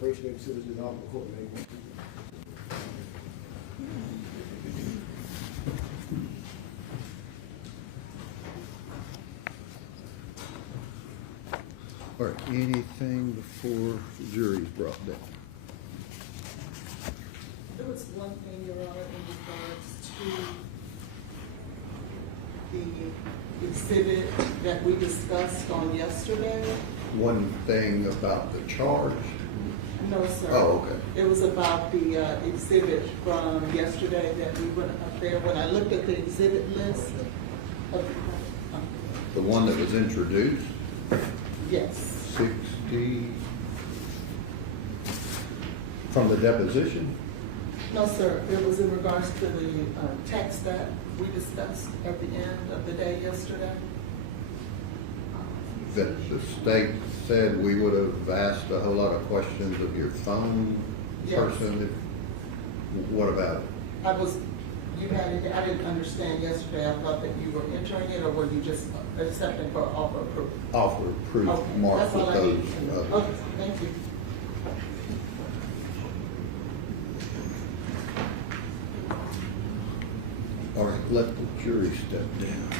First name citizen off the court name. All right, anything before the jury's brought down? There was one thing, Your Honor, in regards to the exhibit that we discussed on yesterday. One thing about the charge? No, sir. Oh, okay. It was about the exhibit from yesterday that we went up there. When I looked at the exhibit list of, The one that was introduced? yes. 60 from the deposition? No, sir. It was in regards to the text that we discussed at the end of the day yesterday. That the state said we would have asked a whole lot of questions of your phone Yes. person. What about it? You had it, I didn't understand yesterday. I thought that you were entering it, or were you just accepting for offer of proof? Offer of proof Okay, marked that's all with I those. need to know. Okay, thank you. All right, let the jury step down.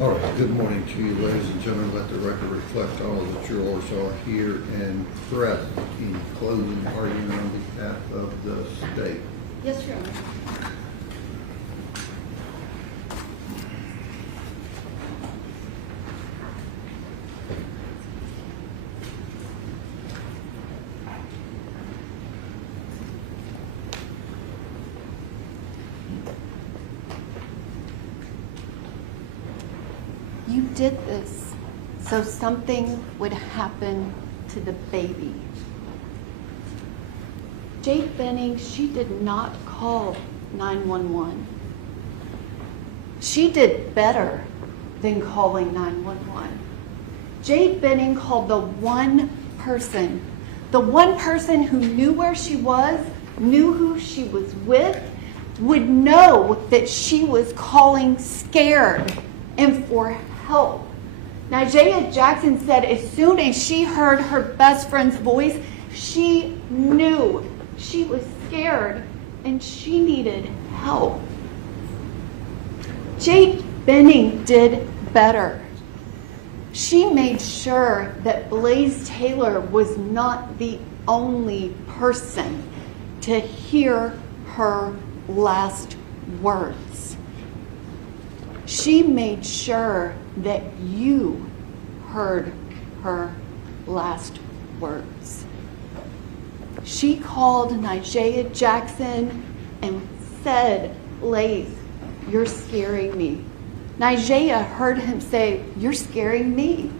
All right, good morning to you, ladies and gentlemen. Let the record reflect all of the jurors are here and present. In closing argument on behalf of the state. Yes, Your Honor. You did this so something would happen to the baby. Jade Benning, she did not call 911. She did better than calling 911. Jade Benning called the one person who knew where she was, knew who she was with, would know that she was calling scared and for help. Now, Jade Jackson said as soon as she heard her best friend's voice, she knew she was scared and she needed help. Jade Benning did better. She made sure that Blaise Taylor was not the only person to hear her last words. She made sure that you heard her last words. She called Jade Jackson and said, Blaise, you're scaring me. Nigella heard him say, you're scaring me.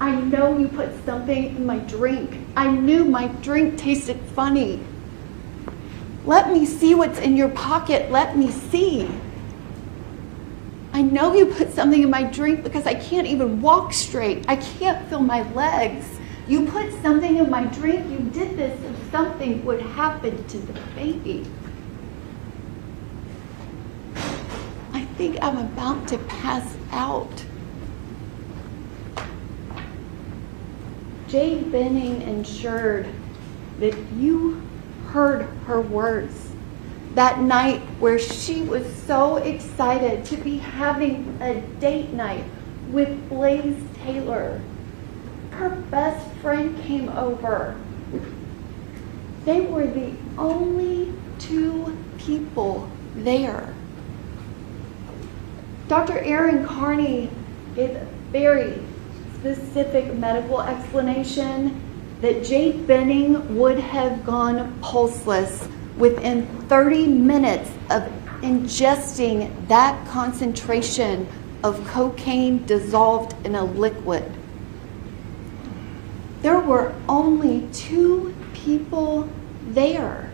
I know you put something in my drink. I knew my drink tasted funny. Let me see what's in your pocket. Let me see. I know you put something in my drink because I can't even walk straight. I can't feel my legs. You put something in my drink. You did this so something would happen to the baby. I think I'm about to pass out. Jade Benning ensured that you heard her words that night where she was so excited to be having a date night with Blaise Taylor. Her best friend came over. They were the only two people there. Dr. Aaron Carney gave a very specific medical explanation that Jade Benning would have gone pulseless within 30 minutes of ingesting that concentration of cocaine dissolved in a liquid. There were only two people there.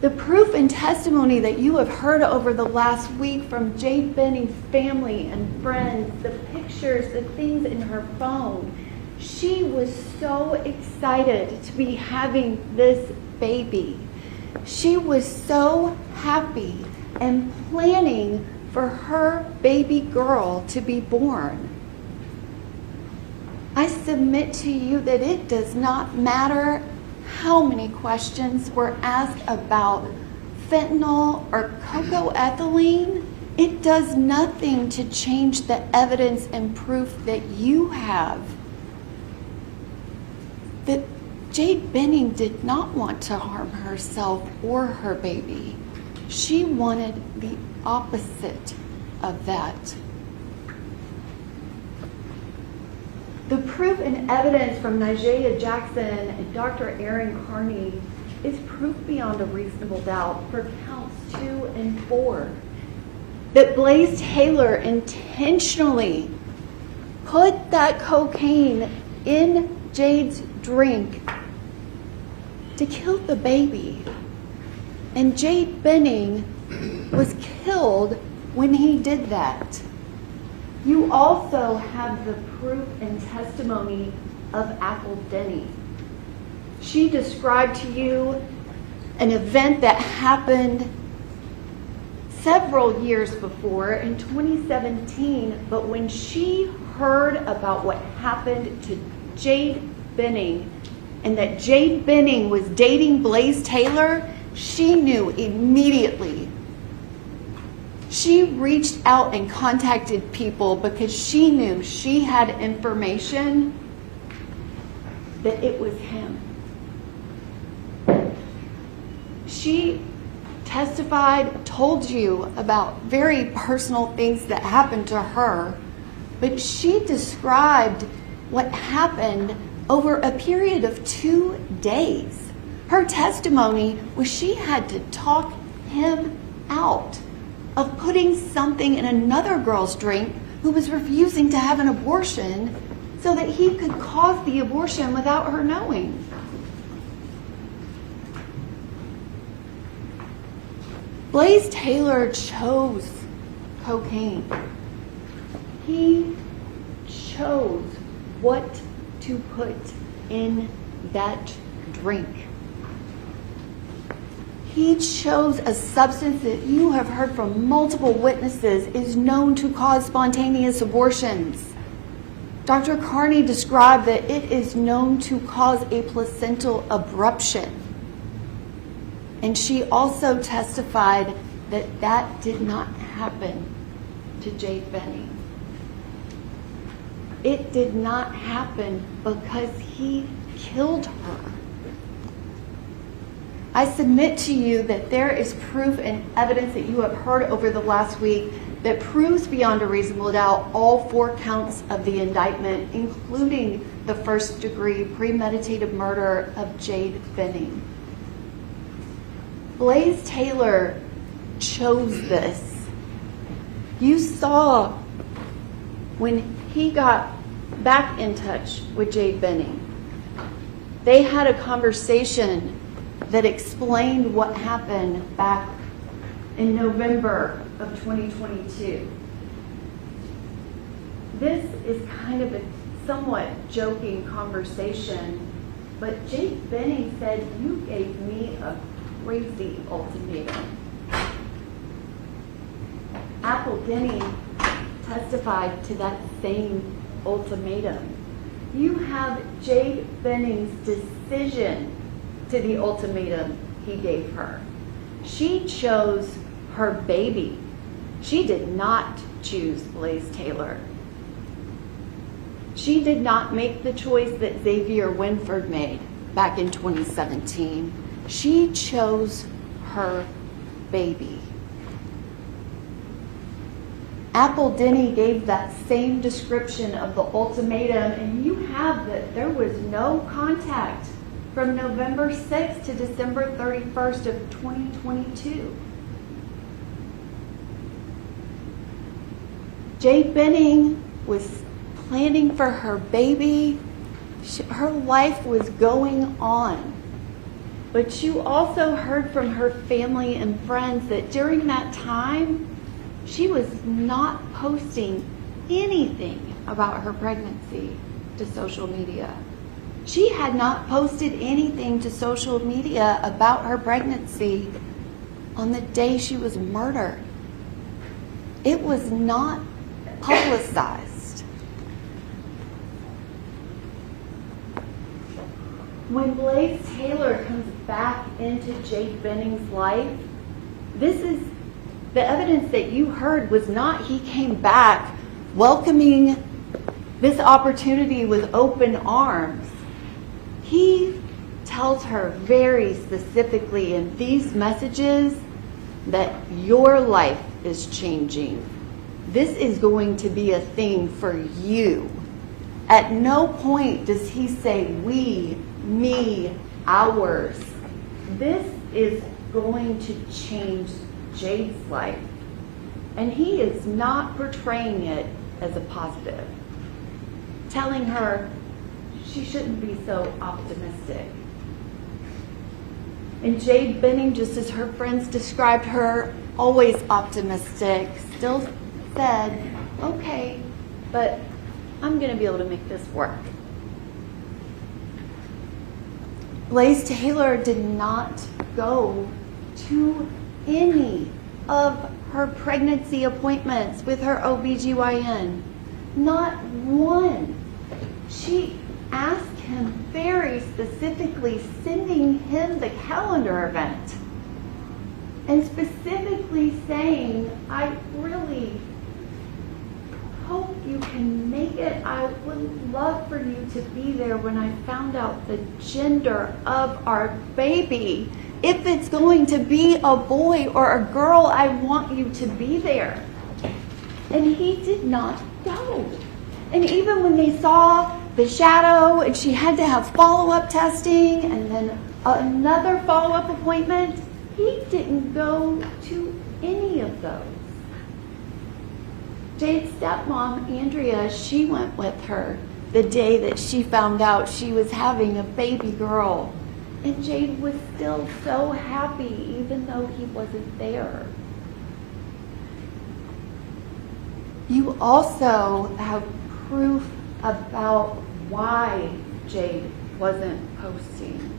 The proof and testimony that you have heard over the last week from Jade Benning's family and friends, the pictures, the things in her phone, she was so excited to be having this baby. She was so happy and planning for her baby girl to be born. I submit to you that it does not matter how many questions were asked about fentanyl or cocoethylene. It does nothing to change the evidence and proof that you have that Jade Benning did not want to harm herself or her baby. She wanted the opposite of that. The proof and evidence from Nijaya Jackson and Dr. Aaron Carney is proof beyond a reasonable doubt for counts 2 and 4 that Blaise Taylor intentionally put that cocaine in Jade's drink to kill the baby. And Jade Benning was killed when he did that. You also have the proof and testimony of Apple Denny. She described to you an event that happened several years before in 2017, but when she heard about what happened to Jade Benning and that Jade Benning was dating Blaise Taylor, she knew immediately. She reached out and contacted people because she knew she had information that it was him. She testified, told you about very personal things that happened to her, but she described what happened over a period of 2 days. Her testimony was she had to talk him out of putting something in another girl's drink who was refusing to have an abortion so that he could cause the abortion without her knowing. Blaise Taylor chose cocaine. He chose what to put in that drink. He chose a substance that you have heard from multiple witnesses is known to cause spontaneous abortions. Dr. Carney described that it is known to cause a placental abruption. And she also testified that that did not happen to Jade Benning. It did not happen because he killed her. I submit to you that there is proof and evidence that you have heard over the last week that proves beyond a reasonable doubt all 4 counts of the indictment, including the first-degree premeditated murder of Jade Benning. Blaise Taylor chose this. You saw when he got back in touch with Jade Benning, they had a conversation that explained what happened back in November of 2022. This is kind of a somewhat joking conversation, but Jade Benning said, "You gave me a crazy ultimatum." Apple Denny testified to that same ultimatum. You have Jade Benning's decision to the ultimatum he gave her. She chose her baby. She did not choose Blaise Taylor. She did not make the choice that Xavier Winford made back in 2017. She chose her baby. Apple Denny gave that same description of the ultimatum, and you have that there was no contact from November 6th to December 31st of 2022. Jade Benning was planning for her baby. Her life was going on. But you also heard from her family and friends that during that time, she was not posting anything about her pregnancy to social media. She had not posted anything to social media about her pregnancy on the day she was murdered. It was not publicized. When Blaise Taylor comes back into Jade Benning's life, this is the evidence that you heard was not he came back welcoming this opportunity with open arms. He tells her very specifically in these messages that your life is changing. This is going to be a thing for you. At no point does he say we, me, ours. This is going to change Jade's life. And he is not portraying it as a positive, telling her she shouldn't be so optimistic. And Jade Benning, just as her friends described her, always optimistic, still said, okay, but I'm going to be able to make this work. Blaise Taylor did not go to any of her pregnancy appointments with her OBGYN. Not one. She asked him very specifically, sending him the calendar event. And specifically saying, I really hope you can make it. I would love for you to be there when I found out the gender of our baby. If it's going to be a boy or a girl, I want you to be there. And he did not go. And even when they saw the shadow and she had to have follow-up testing and then another follow-up appointment, he didn't go to any of those. Jade's stepmom, Andrea, she went with her the day that she found out she was having a baby girl. And Jade was still so happy, even though he wasn't there. You also have proof about why Jade wasn't posting,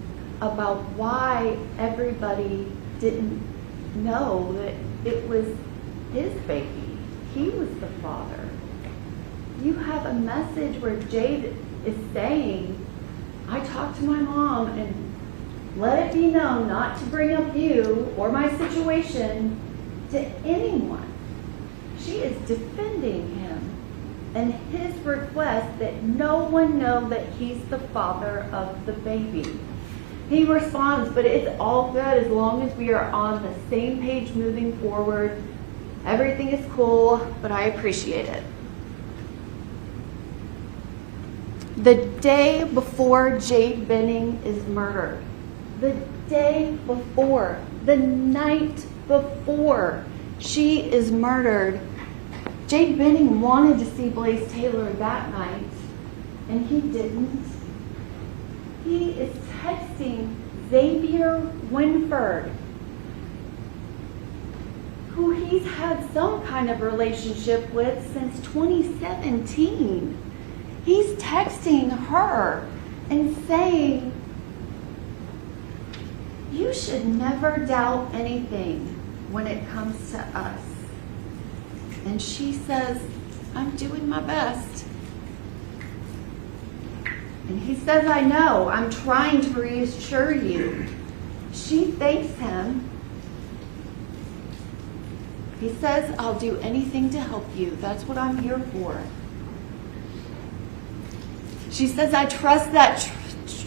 about why everybody didn't know that it was his baby. He was the father. You have a message where Jade is saying, I talked to my mom and let it be known not to bring up you or my situation to anyone. She is defending him and his request that no one know that he's the father of the baby. He responds, but it's all good as long as we are on the same page moving forward. Everything is cool, but I appreciate it. The day before Jade Benning is murdered, the day before, the night before she is murdered, Jade Benning wanted to see Blaise Taylor that night, and he didn't. He is texting Xavier Winford, who he's had some kind of relationship with since 2017. He's texting her and saying, you should never doubt anything when it comes to us. And she says, I'm doing my best. And he says, I know, I'm trying to reassure you. She thanks him. He says, I'll do anything to help you. That's what I'm here for. She says, I trust that's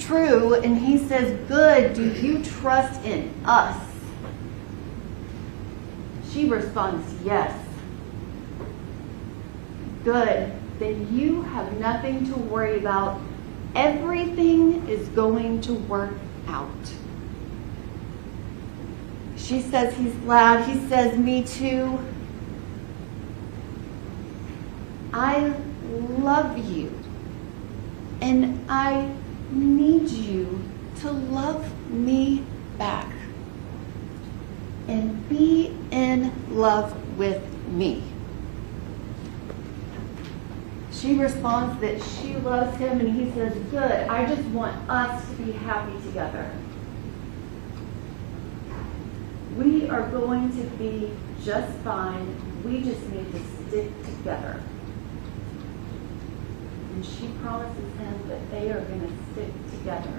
true. And he says, good. Do you trust in us? She responds, yes. Good. Then you have nothing to worry about. Everything is going to work out. She says he's glad. He says, me too. I love you. And I need you to love me back. And be in love with me. She responds that she loves him, and he says, good, I just want us to be happy together. We are going to be just fine. We just need to stick together. And she promises him that they are going to stick together.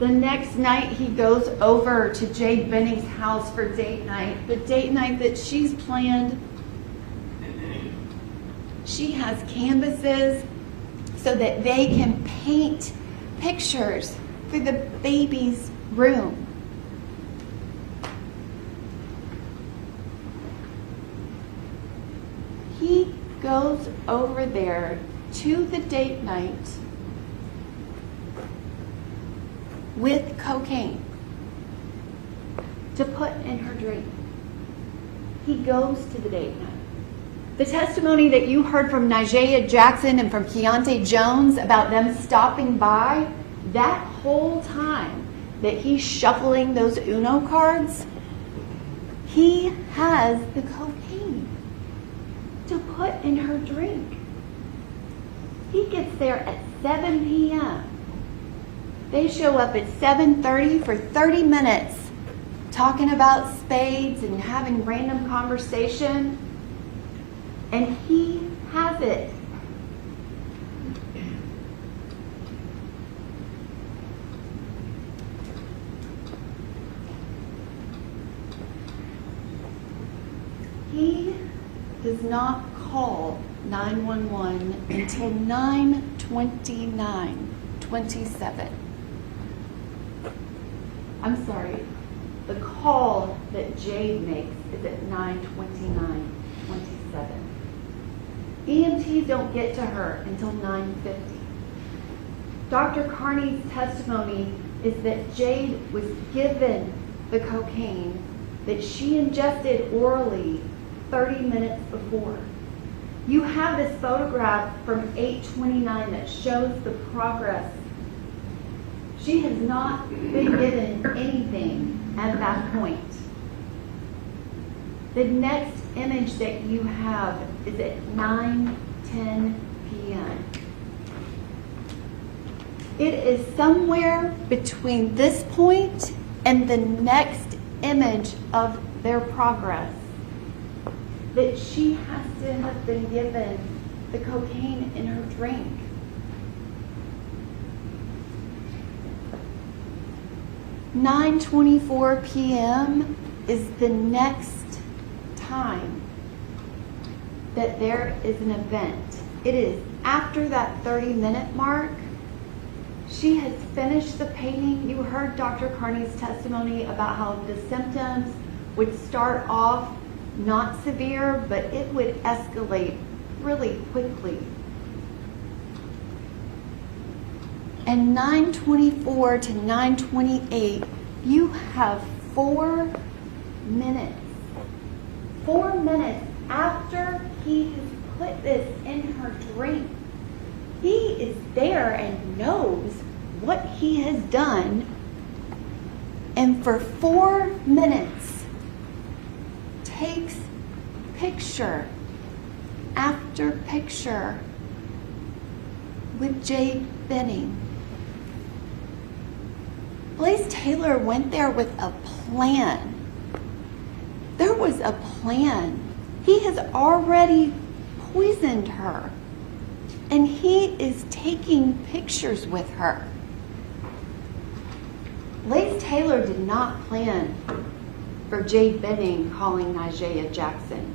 The next night, he goes over to Jade Benning's house for date night. The date night that she's planned. She has canvases so that they can paint pictures for the baby's room. He goes over there to the date night with cocaine to put in her drink. He goes to the date night. The testimony that you heard from Nijaya Jackson and from Keontae Jones about them stopping by, that whole time that he's shuffling those Uno cards, he has the cocaine to put in her drink. He gets there at 7 p.m. They show up at 7:30 for 30 minutes talking about spades and having random conversation. And he has it. He does not call 911 until 9:29:27. I'm sorry. The call that Jade makes is at 9:29:27. EMTs don't get to her until 9:50. Dr. Carney's testimony is that Jade was given the cocaine that she ingested orally 30 minutes before. You have this photograph from 8/29 that shows the progress. She has not been given anything at that point. The next image that you have is at 9:10 p.m. It is somewhere between this point and the next image of their progress that she has to have been given the cocaine in her drink. – 9:24 p.m. is the next time that there is an event. It is after that 30-minute mark. She has finished the painting. You heard Dr. Carney's testimony about how the symptoms would start off not severe, but it would escalate really quickly. And 9:24 to 9:28, you have 4 minutes. 4 minutes after he has put this in her drink. He is there and knows what he has done. And for 4 minutes, takes picture after picture with Jade Benning. Blaise Taylor went there with a plan. There was a plan. He has already poisoned her. and he is taking pictures with her. Blaise Taylor did not plan for Jade Benning calling Nigella Jackson.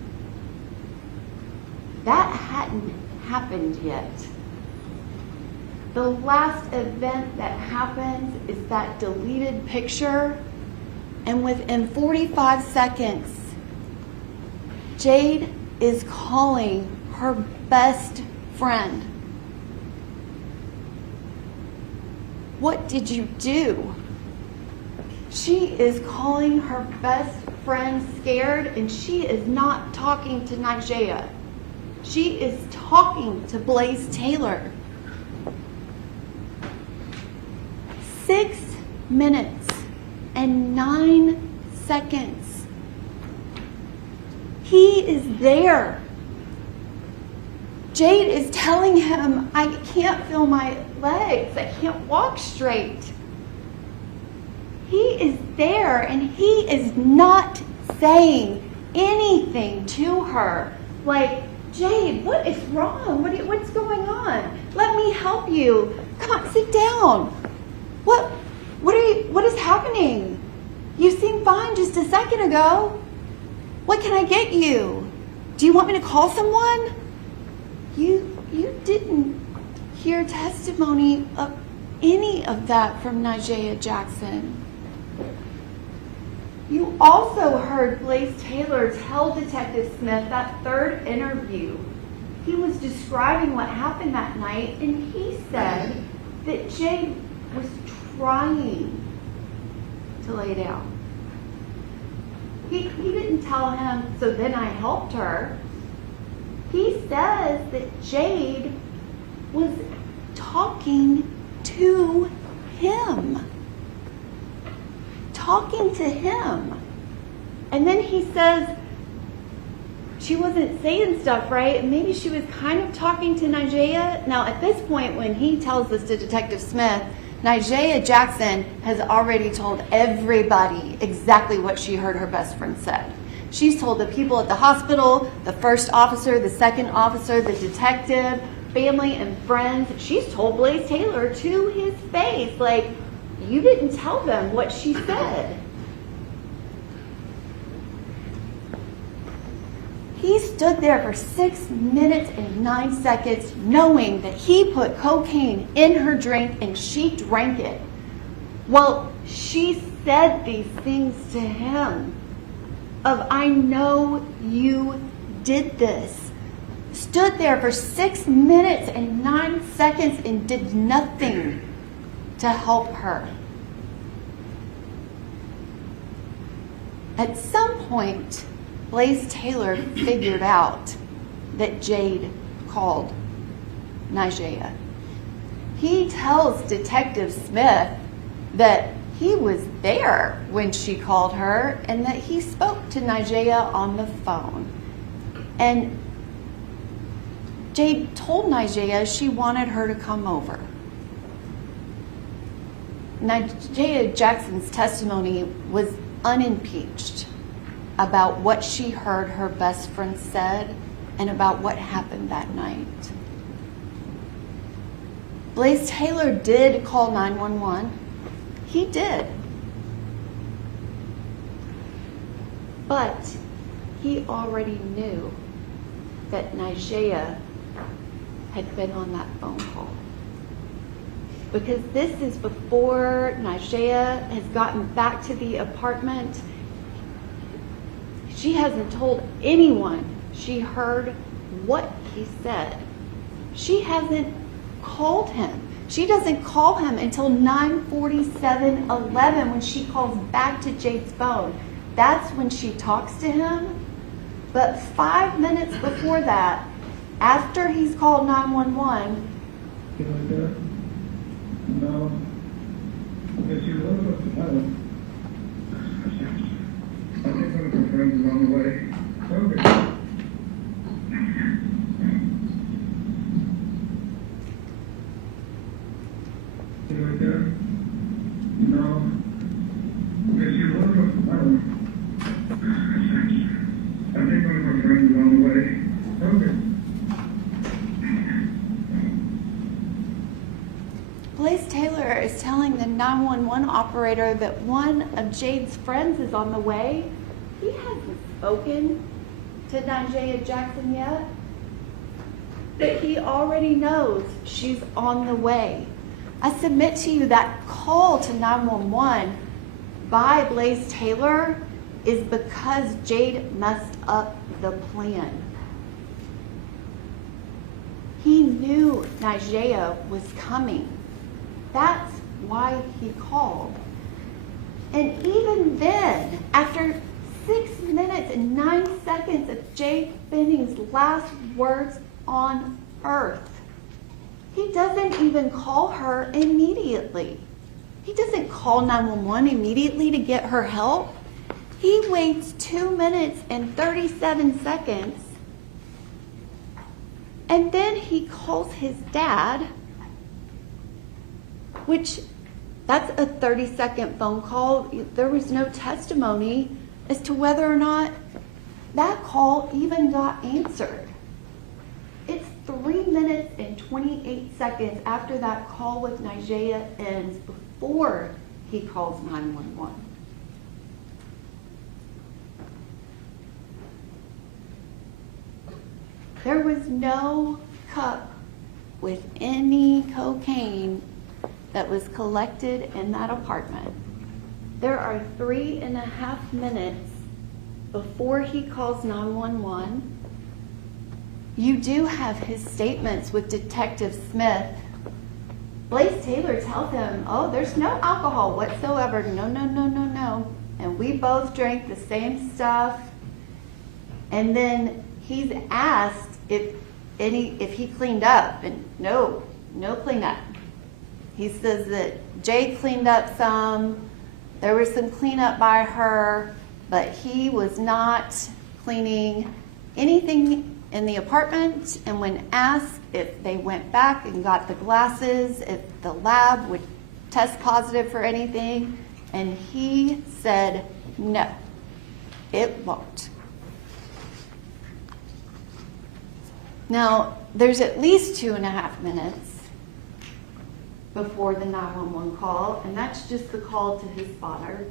That hadn't happened yet. The last event that happens is that deleted picture, and within 45 seconds, Jade is calling her best friend. What did you do? She is calling her best friend scared, and she is not talking to Nigella. She is talking to Blaise Taylor. 6 minutes and 9 seconds. He is there. Jade is telling him, I can't feel my legs. I can't walk straight. He is there, and he is not saying anything to her. Like, Jade, what is wrong? What's going on? Let me help you. Come on, sit down. What is happening? You seemed fine just a second ago. What can I get you? Do you want me to call someone? You didn't hear testimony of any of that from Nigella Jackson. You also heard Blaise Taylor tell Detective Smith that third interview. He was describing what happened that night, and he said that Jade was trying to lay down. He didn't tell him, so then I helped her. He says that Jade was talking to him. Talking to him. And then he says she wasn't saying stuff right. Maybe she was kind of talking to Nigella. Now, at this point, when he tells this to Detective Smith, Nigella Jackson has already told everybody exactly what she heard her best friend said. She's told the people at the hospital, the first officer, the second officer, the detective, family and friends. She's told Blaise Taylor to his face, like, you didn't tell them what she said. He stood there for 6 minutes and 9 seconds knowing that he put cocaine in her drink and she drank it. Well, she said these things to him of, I know you did this. Stood there for 6 minutes and 9 seconds and did nothing to help her. At some point, Blaise Taylor figured out that Jade called Nigella. He tells Detective Smith that he was there when she called her and that he spoke to Nigella on the phone. And Jade told Nigella she wanted her to come over. Nigella Jackson's testimony was unimpeached about what she heard her best friend said and about what happened that night. Blaise Taylor did call 911. He did. But he already knew that Nigella had been on that phone call. Because this is before Nigella has gotten back to the apartment. She hasn't told anyone she heard what he said. She hasn't called him. She doesn't call him until 9:47:11 when she calls back to Jade's phone. That's when she talks to him. But 5 minutes before that, after he's called 911, You like that? No. Yes, you will. No. I think one of our friends is on the way. Okay. You like that? No. Yes, you will. No. I think one of our friends is on the way. Okay. 911 operator that one of Jade's friends is on the way. He hasn't spoken to Nigella Jackson yet, but he already knows she's on the way. I submit to you that call to 911 by Blaise Taylor is because Jade messed up the plan. He knew Nigella was coming. That's why he called. And even then, after 6 minutes and 9 seconds of Jade Benning's last words on earth, he doesn't even call her immediately. He doesn't call 911 immediately to get her help. He waits 2 minutes and 37 seconds, and then he calls his dad, which that's a 30-second phone call. There was no testimony as to whether or not that call even got answered. It's 3 minutes and 28 seconds after that call with Nigella ends before he calls 911. There was no cup with any cocaine that was collected in that apartment. There are 3.5 minutes before he calls 911. You do have his statements with Detective Smith. Blaise Taylor tells him, oh, there's no alcohol whatsoever. No, no, no, no, no. And we both drank the same stuff. And then he's asked if he cleaned up, and no cleanup. He says that Jade cleaned up some. There was some cleanup by her, but he was not cleaning anything in the apartment. And when asked if they went back and got the glasses, if the lab would test positive for anything, and he said no, it won't. Now, there's at least 2.5 minutes before the 911 call, and that's just the call to his father.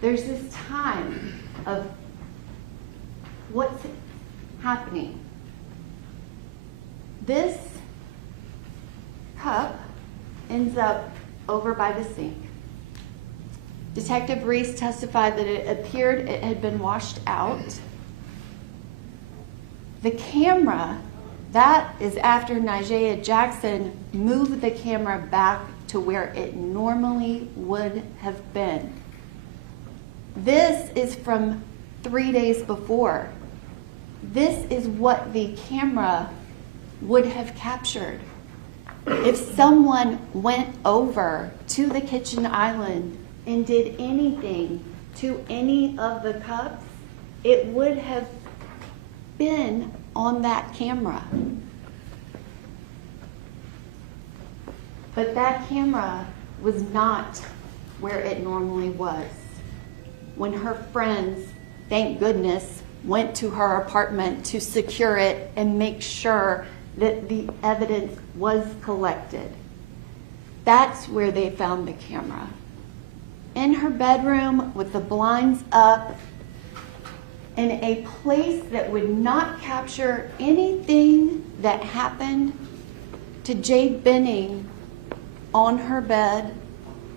There's this time of what's happening. This cup ends up over by the sink. Detective Reese testified that it appeared it had been washed out. The camera, that is after Nigella Jackson moved the camera back to where it normally would have been. This is from 3 days before. This is what the camera would have captured. If someone went over to the kitchen island and did anything to any of the cups, it would have been on that camera. But that camera was not where it normally was. When her friends, thank goodness, went to her apartment to secure it and make sure that the evidence was collected, that's where they found the camera. In her bedroom with the blinds up, in a place that would not capture anything that happened to Jade Benning on her bed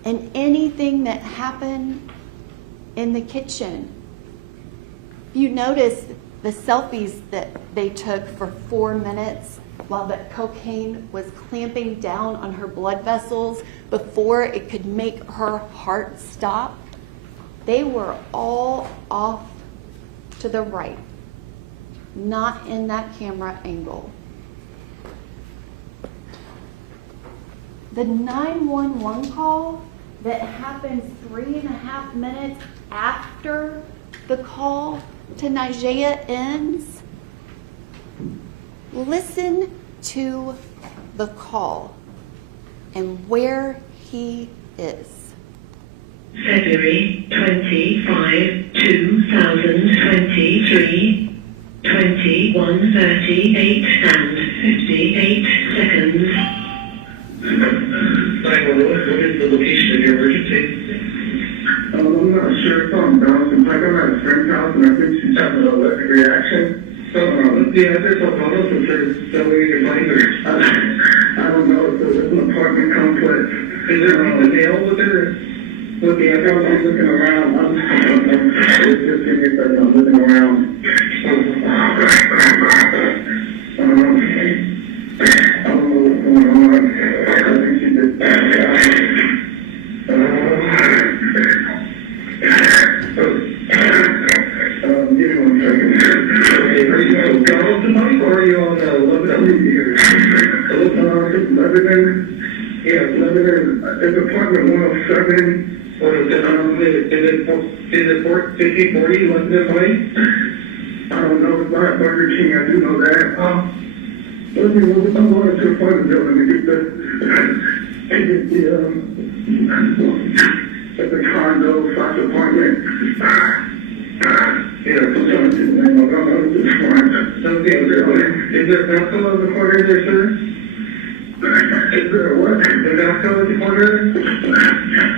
and anything that happened in the kitchen. You notice the selfies that they took for 4 minutes while the cocaine was clamping down on her blood vessels before it could make her heart stop. They were all off to the right, not in that camera angle. The 911 call that happens 3.5 minutes after the call to Nigella ends, listen to the call and where he is. February 25, 2023, 21:38 and 58 seconds. 911, what is the location have an allergic reaction. So, what's the address of all those concerns? So we can find her. I don't know. So it's an apartment complex. Is there a nail with her? With the address? I'm looking around. I don't know. It's just give me a second. I'm looking around. I don't know what's going on. I think she just give me 1 second. Okay, are you on Donald tonight, or are you on Lebanon here? Lebanon? Yeah, Lebanon. It's apartment 107. What is it? Is it 1540 Lebanon Way? I don't know. It's not Burger King. I do know that. I'm going to a apartment building to get it's a condo / apartment. Yeah, okay, is there a bathroom on the corner there, sir? Is there what? The bathroom on the corner?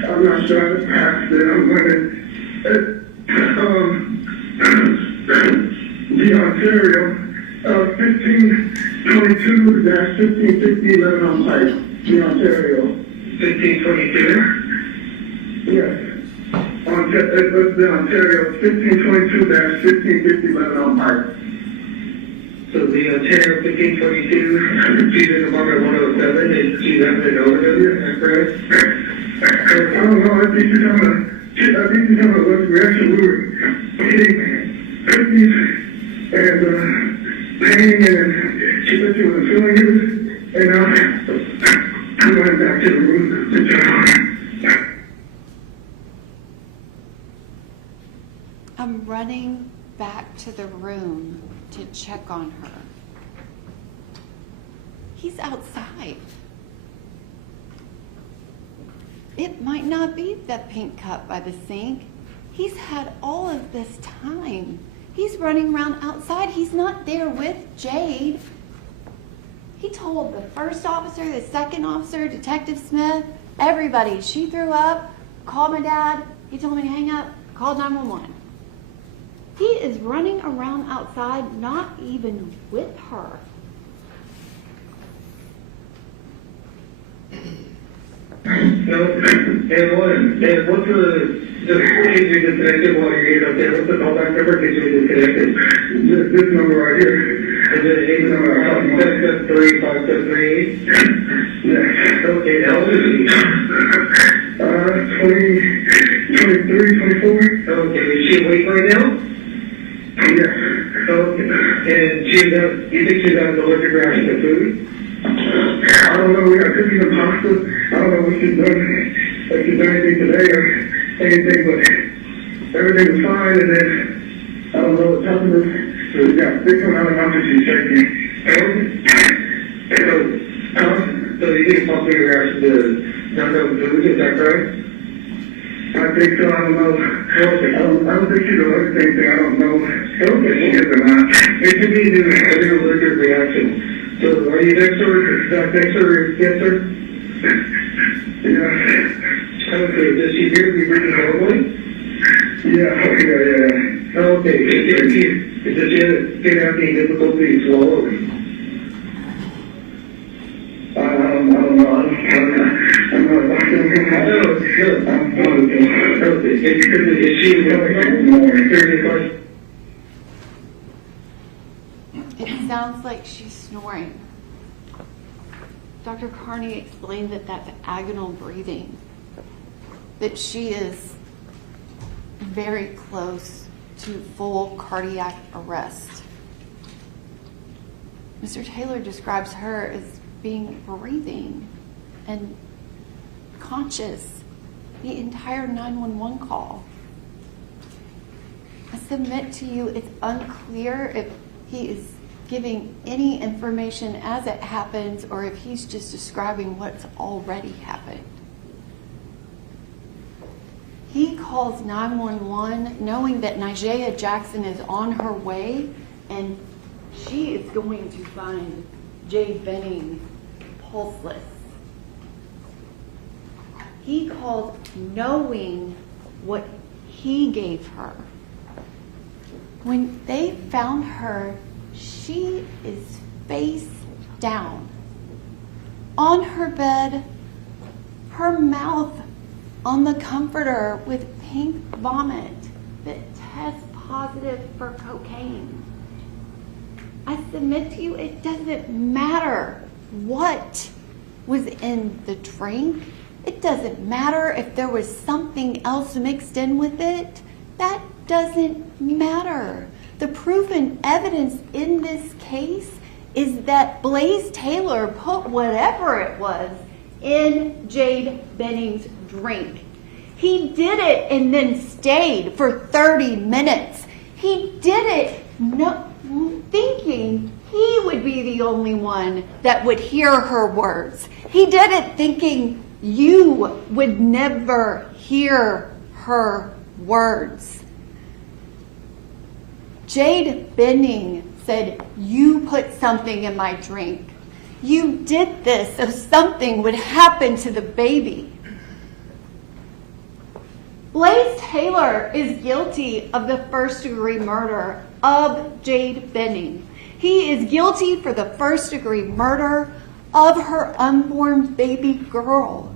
I'm not sure. I just passed it. I'm going to, the Ontario, 1522-1550 Lebanon Pike, the Ontario. 1522? Yes. The Ontario 1522-1550 Lebanon Pike. So the Ontario 1522, she's in apartment 107, and she's having an overdose, is that correct? I don't know, I think she's having a allergic reaction. We were eating cookies and pain, and she said she wasn't feeling it, and we went back to the room to check on her. I'm running back to the room to check on her. He's outside. It might not be that pink cup by the sink. He's had all of this time. He's running around outside. He's not there with Jade. He told the first officer, the second officer, Detective Smith, everybody. She threw up, called my dad. He told me to hang up, called 911. He is running around outside, not even with her. No, and what's the case you disconnected while you're getting up there? What's the callback number in case you disconnected? This number right here. Is it 8 number 573 573? Yes. Okay, now what is it? 23, 24. Okay, is she awake right now? Yes. Okay. And you think she's having an allergic reaction to food? I don't know. We got cookies and pasta. I don't know what she's done. If she's done anything today or anything, but everything was fine. And then I don't know what's happened. So we got 600 pounds and she's shaking. So you think possibly a reaction to not knowing food? Is that correct? I think so. I don't know. Okay. I don't think she's allergic to anything. I don't know. Okay. She is or not. It could be an allergic reaction. So are you next door? Is that next door? Yes, sir? Yeah. Okay. Does she appear to be breathing normally? Yeah. Okay. Does she have any difficulty swallowing? I don't know. I'm not a doctor. Okay. Is she more? It sounds like she's snoring. Dr. Carney explained that that's agonal breathing, that she is very close to full cardiac arrest. Mr. Taylor describes her as being breathing and conscious the entire 911 call. I submit to you it's unclear if he is giving any information as it happens or if he's just describing what's already happened. He calls 911 knowing that Nijaya Jackson is on her way and she is going to find Jade Benning pulseless. He calls knowing what he gave her. When they found her, she is face down on her bed, her mouth on the comforter with pink vomit that tests positive for cocaine. I submit to you, it doesn't matter what was in the drink. It doesn't matter if there was something else mixed in with it. That doesn't matter. The proof and evidence in this case is that Blaise Taylor put whatever it was in Jade Benning's drink. He did it and then stayed for 30 minutes. He did it thinking he would be the only one that would hear her words. He did it thinking you would never hear her words. Jade Benning said, "You put something in my drink. You did this so something would happen to the baby." Blaise Taylor is guilty of the first-degree murder of Jade Benning. He is guilty for the first-degree murder of her unborn baby girl.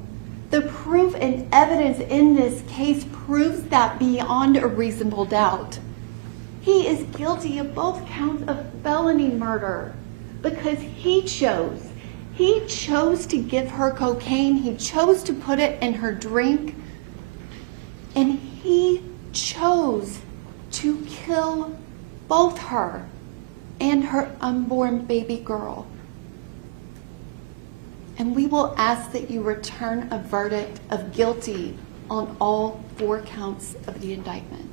The proof and evidence in this case proves that beyond a reasonable doubt. He is guilty of both counts of felony murder because he chose to give her cocaine, he chose to put it in her drink, and he chose to kill both her and her unborn baby girl. And we will ask that you return a verdict of guilty on all 4 counts of the indictment.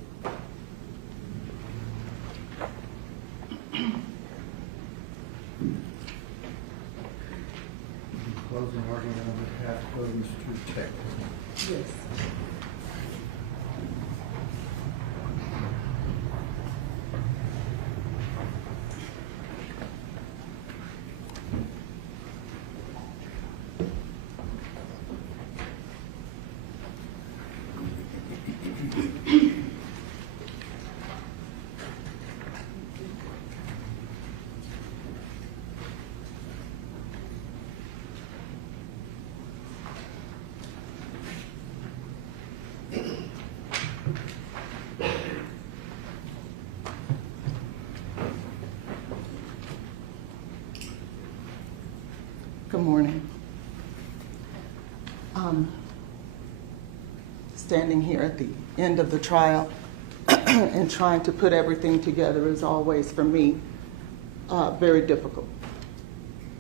Closing argument on behalf of Mr. Taylor. Yes. Good morning. Standing here at the end of the trial and trying to put everything together is always, for me, very difficult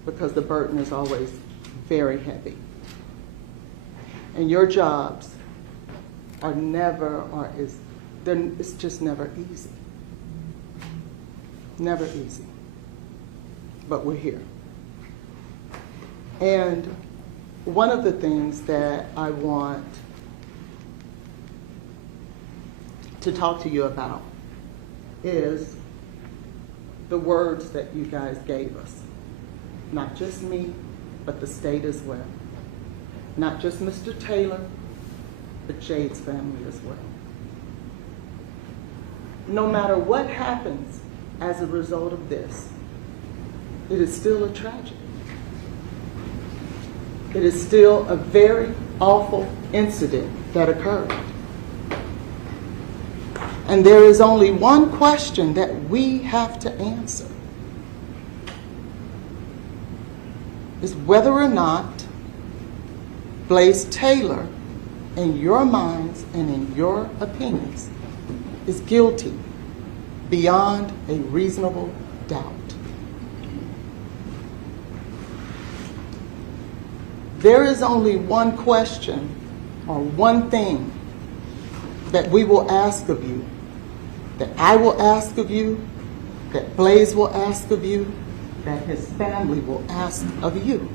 because the burden is always very heavy. And your jobs are never, it's just never easy. Never easy. But we're here. And one of the things that I want to talk to you about is the words that you guys gave us. Not just me, but the state as well. Not just Mr. Taylor, but Jade's family as well. No matter what happens as a result of this, it is still a tragedy. It is still a very awful incident that occurred. And there is only one question that we have to answer. Is whether or not Blaise Taylor, in your minds and in your opinions, is guilty beyond a reasonable doubt. There is only one question or one thing that we will ask of you, that I will ask of you, that Blaise will ask of you, that his family will ask of you.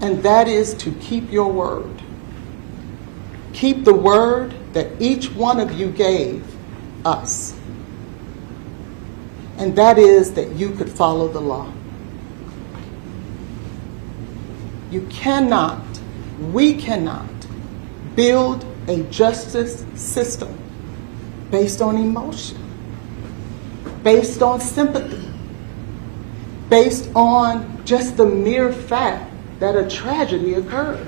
And that is to keep your word. Keep the word that each one of you gave us. And that is that you could follow the law. You cannot, we cannot build a justice system based on emotion. based on sympathy, based on just the mere fact that a tragedy occurred.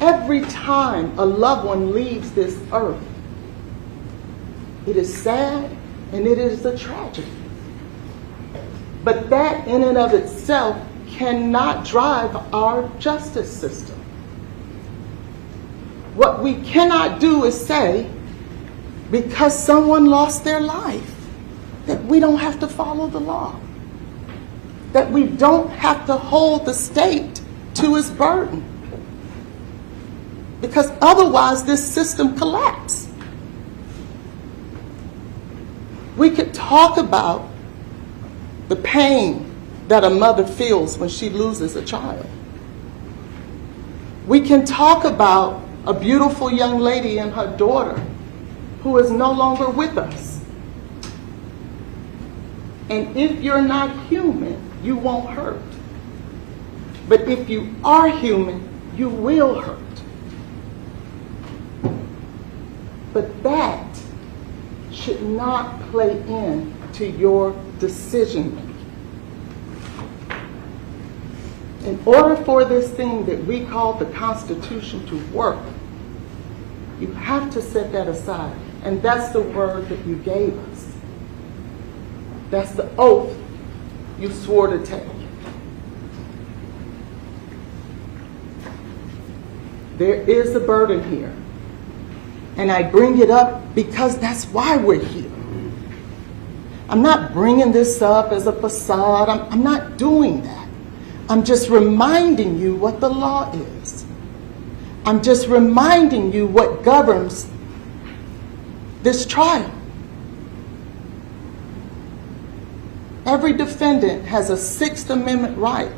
Every time a loved one leaves this earth, it is sad and it is a tragedy. But that in and of itself cannot drive our justice system. What we cannot do is say, because someone lost their life, that we don't have to follow the law, that we don't have to hold the state to its burden, because otherwise this system collapses. We could talk about the pain that a mother feels when she loses a child. We can talk about a beautiful young lady and her daughter who is no longer with us. And if you're not human, you won't hurt. But if you are human, you will hurt. But that should not play into your decision making. In order for this thing that we call the Constitution to work, you have to set that aside. And that's the word that you gave us. That's the oath you swore to take. There is a burden here. And I bring it up because that's why we're here. I'm not bringing this up as a facade. I'm not doing that. I'm just reminding you what the law is. I'm just reminding you what governs this trial. Every defendant has a Sixth Amendment right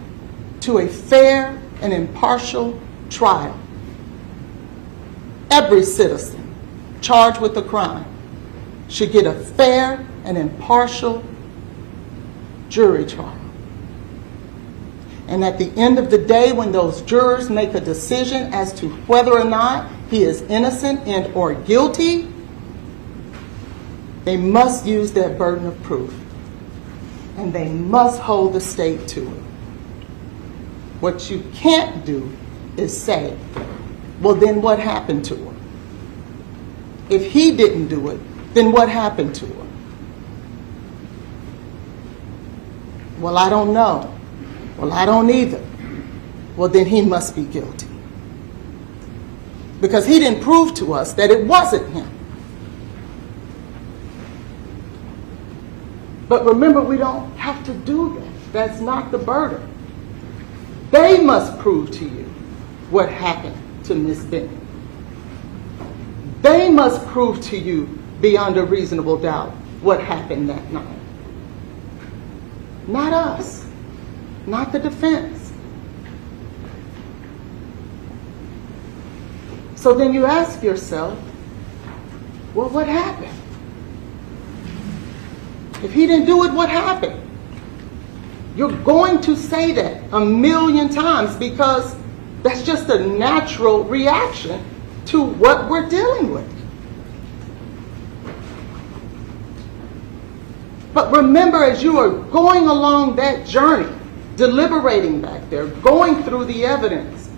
to a fair and impartial trial. Every citizen charged with a crime should get a fair and impartial jury trial. And at the end of the day, when those jurors make a decision as to whether or not he is innocent and or guilty, they must use their burden of proof. And they must hold the state to it. What you can't do is say, well, then what happened to her? If he didn't do it, then what happened to her? Well, I don't know. Well, I don't either. Well, then he must be guilty. Because he didn't prove to us that it wasn't him. But remember, we don't have to do that. That's not the burden. They must prove to you what happened to Miss Benning. They must prove to you beyond a reasonable doubt what happened that night. Not us, not the defense. So then you ask yourself, well, what happened? If he didn't do it, what happened? You're going to say that a million times because that's just a natural reaction to what we're dealing with. But remember, as you are going along that journey, deliberating back there, going through the evidence,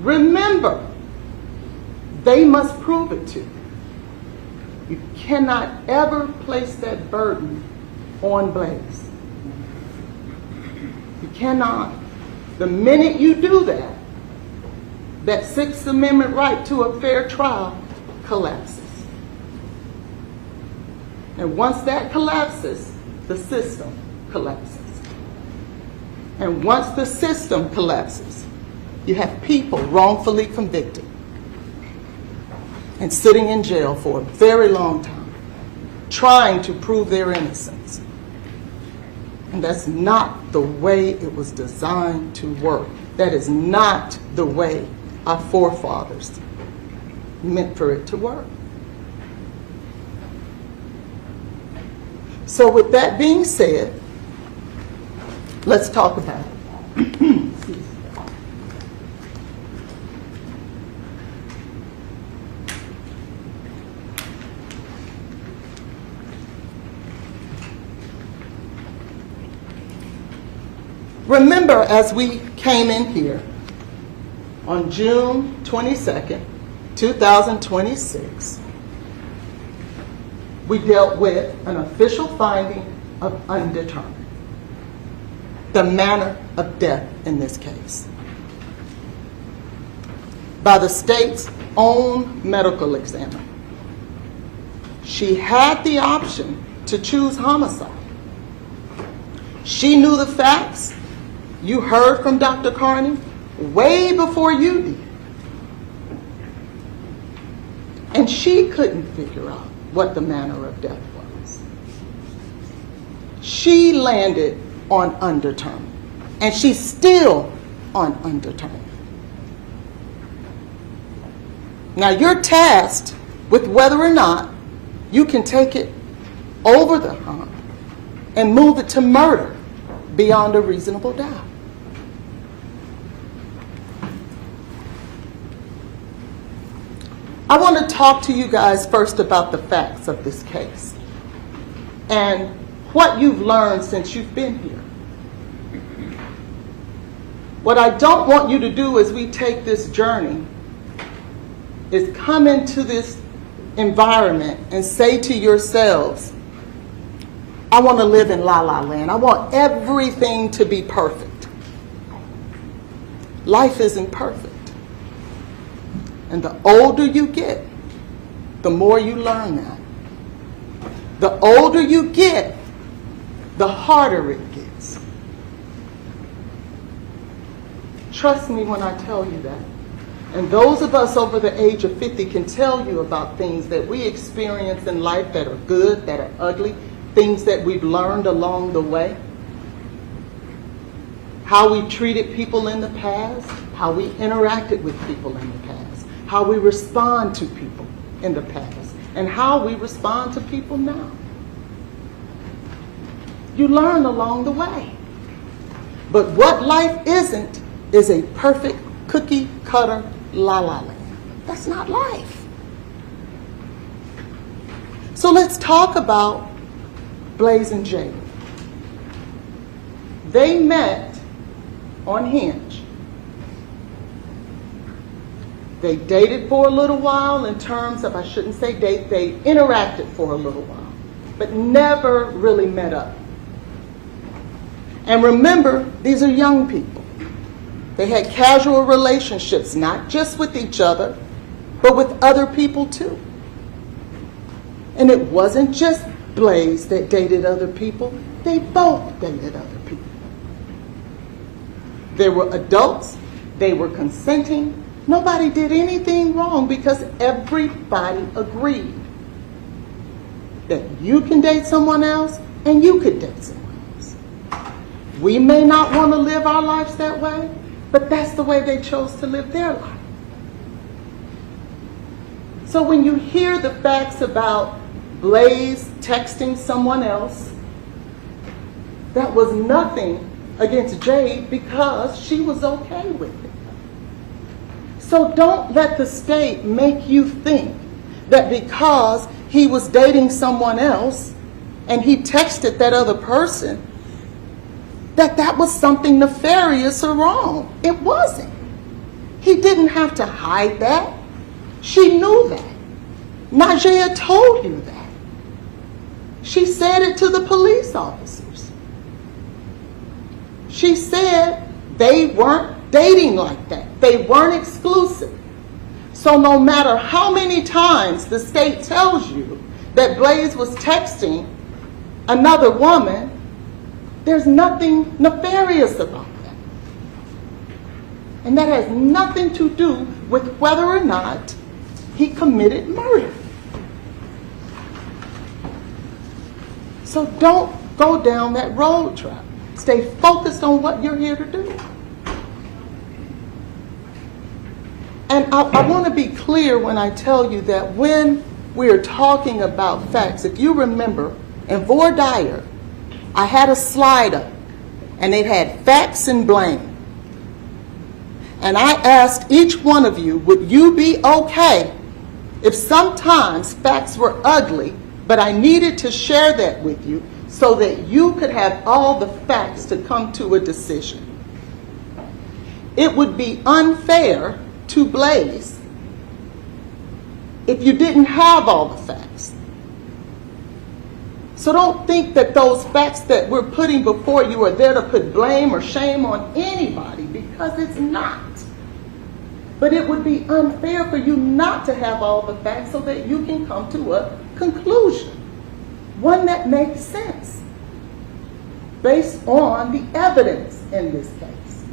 remember, they must prove it to you. You cannot ever place that burden on Blaise. You cannot. The minute you do that, that Sixth Amendment right to a fair trial collapses. And once that collapses, the system collapses. And once the system collapses, you have people wrongfully convicted and sitting in jail for a very long time, trying to prove their innocence. And that's not the way it was designed to work. That is not the way our forefathers meant for it to work. So with that being said, let's talk about it. Remember, as we came in here on June 22nd, 2026, we dealt with an official finding of undetermined, the manner of death in this case, by the state's own medical examiner. She had the option to choose homicide. She knew the facts. You heard from Dr. Carney way before you did. And she couldn't figure out what the manner of death was. She landed on undetermined, and she's still on undetermined. Now you're tasked with whether or not you can take it over the hump and move it to murder beyond a reasonable doubt. I want to talk to you guys first about the facts of this case and what you've learned since you've been here. What I don't want you to do as we take this journey is come into this environment and say to yourselves, I want to live in La La Land. I want everything to be perfect. Life isn't perfect. And the older you get, the more you learn that. The older you get, the harder it gets. Trust me when I tell you that. And those of us over the age of 50 can tell you about things that we experience in life that are good, that are ugly, things that we've learned along the way. How we treated people in the past, how we interacted with people in the past, how we respond to people in the past, and how we respond to people now. You learn along the way. But what life isn't is a perfect cookie cutter La La Land. That's not life. So let's talk about Blaise and Jade. They met on Hinge. They dated for a little while in terms of, I shouldn't say date, they interacted for a little while, but never really met up. And remember, these are young people. They had casual relationships, not just with each other, but with other people too. And it wasn't just Blaise that dated other people. They both dated other people. They were adults. They were consenting. Nobody did anything wrong because everybody agreed that you can date someone else and you could date someone else. We may not want to live our lives that way, but that's the way they chose to live their life. So when you hear the facts about Blaise texting someone else, that was nothing against Jade because she was okay with it. So don't let the state make you think that because he was dating someone else and he texted that other person, that was something nefarious or wrong. It wasn't. He didn't have to hide that. She knew that. Najee told you that. She said it to the police officers. She said they weren't dating like that. They weren't exclusive. So no matter how many times the state tells you that Blaise was texting another woman, there's nothing nefarious about that. And that has nothing to do with whether or not he committed murder. So don't go down that road trap. Stay focused on what you're here to do. And I want to be clear when I tell you that when we're talking about facts, if you remember, in voir dire, I had a slide up, and it had facts and blame. And I asked each one of you, would you be okay if sometimes facts were ugly, but I needed to share that with you so that you could have all the facts to come to a decision. It would be unfair to Blaise if you didn't have all the facts. So don't think that those facts that we're putting before you are there to put blame or shame on anybody, because it's not. But it would be unfair for you not to have all the facts so that you can come to a conclusion, one that makes sense based on the evidence in this case.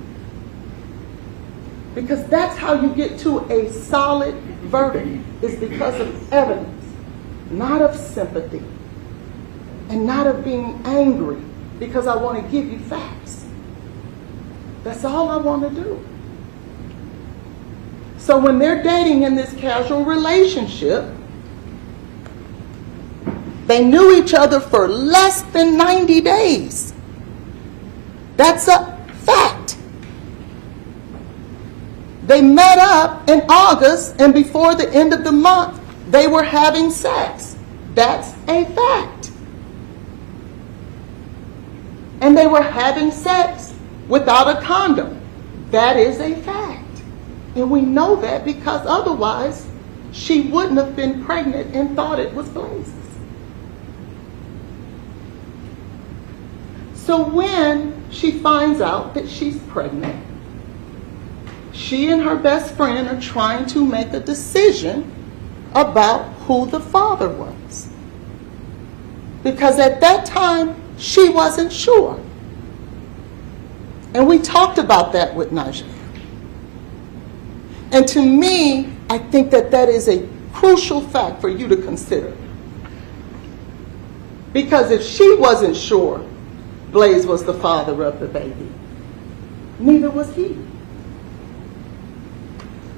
Because that's how you get to a solid verdict, is because of evidence, not of sympathy, and not of being angry because I want to give you facts. That's all I want to do. So when they're dating in this casual relationship, they knew each other for less than 90 days. That's a fact. They met up in August, and before the end of the month, they were having sex. That's a fact. And they were having sex without a condom. That is a fact. And we know that because otherwise she wouldn't have been pregnant and thought it was Blaise's. So when she finds out that she's pregnant, she and her best friend are trying to make a decision about who the father was. Because at that time, she wasn't sure. And we talked about that with Nashville. And to me, I think that that is a crucial fact for you to consider. Because if she wasn't sure Blaise was the father of the baby, neither was he.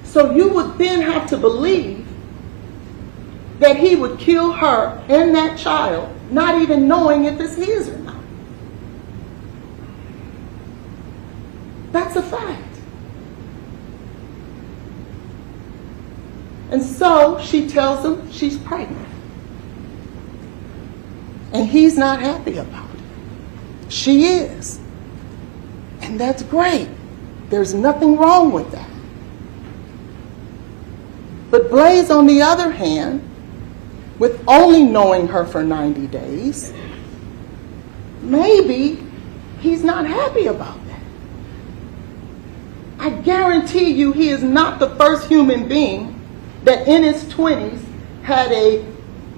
So you would then have to believe that he would kill her and that child, not even knowing if it's his or not. That's a fact. And so she tells him she's pregnant. And he's not happy about it. She is. And that's great. There's nothing wrong with that. But Blaise, on the other hand, with only knowing her for 90 days, maybe he's not happy about that. I guarantee you he is not the first human being that in his 20s had a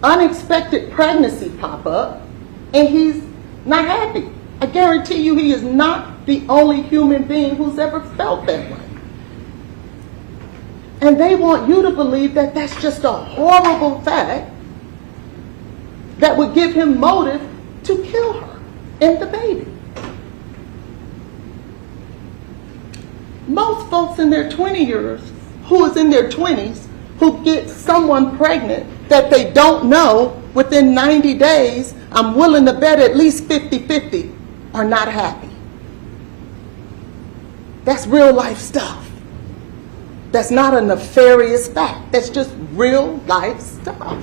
unexpected pregnancy pop up and he's not happy. I guarantee you he is not the only human being who's ever felt that way. And they want you to believe that that's just a horrible fact that would give him motive to kill her and the baby. Most folks in their 20 years, who is in their 20s, who get someone pregnant that they don't know within 90 days, I'm willing to bet at least 50-50, are not happy. That's real life stuff. That's not a nefarious fact. That's just real life stuff.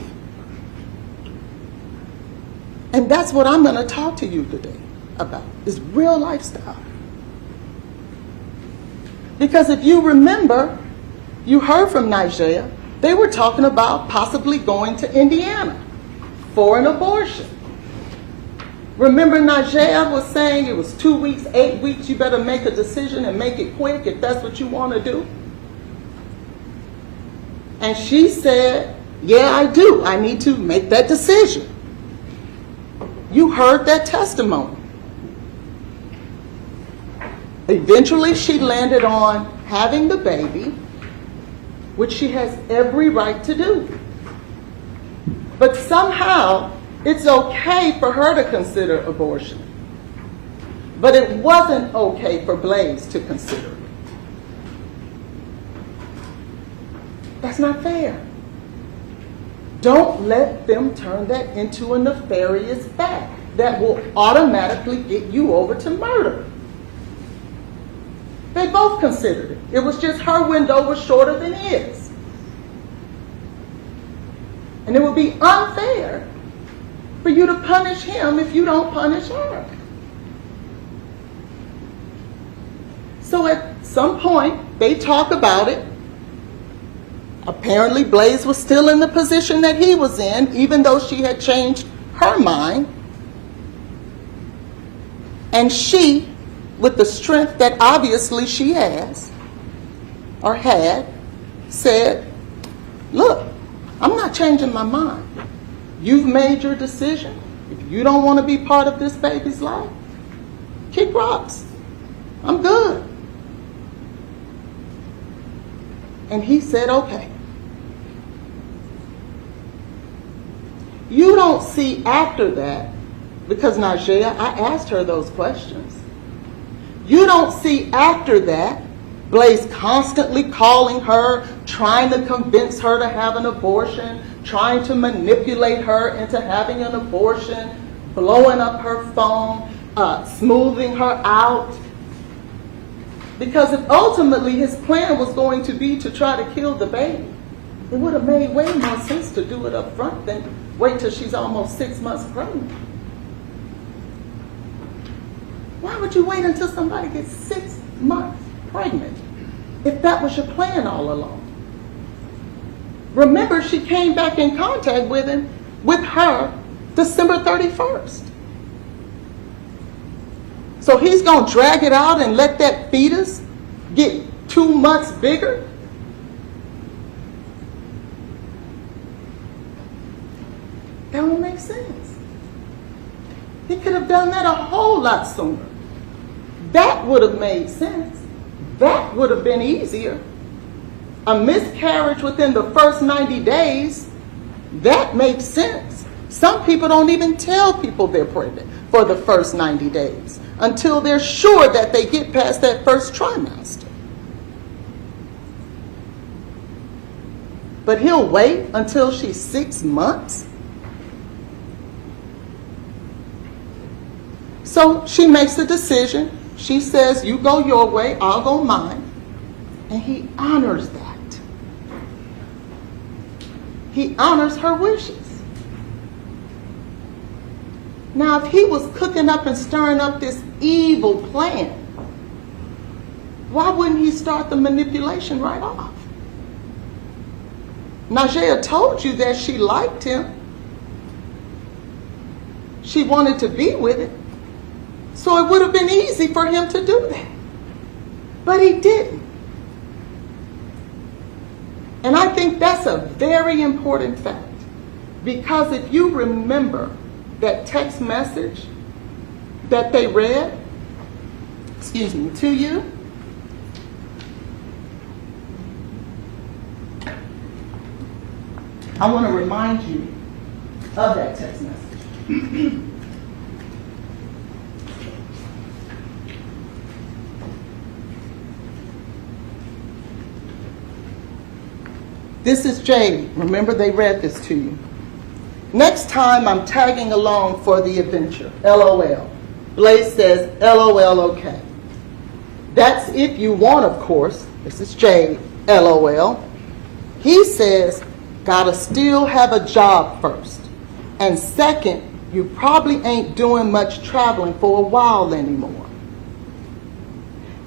And that's what I'm going to talk to you today about, is real life stuff. Because if you remember, you heard from Nigeria, they were talking about possibly going to Indiana for an abortion. Remember, Nigeria was saying it was 2 weeks, 8 weeks, you better make a decision and make it quick if that's what you want to do. And she said, yeah, I do. I need to make that decision. You heard that testimony. Eventually, she landed on having the baby, which she has every right to do. But somehow, it's okay for her to consider abortion. But it wasn't okay for Blaise to consider it. That's not fair. Don't let them turn that into a nefarious fact that will automatically get you over to murder. They both considered it. It was just her window was shorter than his. And it would be unfair for you to punish him if you don't punish her. So at some point, they talk about it. Apparently, Blaise was still in the position that he was in, even though she had changed her mind. And she, with the strength that obviously she has, or had, said, look, I'm not changing my mind. You've made your decision. If you don't want to be part of this baby's life, kick rocks. I'm good. And he said, okay. You don't see after that, because Najee, I asked her those questions. You don't see after that Blaise constantly calling her, trying to convince her to have an abortion, trying to manipulate her into having an abortion, blowing up her phone, smoothing her out. Because if ultimately his plan was going to be to try to kill the baby, it would have made way more sense to do it up front than wait till she's almost 6 months pregnant. Why would you wait until somebody gets 6 months pregnant if that was your plan all along? Remember, she came back in contact with her, December 31st. So he's going to drag it out and let that fetus get 2 months bigger? That don't make sense. He could have done that a whole lot sooner. That would have made sense. That would have been easier. A miscarriage within the first 90 days, that makes sense. Some people don't even tell people they're pregnant for the first 90 days until they're sure that they get past that first trimester. But he'll wait until she's 6 months? So she makes a decision. She says, you go your way, I'll go mine. And he honors that. He honors her wishes. Now, if he was cooking up and stirring up this evil plan, why wouldn't he start the manipulation right off? Najee told you that she liked him. She wanted to be with him. So it would have been easy for him to do that. But he didn't. And I think that's a very important fact. Because if you remember that text message that they read, to you, I want to remind you of that text message. This is Jade. Remember, they read this to you. Next time I'm tagging along for the adventure. LOL. Blaise says, LOL, okay. That's if you want, of course. This is Jade. LOL. He says, gotta still have a job first. And second, you probably ain't doing much traveling for a while anymore.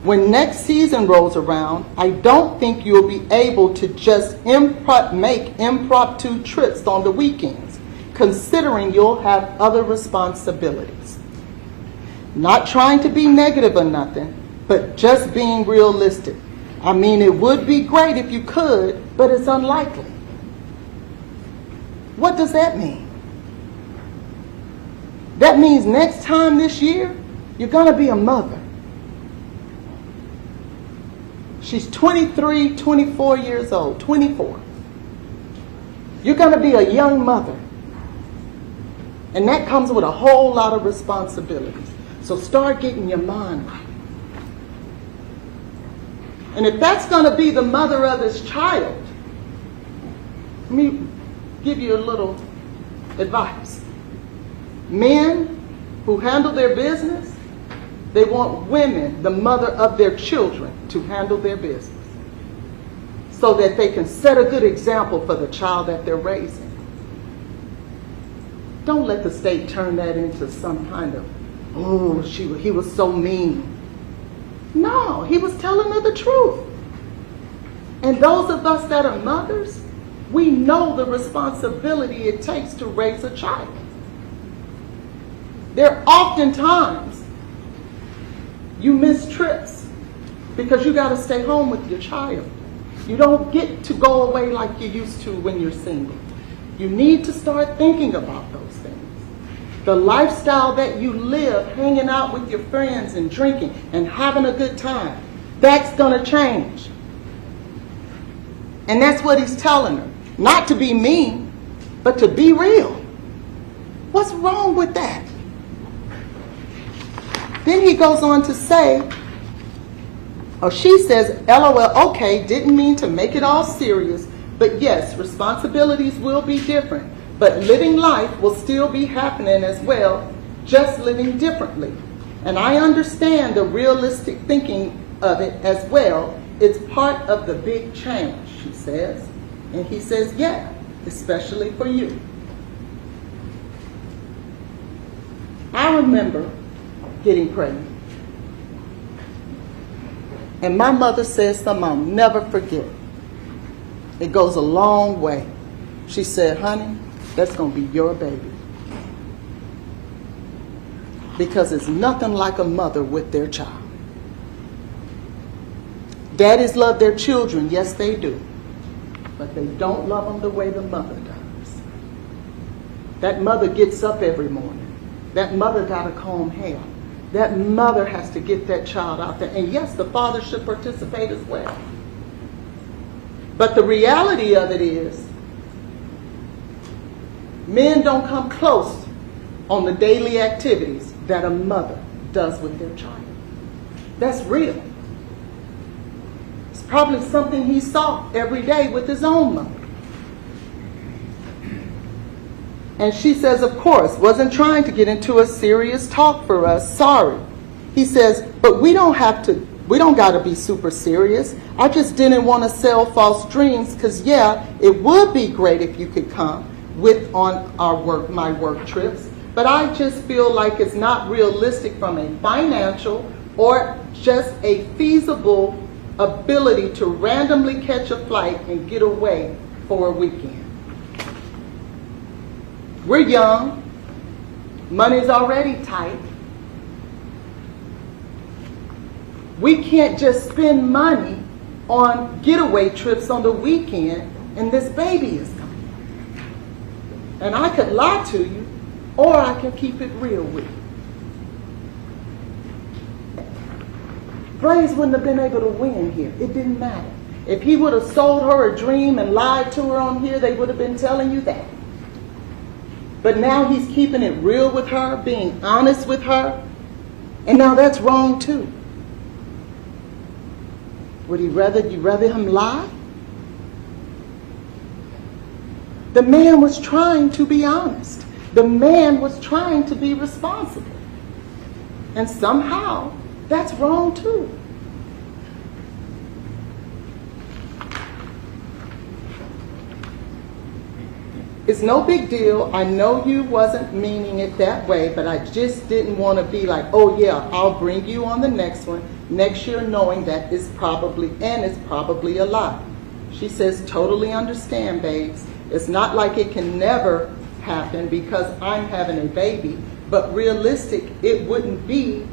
When next season rolls around, I don't think you'll be able to just make impromptu trips on the weekends, considering you'll have other responsibilities. Not trying to be negative or nothing, but just being realistic. I mean, it would be great if you could, but it's unlikely. What does that mean? That means next time this year, you're going to be a mother. She's 23, 24 years old, 24. You're going to be a young mother. And that comes with a whole lot of responsibilities. So start getting your mind right. And if that's going to be the mother of this child, let me give you a little advice. Men who handle their business, they want women, the mother of their children, to handle their business so that they can set a good example for the child that they're raising. Don't let the state turn that into some kind of, oh, he was so mean. No, he was telling her the truth. And those of us that are mothers, we know the responsibility it takes to raise a child. There are often times you miss trips because you got to stay home with your child. You don't get to go away like you used to when you're single. You need to start thinking about those things. The lifestyle that you live, hanging out with your friends and drinking and having a good time, that's going to change. And that's what he's telling her. Not to be mean, but to be real. What's wrong with that? Then he goes on to say, or she says, LOL, okay, didn't mean to make it all serious, but yes, responsibilities will be different, but living life will still be happening as well, just living differently. And I understand the realistic thinking of it as well. It's part of the big change, she says. And he says, yeah, especially for you. I remember getting pregnant. And my mother said something I'll never forget. It goes a long way. She said, honey, that's going to be your baby. Because it's nothing like a mother with their child. Daddies love their children, yes they do. But they don't love them the way the mother does. That mother gets up every morning. That mother got to comb hair. That mother has to get that child out there. And yes, the father should participate as well. But the reality of it is, men don't come close on the daily activities that a mother does with their child. That's real. It's probably something he saw every day with his own mother. And she says, of course, wasn't trying to get into a serious talk for us, sorry. He says, but we don't got to be super serious. I just didn't want to sell false dreams because, yeah, it would be great if you could come on my work trips. But I just feel like it's not realistic from a financial or just a feasible ability to randomly catch a flight and get away for a weekend. We're young. Money's already tight. We can't just spend money on getaway trips on the weekend and this baby is coming. And I could lie to you or I can keep it real with you. Blaise wouldn't have been able to win here. It didn't matter. If he would have sold her a dream and lied to her on here, they would have been telling you that. But now he's keeping it real with her, being honest with her, and now that's wrong too. Would you rather him lie? The man was trying to be honest. The man was trying to be responsible. And somehow, that's wrong too. It's no big deal. I know you wasn't meaning it that way, but I just didn't want to be like, oh yeah, I'll bring you on the next one, next year knowing that it's probably a lie. She says, totally understand, babes. It's not like it can never happen because I'm having a baby, but realistic, it wouldn't be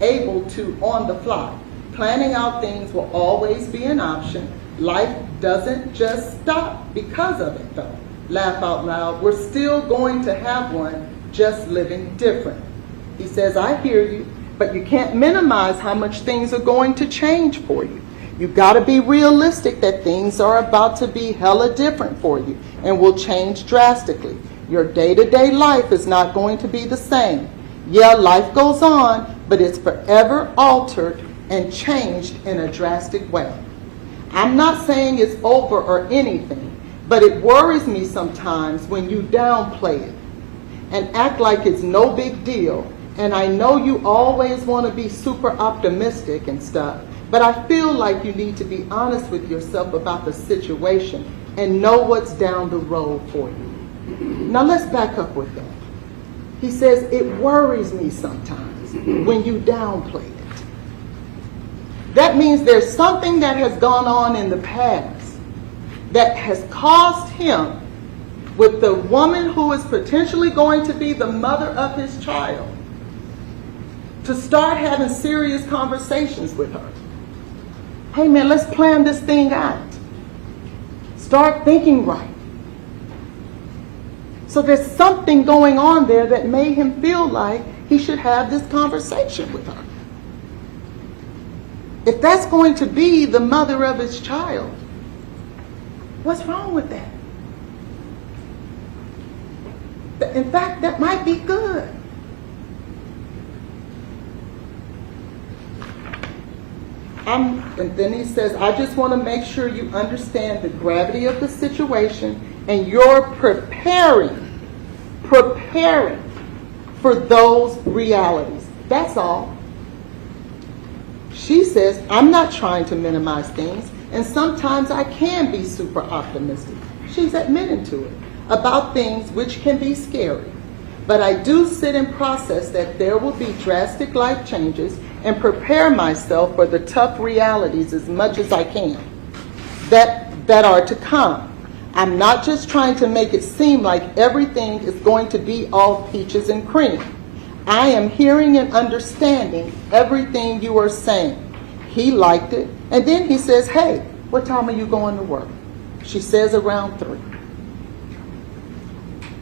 able to on the fly. Planning out things will always be an option. Life doesn't just stop because of it though. Laugh out loud. We're still going to have one, just living different. He says, I hear you, but you can't minimize how much things are going to change for you. You've got to be realistic that things are about to be hella different for you and will change drastically. Your day-to-day life is not going to be the same. Yeah, life goes on, but it's forever altered and changed in a drastic way. I'm not saying it's over or anything, but it worries me sometimes when you downplay it and act like it's no big deal. And I know you always want to be super optimistic and stuff, but I feel like you need to be honest with yourself about the situation and know what's down the road for you. Now let's back up with that. He says, it worries me sometimes when you downplay it. That means there's something that has gone on in the past that has caused him, with the woman who is potentially going to be the mother of his child, to start having serious conversations with her. Hey man, let's plan this thing out. Start thinking right. So there's something going on there that made him feel like he should have this conversation with her. If that's going to be the mother of his child, what's wrong with that? In fact, that might be good. And then he says, I just want to make sure you understand the gravity of the situation and you're preparing for those realities. That's all. She says, I'm not trying to minimize things, and sometimes I can be super optimistic. She's admitting to it about things which can be scary. But I do sit and process that there will be drastic life changes and prepare myself for the tough realities as much as I can that are to come. I'm not just trying to make it seem like everything is going to be all peaches and cream. I am hearing and understanding everything you are saying. He liked it. And then he says, hey, what time are you going to work? She says around 3.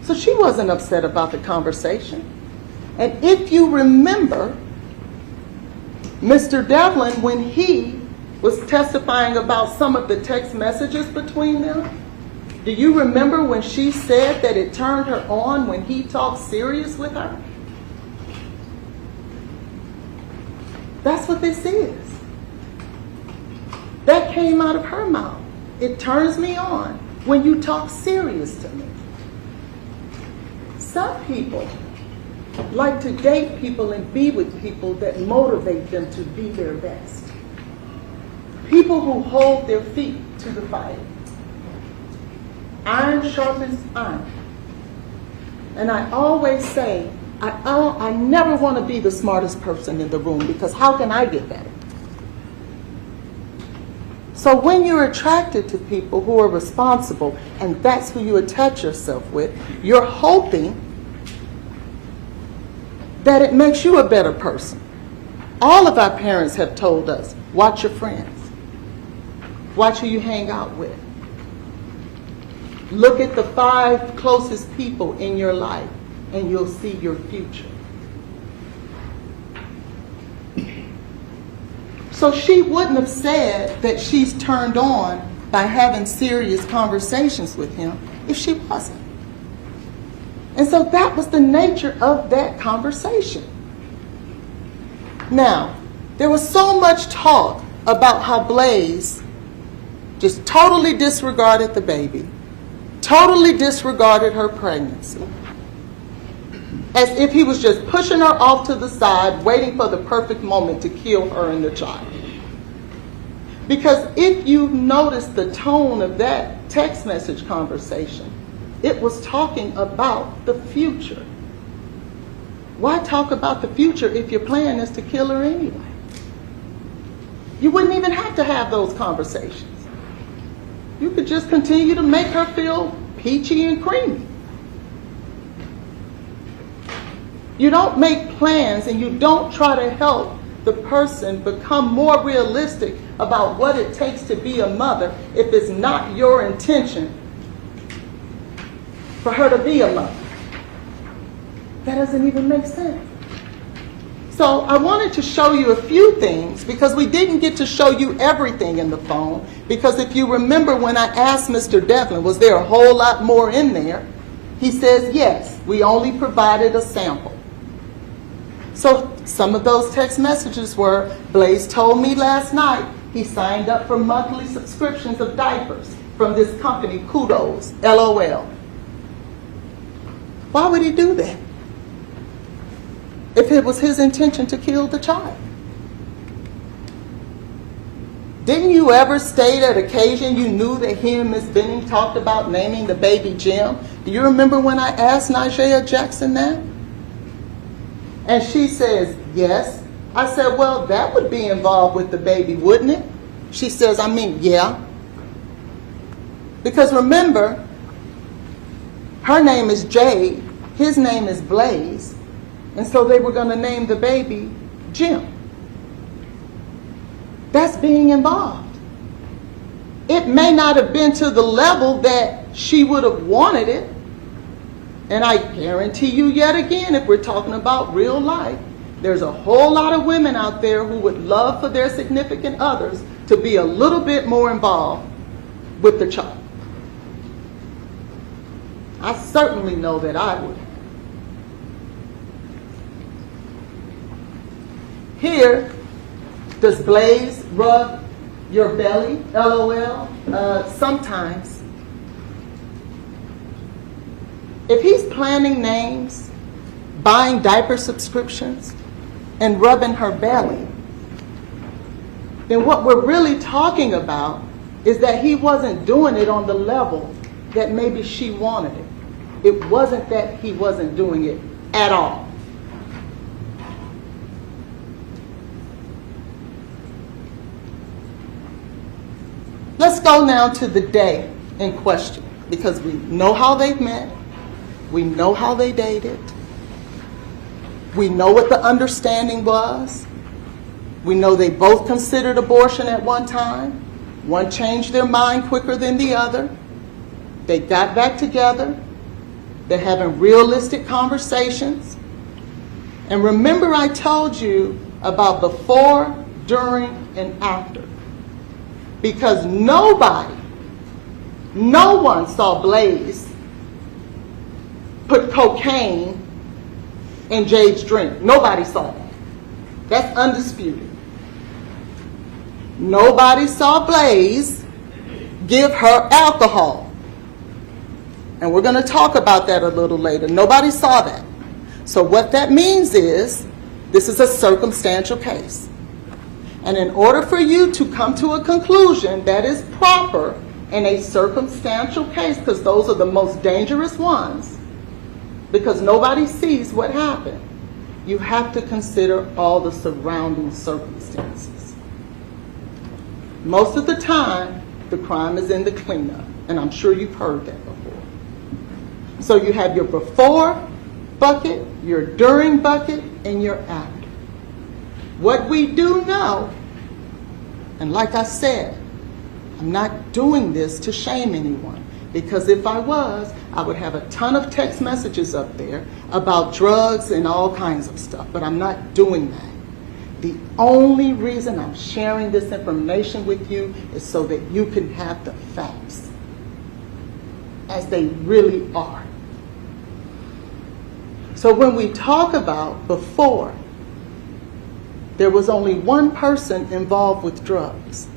So she wasn't upset about the conversation. And if you remember, Mr. Devlin, when he was testifying about some of the text messages between them, do you remember when she said that it turned her on when he talked serious with her? That's what this is. That came out of her mouth. It turns me on when you talk serious to me. Some people like to date people and be with people that motivate them to be their best. People who hold their feet to the fire. Iron sharpens iron. And I always say, I never want to be the smartest person in the room, because how can I get better? So when you're attracted to people who are responsible, and that's who you attach yourself with, you're hoping that it makes you a better person. All of our parents have told us, watch your friends. Watch who you hang out with. Look at the 5 closest people in your life, and you'll see your future. So she wouldn't have said that she's turned on by having serious conversations with him if she wasn't. And so that was the nature of that conversation. Now, there was so much talk about how Blaise just totally disregarded the baby, totally disregarded her pregnancy, as if he was just pushing her off to the side, waiting for the perfect moment to kill her and the child. Because if you notice the tone of that text message conversation, it was talking about the future. Why talk about the future if your plan is to kill her anyway? You wouldn't even have to have those conversations. You could just continue to make her feel peachy and creamy. You don't make plans and you don't try to help the person become more realistic about what it takes to be a mother if it's not your intention for her to be a mother. That doesn't even make sense. So I wanted to show you a few things, because we didn't get to show you everything in the phone, because if you remember when I asked Mr. Devlin, was there a whole lot more in there? He says, yes, we only provided a sample. So some of those text messages were, Blaise told me last night he signed up for monthly subscriptions of diapers from this company, Kudos, LOL. Why would he do that if it was his intention to kill the child? Didn't you ever state at occasion you knew that he and Miss Benning talked about naming the baby Jim? Do you remember when I asked Nigella Jackson that? And she says, yes. I said, well, that would be involved with the baby, wouldn't it? She says, yeah. Because remember, her name is Jade, his name is Blaise, and so they were going to name the baby Jim. That's being involved. It may not have been to the level that she would have wanted it. And I guarantee you yet again, if we're talking about real life, there's a whole lot of women out there who would love for their significant others to be a little bit more involved with the child. I certainly know that I would. Here, does Blaise rub your belly? LOL. Sometimes. If he's planning names, buying diaper subscriptions, and rubbing her belly, then what we're really talking about is that he wasn't doing it on the level that maybe she wanted it. It wasn't that he wasn't doing it at all. Let's go now to the day in question, because we know how they've met, we know how they dated, we know what the understanding was, we know they both considered abortion at one time, one changed their mind quicker than the other, they got back together, they're having realistic conversations, and remember I told you about before, during, and after. Because no one saw Blaise put cocaine in Jade's drink. Nobody saw that. That's undisputed. Nobody saw Blaise give her alcohol. And we're going to talk about that a little later. Nobody saw that. So what that means is this is a circumstantial case. And in order for you to come to a conclusion that is proper in a circumstantial case, because those are the most dangerous ones, because nobody sees what happened, you have to consider all the surrounding circumstances. Most of the time, the crime is in the cleanup, and I'm sure you've heard that before. So you have your before bucket, your during bucket, and your after. What we do know, and like I said, I'm not doing this to shame anyone, because if I was, I would have a ton of text messages up there about drugs and all kinds of stuff, but I'm not doing that. The only reason I'm sharing this information with you is so that you can have the facts as they really are. So when we talk about before, there was only one person involved with drugs,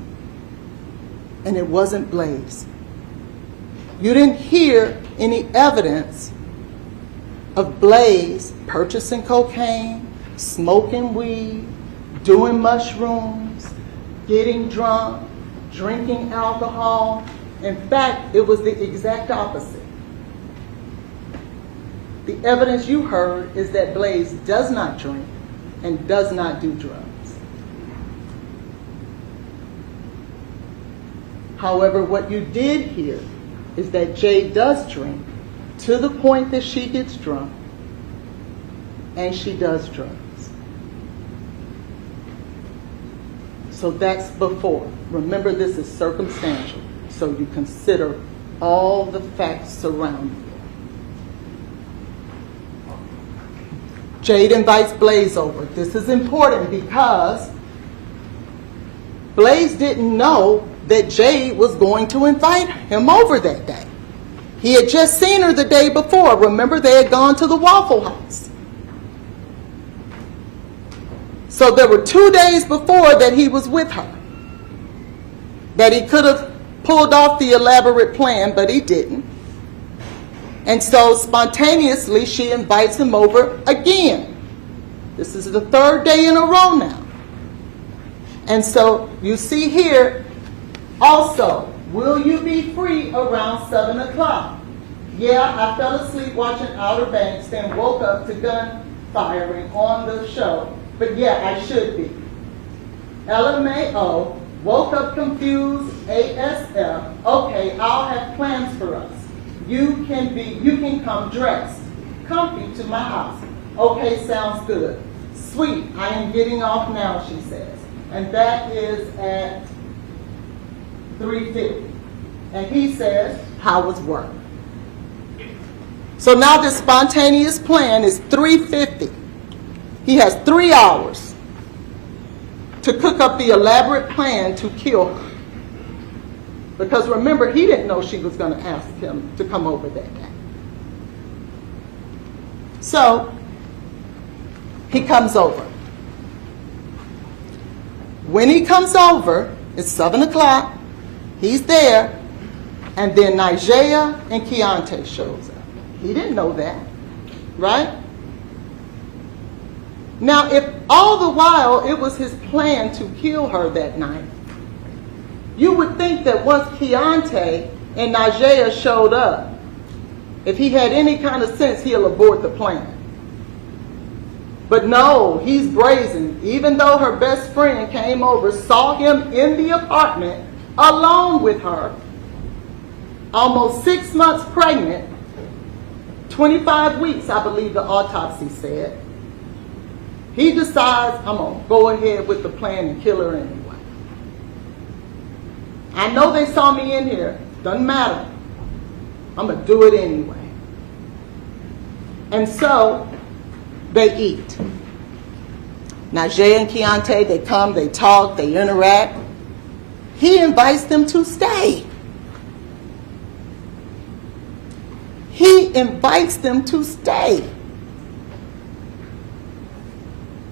and it wasn't Blaise. You didn't hear any evidence of Blaise purchasing cocaine, smoking weed, doing mushrooms, getting drunk, drinking alcohol. In fact, it was the exact opposite. The evidence you heard is that Blaise does not drink and does not do drugs. However, what you did hear is that Jade does drink to the point that she gets drunk, and she does drugs. So that's before. Remember, this is circumstantial, so you consider all the facts surrounding it. Jade invites Blaise over. This is important because Blaise didn't know that Jade was going to invite him over that day. He had just seen her the day before. Remember, they had gone to the Waffle House. So there were 2 days before that he was with her, that he could have pulled off the elaborate plan, but he didn't. And so spontaneously, she invites him over again. This is the 3rd day in a row now. And so you see here, also, will you be free around 7 o'clock? Yeah, I fell asleep watching Outer Banks, then woke up to gun firing on the show. But yeah, I should be. LMAO, woke up confused, ASF. Okay, I'll have plans for us. You can come dressed, comfy to my house. Okay, sounds good. Sweet, I am getting off now, she says. And that is at 3:50. And he says, how was work? So now this spontaneous plan is 3:50. He has 3 hours to cook up the elaborate plan to kill her. Because remember, he didn't know she was going to ask him to come over that day. So he comes over. When he comes over, it's 7 o'clock, he's there, and then Nigea and Keontae shows up. He didn't know that, right? Now, if all the while it was his plan to kill her that night, you would think that once Keontae and Nigea showed up, if he had any kind of sense, he'll abort the plan. But no, he's brazen. Even though her best friend came over, saw him in the apartment alone with her, almost 6 months pregnant, 25 weeks, I believe the autopsy said. He decides, I'm going to go ahead with the plan and kill her anyway. I know they saw me in here. Doesn't matter. I'm going to do it anyway. And so they eat. Nigea and Keontae, they come, they talk, they interact. He invites them to stay. He invites them to stay.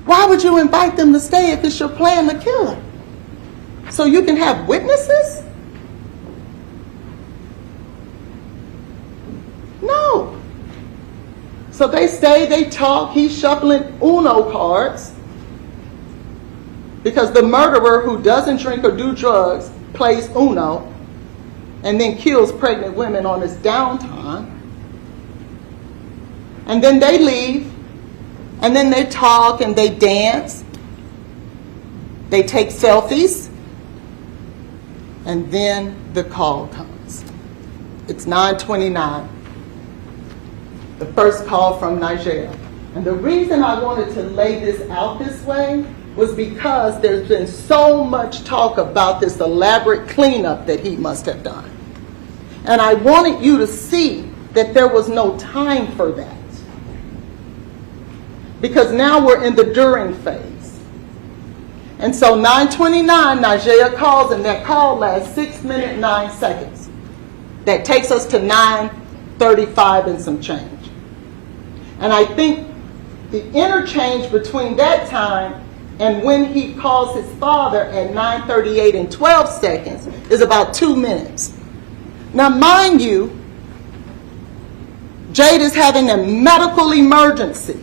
Why would you invite them to stay if it's your plan to kill her? So you can have witnesses? No. So they stay, they talk, he's shuffling Uno cards because the murderer who doesn't drink or do drugs plays Uno and then kills pregnant women on his downtime. And then they leave, and then they talk and they dance. They take selfies, and then the call comes. It's 9:29. The first call from Nigea. And the reason I wanted to lay this out this way was because there's been so much talk about this elaborate cleanup that he must have done. And I wanted you to see that there was no time for that. Because now we're in the during phase. And so 9:29, Nigea calls, and that call lasts 6 minutes, 9 seconds. That takes us to 9:35 and some change. And I think the interchange between that time and when he calls his father at 9:38 and 12 seconds is about 2 minutes. Now, mind you, Jade is having a medical emergency.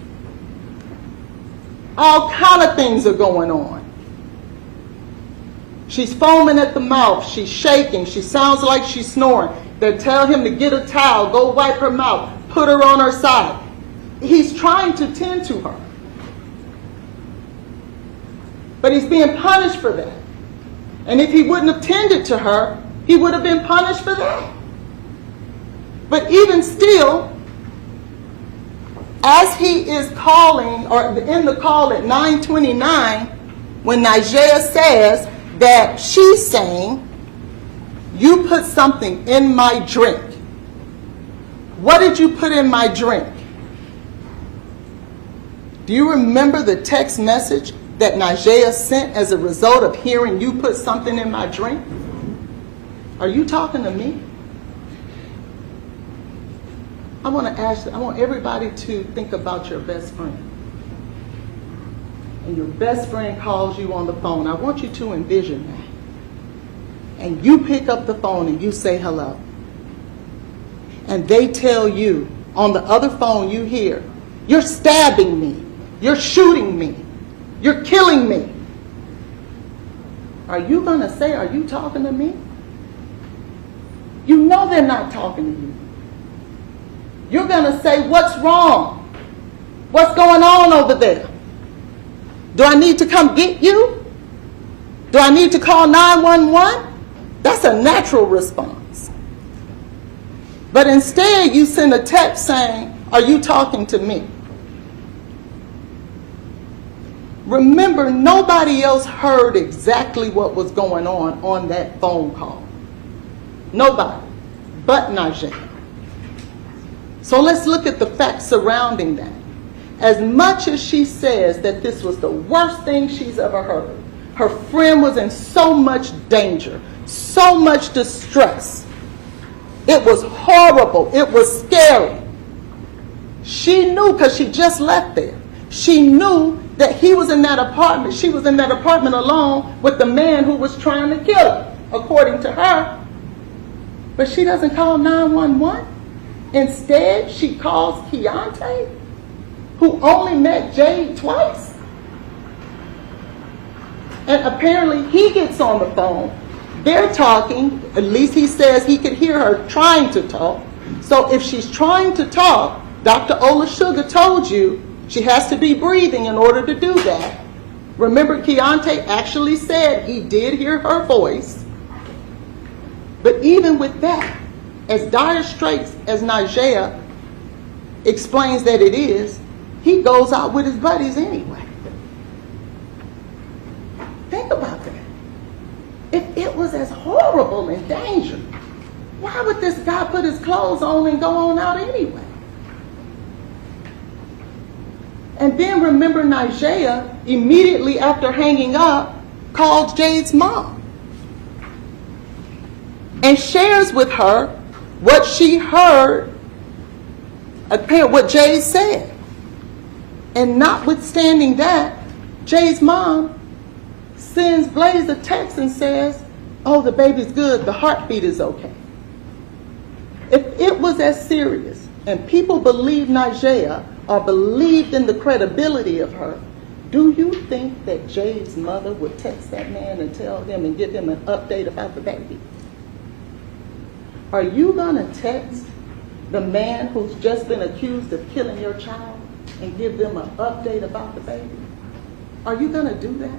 All kind of things are going on. She's foaming at the mouth. She's shaking. She sounds like she's snoring. They tell him to get a towel, go wipe her mouth, put her on her side. He's trying to tend to her. But he's being punished for that. And if he wouldn't have tended to her, he would have been punished for that. But even still, as he is calling, or in the call at 9:29, when Nigea says that she's saying, you put something in my drink. What did you put in my drink? Do you remember the text message that Nigea sent as a result of hearing you put something in my drink? Are you talking to me? I want everybody to think about your best friend. And your best friend calls you on the phone. I want you to envision that. And you pick up the phone and you say hello. And they tell you, on the other phone you hear, you're stabbing me. You're shooting me. You're killing me. are you going to say, are you talking to me? You know they're not talking to you. You're going to say, what's wrong? What's going on over there? Do I need to come get you? Do I need to call 911? That's a natural response. But instead, you send a text saying, are you talking to me? Remember, nobody else heard exactly what was going on that phone call. Nobody but Najee. So let's look at the facts surrounding that. As much as she says that this was the worst thing she's ever heard, her friend was in so much danger, so much distress. It was horrible. It was scary. She knew, because she just left there, she knew that he was in that apartment. She was in that apartment alone with the man who was trying to kill her, according to her. But she doesn't call 911. Instead, she calls Keontae, who only met Jade twice. And apparently he gets on the phone. They're talking. At least he says he could hear her trying to talk. So if she's trying to talk, Dr. Ola Sugar told you she has to be breathing in order to do that. Remember, Keontae actually said he did hear her voice. But even with that, as dire straits as Najee explains that it is, he goes out with his buddies anyway. Think about that. If it was as horrible and dangerous, why would this guy put his clothes on and go on out anyway? And then remember, Najee, immediately after hanging up, called Jade's mom and shares with her what she heard, what Jade said. And notwithstanding that, Jade's mom sends Blaise a text and says, oh, the baby's good, the heartbeat is okay. If it was as serious and people believed Najee or believed in the credibility of her, do you think that Jade's mother would text that man and tell him and give him an update about the baby? Are you going to text the man who's just been accused of killing your child and give them an update about the baby? Are you going to do that?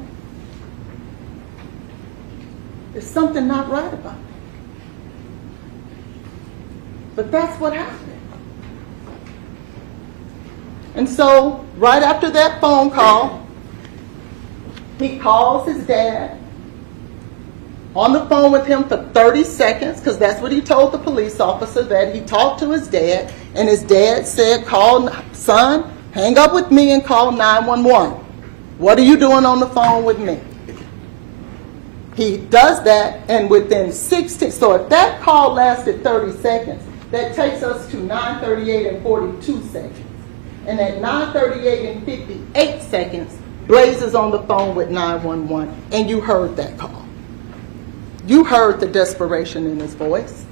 There's something not right about it. But that's what happened. And so, right after that phone call, he calls his dad on the phone with him for 30 seconds, because that's what he told the police officer, that he talked to his dad, and his dad said, call, son, hang up with me and call 911. What are you doing on the phone with me? He does that, and within 16, so if that call lasted 30 seconds, that takes us to 9:38 and 42 seconds. And at 9:38 and 58 seconds, Blaise is on the phone with 911, and you heard that call. You heard the desperation in his voice.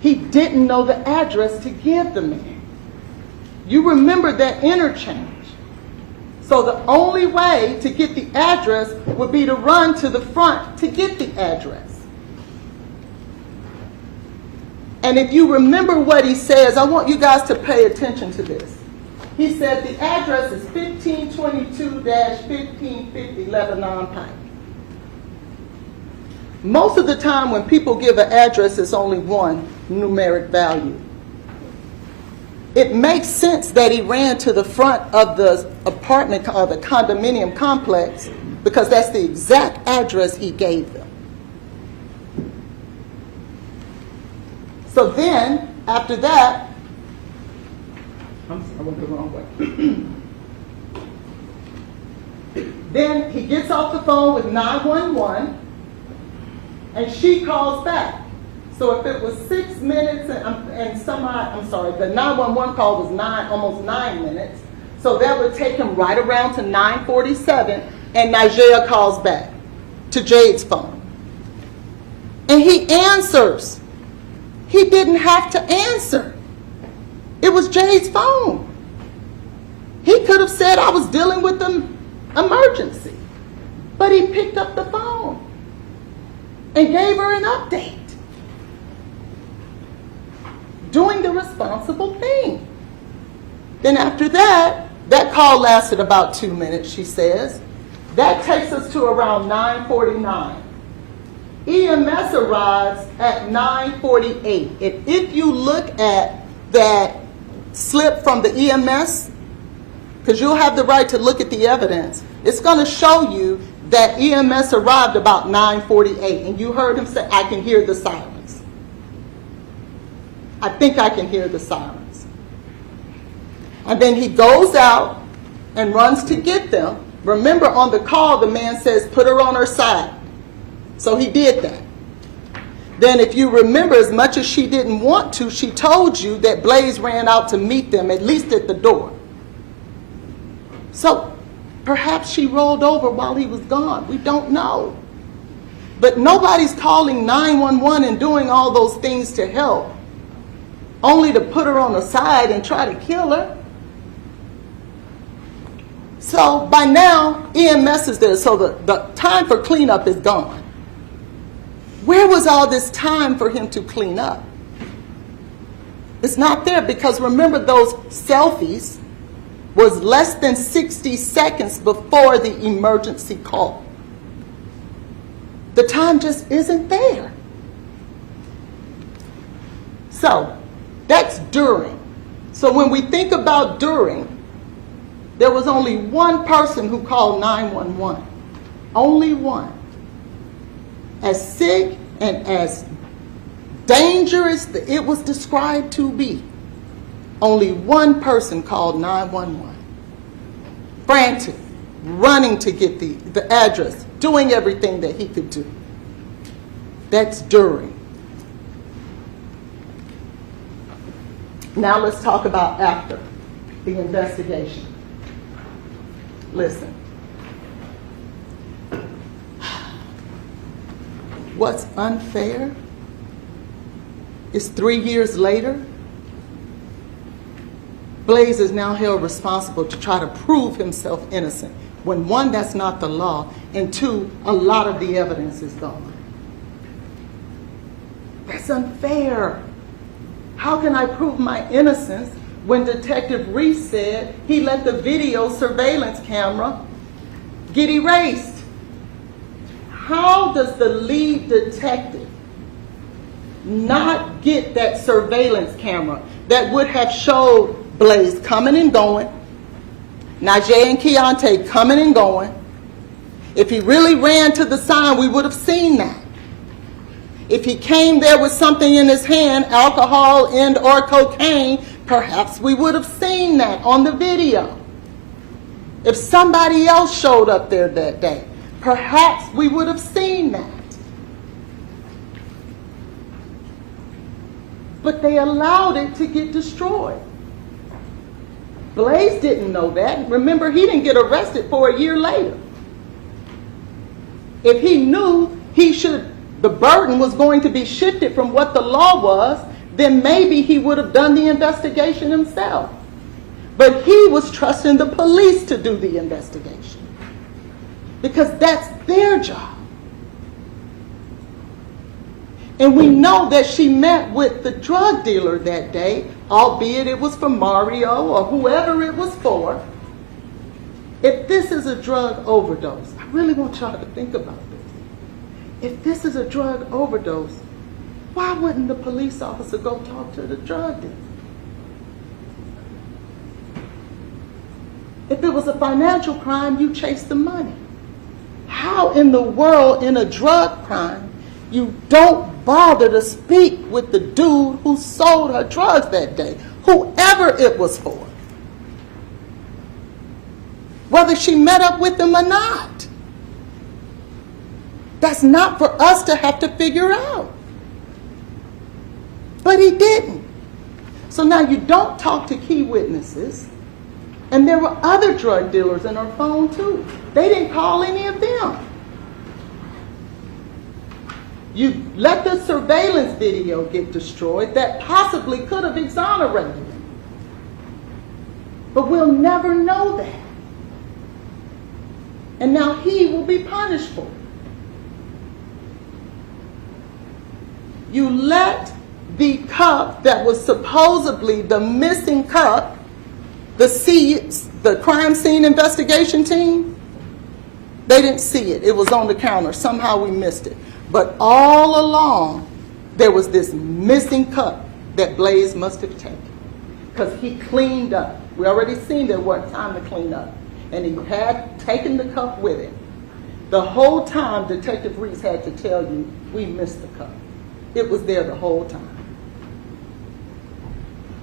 He didn't know the address to give the man. You remember that interchange. So the only way to get the address would be to run to the front to get the address. And if you remember what he says, I want you guys to pay attention to this. He said the address is 1522-1550 Lebanon Pike. Most of the time when people give an address, it's only one numeric value. It makes sense that he ran to the front of the apartment or the condominium complex, because that's the exact address he gave them. So then, after that, I went the wrong way. Then he gets off the phone with 911, and she calls back. So if it was 6 minutes and some, I'm sorry, the 911 call was almost 9 minutes. So that would take him right around to 9:47, and Najee calls back to Jade's phone. And he answers. He didn't have to answer. It was Jade's phone. He could have said, I was dealing with an emergency. But he picked up the phone and gave her an update, doing the responsible thing. Then after that call lasted about 2 minutes, she says. That takes us to around 9:49. EMS arrives at 9:48. And if you look at that slip from the EMS, because you'll have the right to look at the evidence, it's going to show you that EMS arrived about 9:48. And you heard him say, I can hear the sirens. I think I can hear the sirens. And then he goes out and runs to get them. Remember, on the call, the man says, put her on her side. So he did that. Then if you remember, as much as she didn't want to, she told you that Blaise ran out to meet them, at least at the door. So perhaps she rolled over while he was gone. We don't know. But nobody's calling 911 and doing all those things to help, only to put her on the side and try to kill her. So by now, EMS is there, so the time for cleanup is gone. Where was all this time for him to clean up? It's not there, because remember, those selfies was less than 60 seconds before the emergency call. The time just isn't there. So that's during. So when we think about during, there was only one person who called 911. Only one. As sick and as dangerous as it was described to be, only one person called 911. Frantic, running to get the address, doing everything that he could do. That's during. Now let's talk about after the investigation. Listen. What's unfair is 3 years later, Blaise is now held responsible to try to prove himself innocent, when one, that's not the law, and two, a lot of the evidence is gone. That's unfair. How can I prove my innocence when Detective Reese said he let the video surveillance camera get erased? How does the lead detective not get that surveillance camera that would have showed Blaise coming and going, Najee and Keontae coming and going? If he really ran to the sign, we would have seen that. If he came there with something in his hand, alcohol and or cocaine, perhaps we would have seen that on the video. If somebody else showed up there that day, perhaps we would have seen that. But they allowed it to get destroyed. Blaise didn't know that. Remember, he didn't get arrested for a year later. If he knew the burden was going to be shifted from what the law was, then maybe he would have done the investigation himself. But he was trusting the police to do the investigation, because that's their job. And we know that she met with the drug dealer that day, albeit it was for Mario or whoever it was for. If this is a drug overdose, I really want y'all to think about this. If this is a drug overdose, why wouldn't the police officer go talk to the drug dealer? If it was a financial crime, you chase the money. How in the world, in a drug crime, you don't bother to speak with the dude who sold her drugs that day, whoever it was for, whether she met up with him or not? That's not for us to have to figure out. But he didn't. So now you don't talk to key witnesses. And there were other drug dealers in her phone too. They didn't call any of them. You let the surveillance video get destroyed that possibly could have exonerated him. But we'll never know that. And now he will be punished for it. You let the cup that was supposedly the missing cup, the crime scene investigation team, they didn't see it. It was on the counter. Somehow we missed it. But all along, there was this missing cup that Blaise must have taken, because he cleaned up. We already seen there wasn't time to clean up. And he had taken the cup with him. The whole time, Detective Reese had to tell you, we missed the cup. It was there the whole time.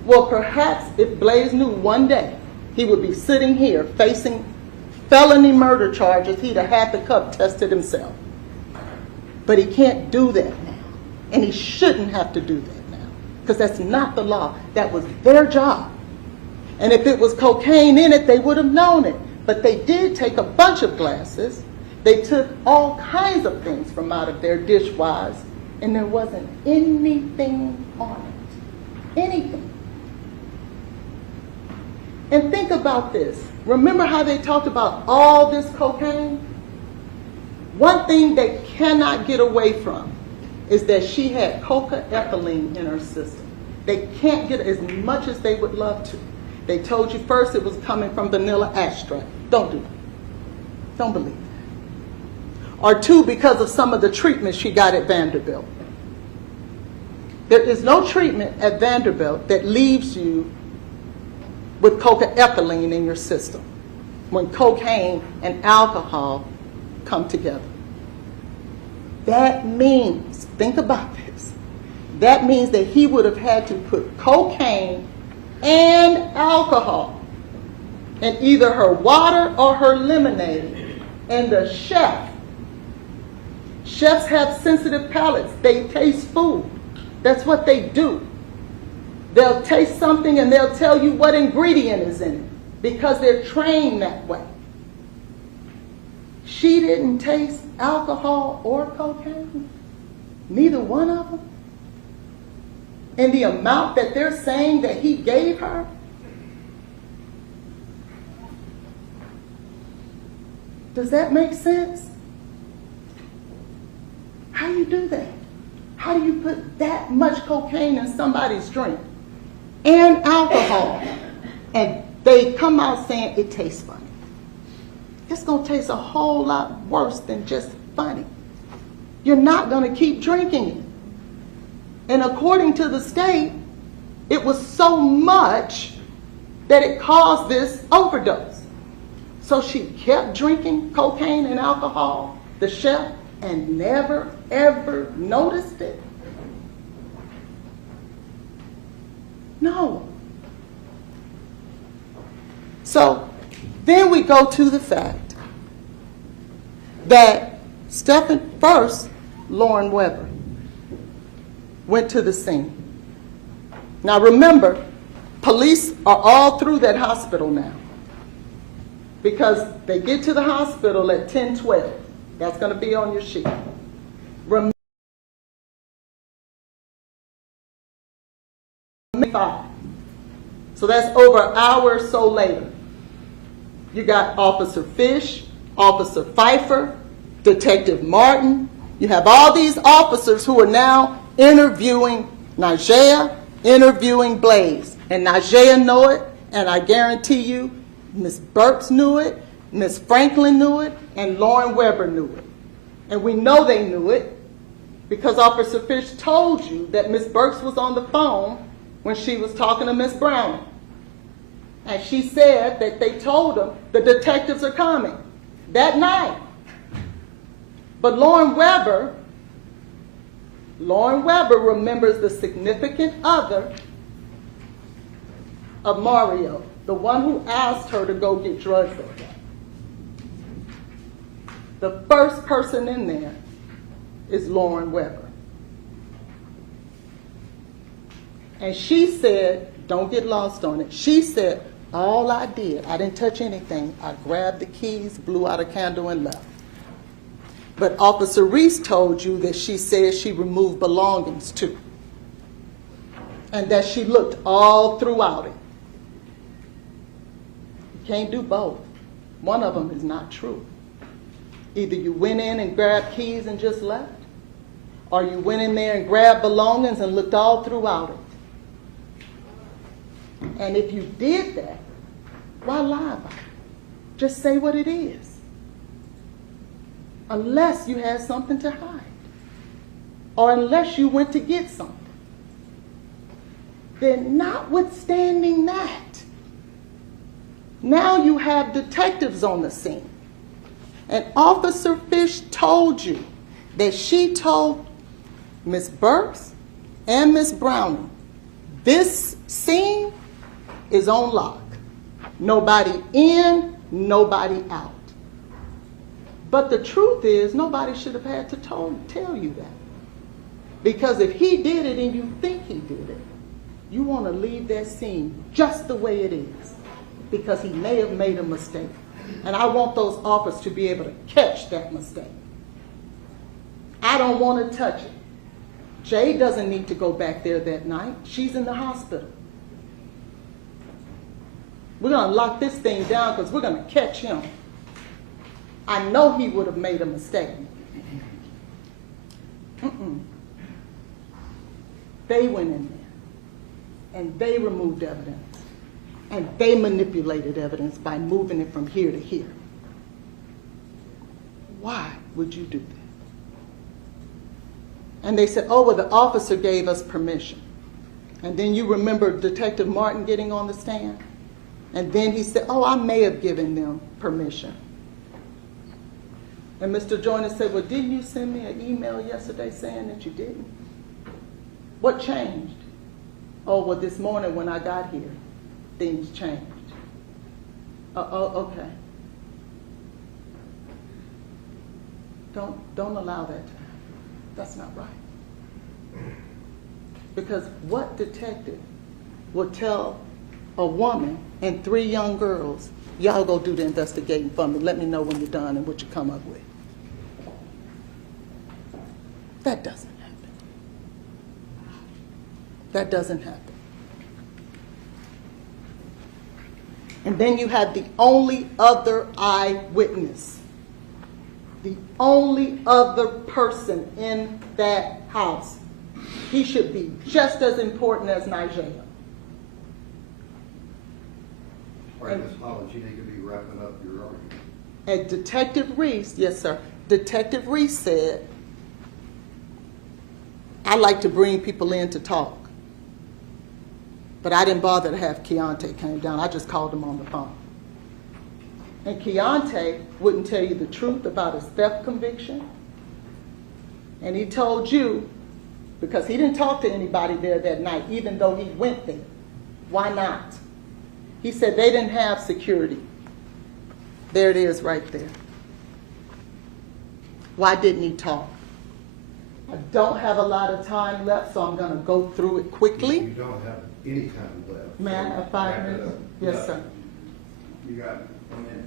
Well, perhaps if Blaise knew one day he would be sitting here facing felony murder charges, he'd have had the cup tested himself. But he can't do that now. And he shouldn't have to do that now, because that's not the law. That was their job. And if it was cocaine in it, they would have known it. But they did take a bunch of glasses. They took all kinds of things from out of their dishwise, and there wasn't anything on it. Anything. And think about this. Remember how they talked about all this cocaine? One thing they cannot get away from is that she had cocaethylene in her system. They can't get as much as they would love to. They told you first it was coming from vanilla extract. Don't do that. Don't believe that. Or two, because of some of the treatment she got at Vanderbilt. There is no treatment at Vanderbilt that leaves you with cocaethylene in your system when cocaine and alcohol come together. That means, think about this, that means that he would have had to put cocaine and alcohol in either her water or her lemonade. And the chefs have sensitive palates. They taste food. That's what they do. They'll taste something and they'll tell you what ingredient is in it because they're trained that way. She didn't taste alcohol or cocaine. Neither one of them. And the amount that they're saying that he gave her, does that make sense? How do you do that? How do you put that much cocaine in somebody's drink and alcohol, and they come out saying it tastes funny? It's going to taste a whole lot worse than just funny. You're not going to keep drinking it. And according to the state, it was so much that it caused this overdose. So she kept drinking cocaine and alcohol, the chef, and never, ever noticed it? No. So then we go to the fact that Lauren Weber went to the scene. Now remember, police are all through that hospital now, because they get to the hospital at 10:12. That's going to be on your sheet. Remember, 5. So that's over an hour or so later. You got Officer Fish, Officer Pfeiffer, Detective Martin. You have all these officers who are now interviewing Najee, interviewing Blaise. And Najee knew it, and I guarantee you, Ms. Burks knew it, Ms. Franklin knew it, and Lauren Weber knew it. And we know they knew it because Officer Fish told you that Ms. Burks was on the phone when she was talking to Ms. Browning. And she said that they told them the detectives are coming that night. But Lauren Weber remembers the significant other of Mario, the one who asked her to go get drugs that day. The first person in there is Lauren Weber. And she said, don't get lost on it, she said, all I did, I didn't touch anything. I grabbed the keys, blew out a candle, and left. But Officer Reese told you that she said she removed belongings too, and that she looked all throughout it. You can't do both. One of them is not true. Either you went in and grabbed keys and just left, or you went in there and grabbed belongings and looked all throughout it. And if you did that, why lie about it? Just say what it is. Unless you had something to hide, or unless you went to get something. Then notwithstanding that, now you have detectives on the scene. And Officer Fish told you that she told Ms. Burks and Ms. Browning, this scene is on lock. Nobody in, nobody out. But the truth is, nobody should have had to tell you that. Because if he did it and you think he did it, you want to leave that scene just the way it is. Because he may have made a mistake. And I want those officers to be able to catch that mistake. I don't want to touch it. Jade doesn't need to go back there that night. She's in the hospital. We're going to lock this thing down because we're going to catch him. I know he would have made a mistake. They went in there and they removed evidence. And they manipulated evidence by moving it from here to here. Why would you do that? And they said, oh, well, the officer gave us permission. And then you remember Detective Martin getting on the stand? And then he said, oh, I may have given them permission. And Mr. Joyner said, well, didn't you send me an email yesterday saying that you didn't? What changed? Oh, well, this morning when I got here, things changed. Okay. Don't allow that to happen. That's not right. Because what detective would tell a woman and 3 young girls, y'all go do the investigating for me, let me know when you're done and what you come up with? That doesn't happen. That doesn't happen. And then you have the only other eyewitness, the only other person in that house. He should be just as important as Nigel. All right, Ms. Hollins, you need to be wrapping up your argument. And Detective Reese, yes, sir. Detective Reese said, I like to bring people in to talk. But I didn't bother to have Keontae came down. I just called him on the phone. And Keontae wouldn't tell you the truth about his theft conviction. And he told you, because he didn't talk to anybody there that night, even though he went there. Why not? He said they didn't have security. There it is right there. Why didn't he talk? I don't have a lot of time left, so I'm going to go through it quickly. You don't have any time left. May I have 5 minutes? Yes, sir. You got 1 minute.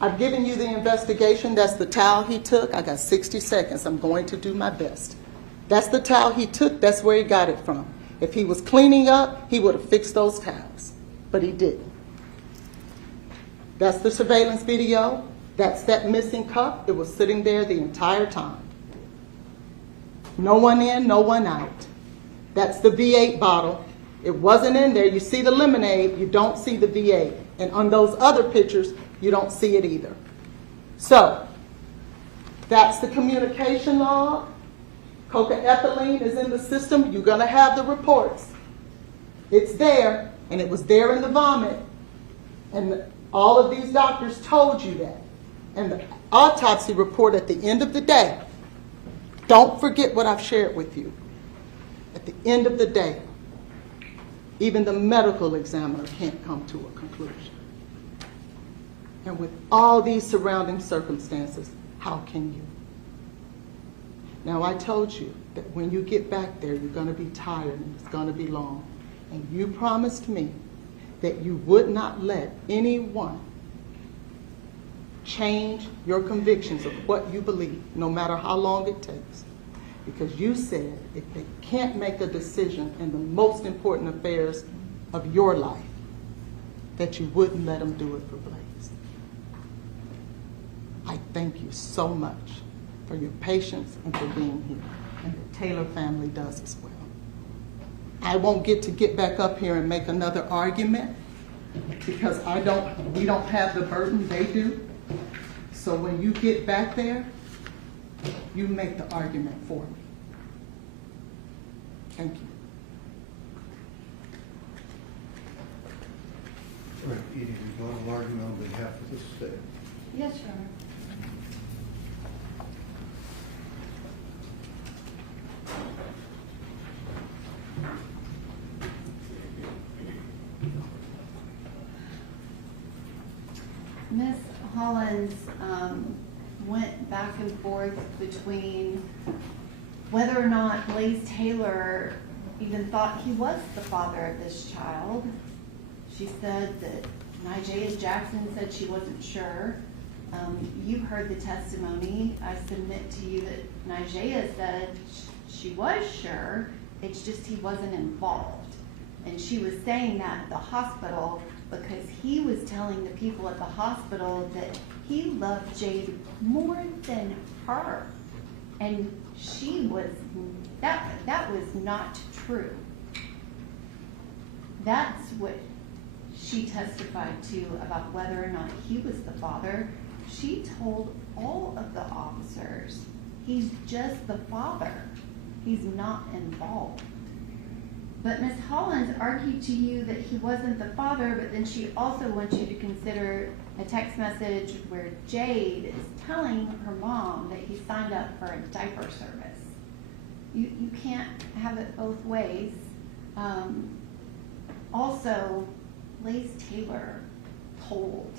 I've given you the investigation. That's the towel he took. I got 60 seconds. I'm going to do my best. That's the towel he took. That's where he got it from. If he was cleaning up, he would have fixed those towels. But he didn't. That's the surveillance video. That's that missing cup. It was sitting there the entire time. No one in, no one out. That's the V8 bottle. It wasn't in there. You see the lemonade, you don't see the V8. And on those other pictures, you don't see it either. So, that's the communication log. Cocaethylene is in the system. You're going to have the reports. It's there, and it was there in the vomit. And all of these doctors told you that. And the autopsy report at the end of the day, don't forget what I've shared with you. At the end of the day, even the medical examiner can't come to a conclusion. And with all these surrounding circumstances, how can you? Now, I told you that when you get back there, you're going to be tired and it's going to be long. And you promised me that you would not let anyone change your convictions of what you believe, no matter how long it takes. Because you said if they can't make a decision in the most important affairs of your life, that you wouldn't let them do it for Blaise. thank you so much for your patience and for being here. And the Taylor family does as well. I won't get back up here and make another argument because we don't have the burden, they do. So when you get back there, you make the argument for me. Thank you. All right, Edie, we're going to argue on behalf of the state. Yes, Your Honor. Ms. Hollins went back and forth between whether or not Blaise Taylor even thought he was the father of this child. She said that Jade Jackson said she wasn't sure. You heard the testimony. I submit to you that Nigella said she was sure, it's just he wasn't involved. And she was saying that at the hospital because he was telling the people at the hospital that he loved Jade more than her. And she was, that was not true. That's what she testified to about whether or not he was the father. She told all of the officers, he's just the father. He's not involved. But Ms. Hollins argued to you that he wasn't the father, but then she also wants you to consider a text message where Jade is telling her mom that he signed up for a diaper service. You can't have it both ways. Also, Blaise Taylor told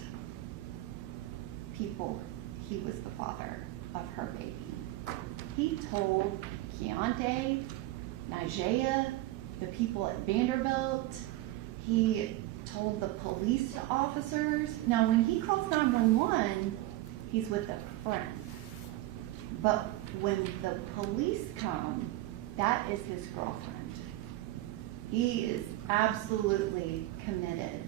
people he was the father of her baby. He told Keontae, Nigella, the people at Vanderbilt. He told the police officers. Now, when he calls 911, he's with a friend. But when the police come, that is his girlfriend. He is absolutely committed.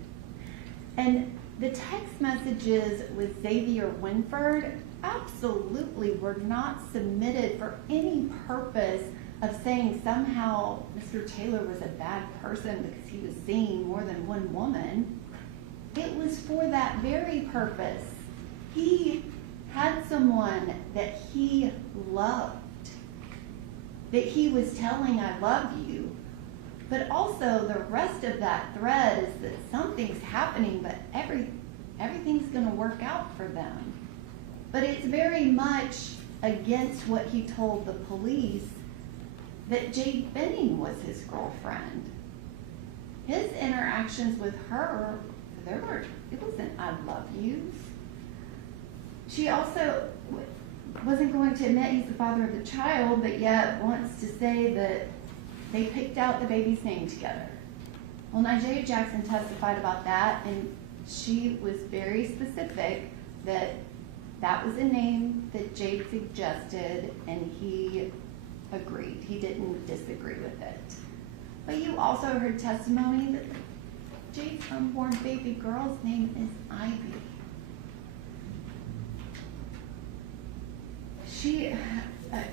And the text messages with Xavier Winford absolutely were not submitted for any purpose of saying somehow Mr. Taylor was a bad person because he was seeing more than one woman. It was for that very purpose. He had someone that he loved, that he was telling, I love you. But also the rest of that thread is that something's happening, but everything's going to work out for them. But it's very much against what he told the police that Jade Benning was his girlfriend. His interactions with her, it wasn't I love yous. She also wasn't going to admit he's the father of the child, but yet wants to say that they picked out the baby's name together. Well, Jade Jackson testified about that, and she was very specific that that was a name that Jade suggested, and he agreed. He didn't disagree with it. But you also heard testimony that Jade's unborn baby girl's name is Ivy. She,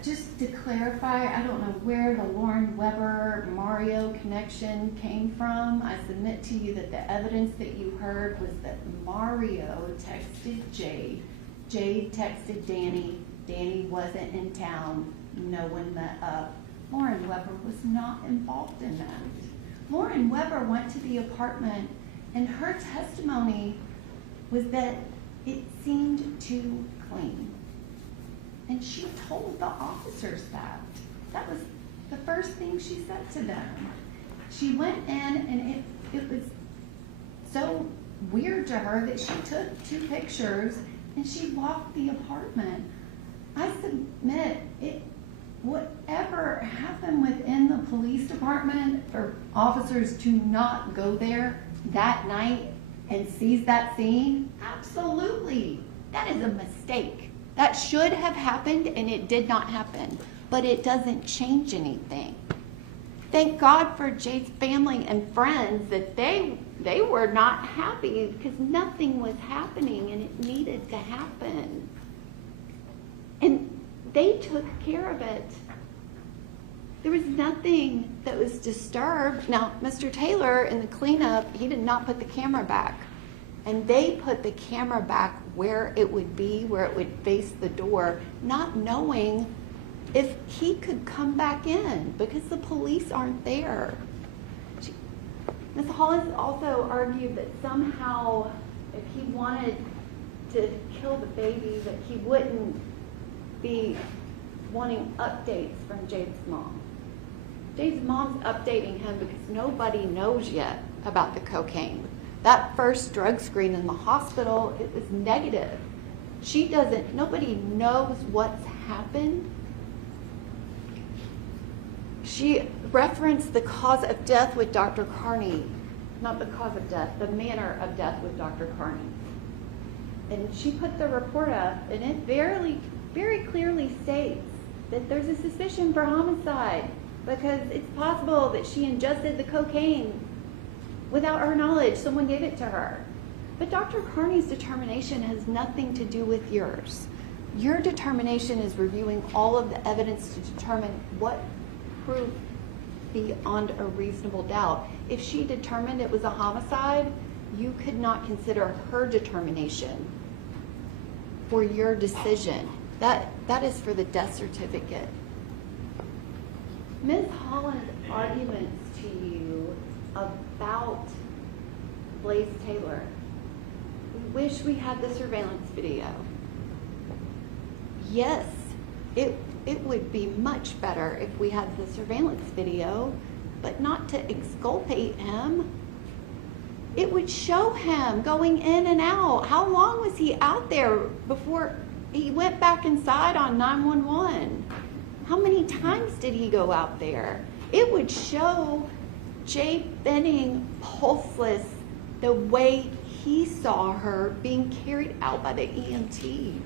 just to clarify, I don't know where the Lauren Weber Mario connection came from. I submit to you that the evidence that you heard was that Mario texted Jade. Jade texted Danny. Danny wasn't in town. No one met up. Lauren Weber was not involved in that. Lauren Weber went to the apartment, and her testimony was that it seemed too clean. And she told the officers that. That was the first thing she said to them. She went in, and it was so weird to her that she took 2 pictures and she locked the apartment. I submit whatever happened within the police department for officers to not go there that night and seize that scene, absolutely, that is a mistake. That should have happened, and it did not happen, but it doesn't change anything. Thank God for Jade's family and friends that they were not happy because nothing was happening and it needed to happen. They took care of it. There was nothing that was disturbed. Now, Mr. Taylor in the cleanup, he did not put the camera back. And they put the camera back where it would be, where it would face the door, not knowing if he could come back in because the police aren't there. Ms. Hollins also argued that somehow if he wanted to kill the baby, that he wouldn't be wanting updates from Jade's mom. Jade's mom's updating him because nobody knows yet about the cocaine. That first drug screen in the hospital, it was negative. Nobody knows what's happened. She referenced the cause of death with Dr. Carney. Not the cause of death, the manner of death with Dr. Carney. And she put the report up, and it very, very clearly states that there's a suspicion for homicide because it's possible that she ingested the cocaine without her knowledge. Someone gave it to her. But Dr. Carney's determination has nothing to do with yours. Your determination is reviewing all of the evidence to determine what proof beyond a reasonable doubt. If she determined it was a homicide, you could not consider her determination for your decision. That is for the death certificate. Ms. Holland's arguments to you about Blaise Taylor. We wish we had the surveillance video. Yes, it would be much better if we had the surveillance video, but not to exculpate him. It would show him going in and out. How long was he out there before he went back inside on 911? How many times did he go out there? It would show Jade Benning pulseless the way he saw her being carried out by the EMTs.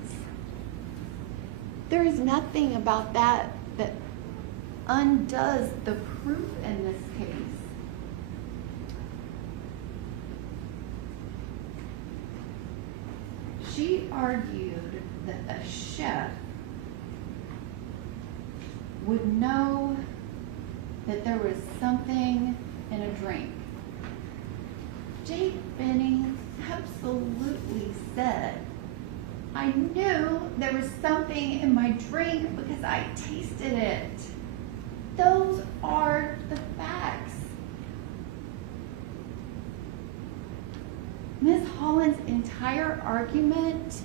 There is nothing about that that undoes the proof in this case. She argued that a chef would know that there was something in a drink. Jade Benning absolutely said, I knew there was something in my drink because I tasted it. Those are the facts. Ms. Holland's entire argument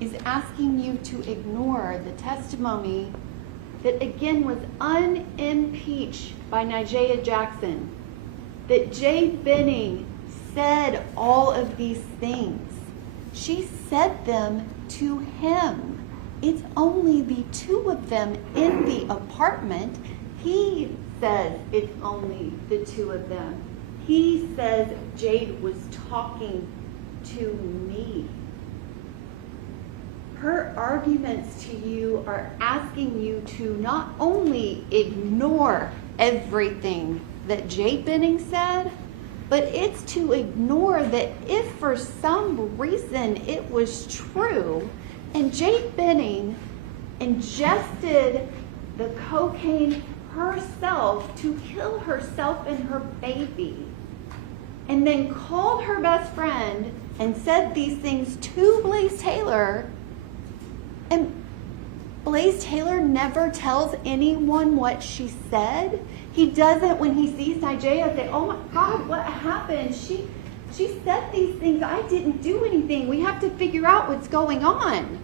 is asking you to ignore the testimony that again was unimpeached by Nijaya Jackson, that Jade Benning said all of these things. She said them to him. It's only the two of them in the apartment. He says it's only the two of them. He says Jade was talking to me. Her arguments to you are asking you to not only ignore everything that Jade Benning said, but it's to ignore that if for some reason it was true and Jade Benning ingested the cocaine herself to kill herself and her baby, and then called her best friend and said these things to Blaise Taylor, and Blaise Taylor never tells anyone what she said. He doesn't, when he sees Nijaya, say, oh my God, what happened? She said these things. I didn't do anything. We have to figure out what's going on.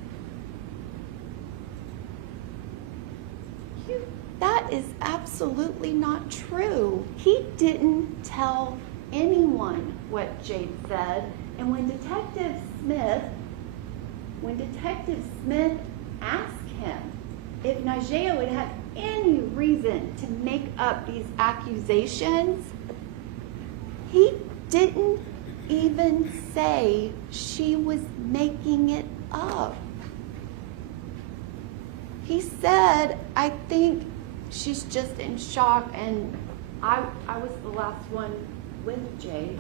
That is absolutely not true. He didn't tell anyone what Jade said. And when Detective Smith asked him if Nijaya would have any reason to make up these accusations, he didn't even say she was making it up. He said, I think she's just in shock, and I was the last one with Jade.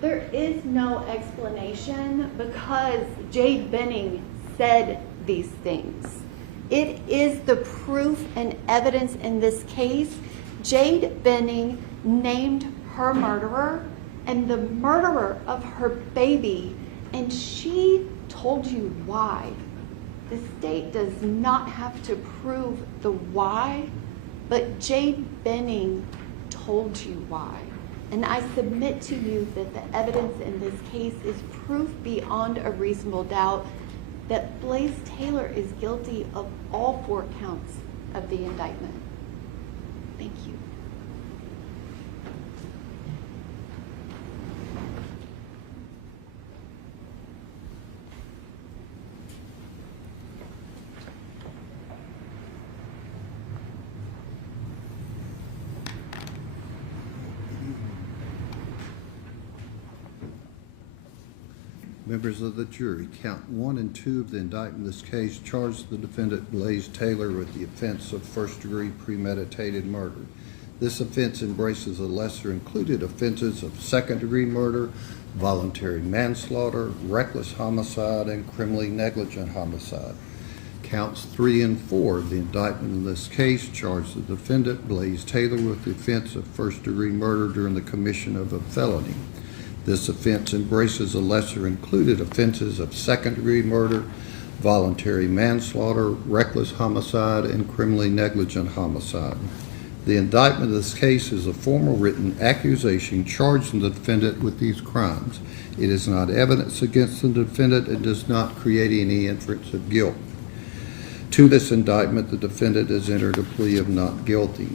There is no explanation because Jade Benning said these things. It is the proof and evidence in this case. Jade Benning named her murderer and the murderer of her baby, and she told you why. The state does not have to prove the why, but Jade Benning told you why. And I submit to you that the evidence in this case is proof beyond a reasonable doubt that Blaise Taylor is guilty of all 4 counts of the indictment. Thank you. Members of the jury, count 1 and 2 of the indictment in this case charge the defendant Blaise Taylor with the offense of first-degree premeditated murder. This offense embraces the lesser included offenses of second-degree murder, voluntary manslaughter, reckless homicide, and criminally negligent homicide. Counts 3 and 4 of the indictment in this case charge the defendant Blaise Taylor with the offense of first-degree murder during the commission of a felony. This offense embraces the lesser included offenses of second-degree murder, voluntary manslaughter, reckless homicide, and criminally negligent homicide. The indictment of this case is a formal written accusation charging the defendant with these crimes. It is not evidence against the defendant and does not create any inference of guilt. To this indictment, the defendant has entered a plea of not guilty.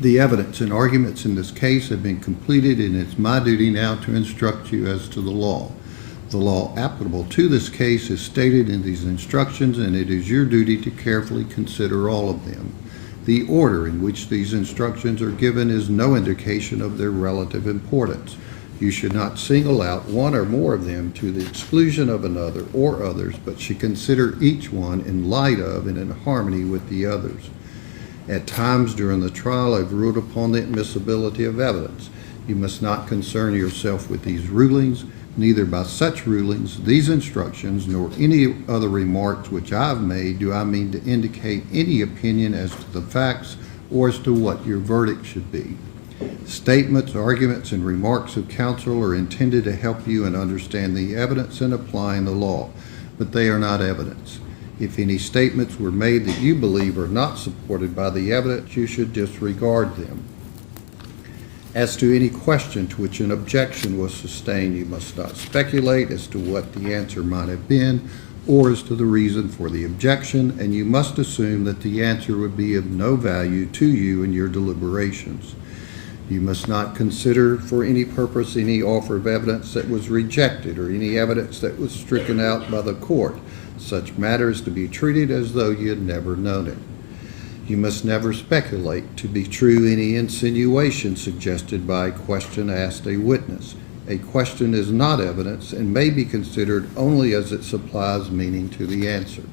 The evidence and arguments in this case have been completed, and it's my duty now to instruct you as to the law. The law applicable to this case is stated in these instructions, and it is your duty to carefully consider all of them. The order in which these instructions are given is no indication of their relative importance. You should not single out one or more of them to the exclusion of another or others, but should consider each one in light of and in harmony with the others. At times during the trial, I've ruled upon the admissibility of evidence. You must not concern yourself with these rulings, neither by such rulings, these instructions, nor any other remarks which I have made do I mean to indicate any opinion as to the facts or as to what your verdict should be. Statements, arguments, and remarks of counsel are intended to help you in understanding the evidence and applying the law, but they are not evidence. If any statements were made that you believe are not supported by the evidence, you should disregard them. As to any question to which an objection was sustained, you must not speculate as to what the answer might have been or as to the reason for the objection, and you must assume that the answer would be of no value to you in your deliberations. You must not consider for any purpose any offer of evidence that was rejected or any evidence that was stricken out by the court. Such matters to be treated as though you had never known it. You must never speculate to be true any insinuation suggested by a question asked a witness. A question is not evidence and may be considered only as it supplies meaning to the answer.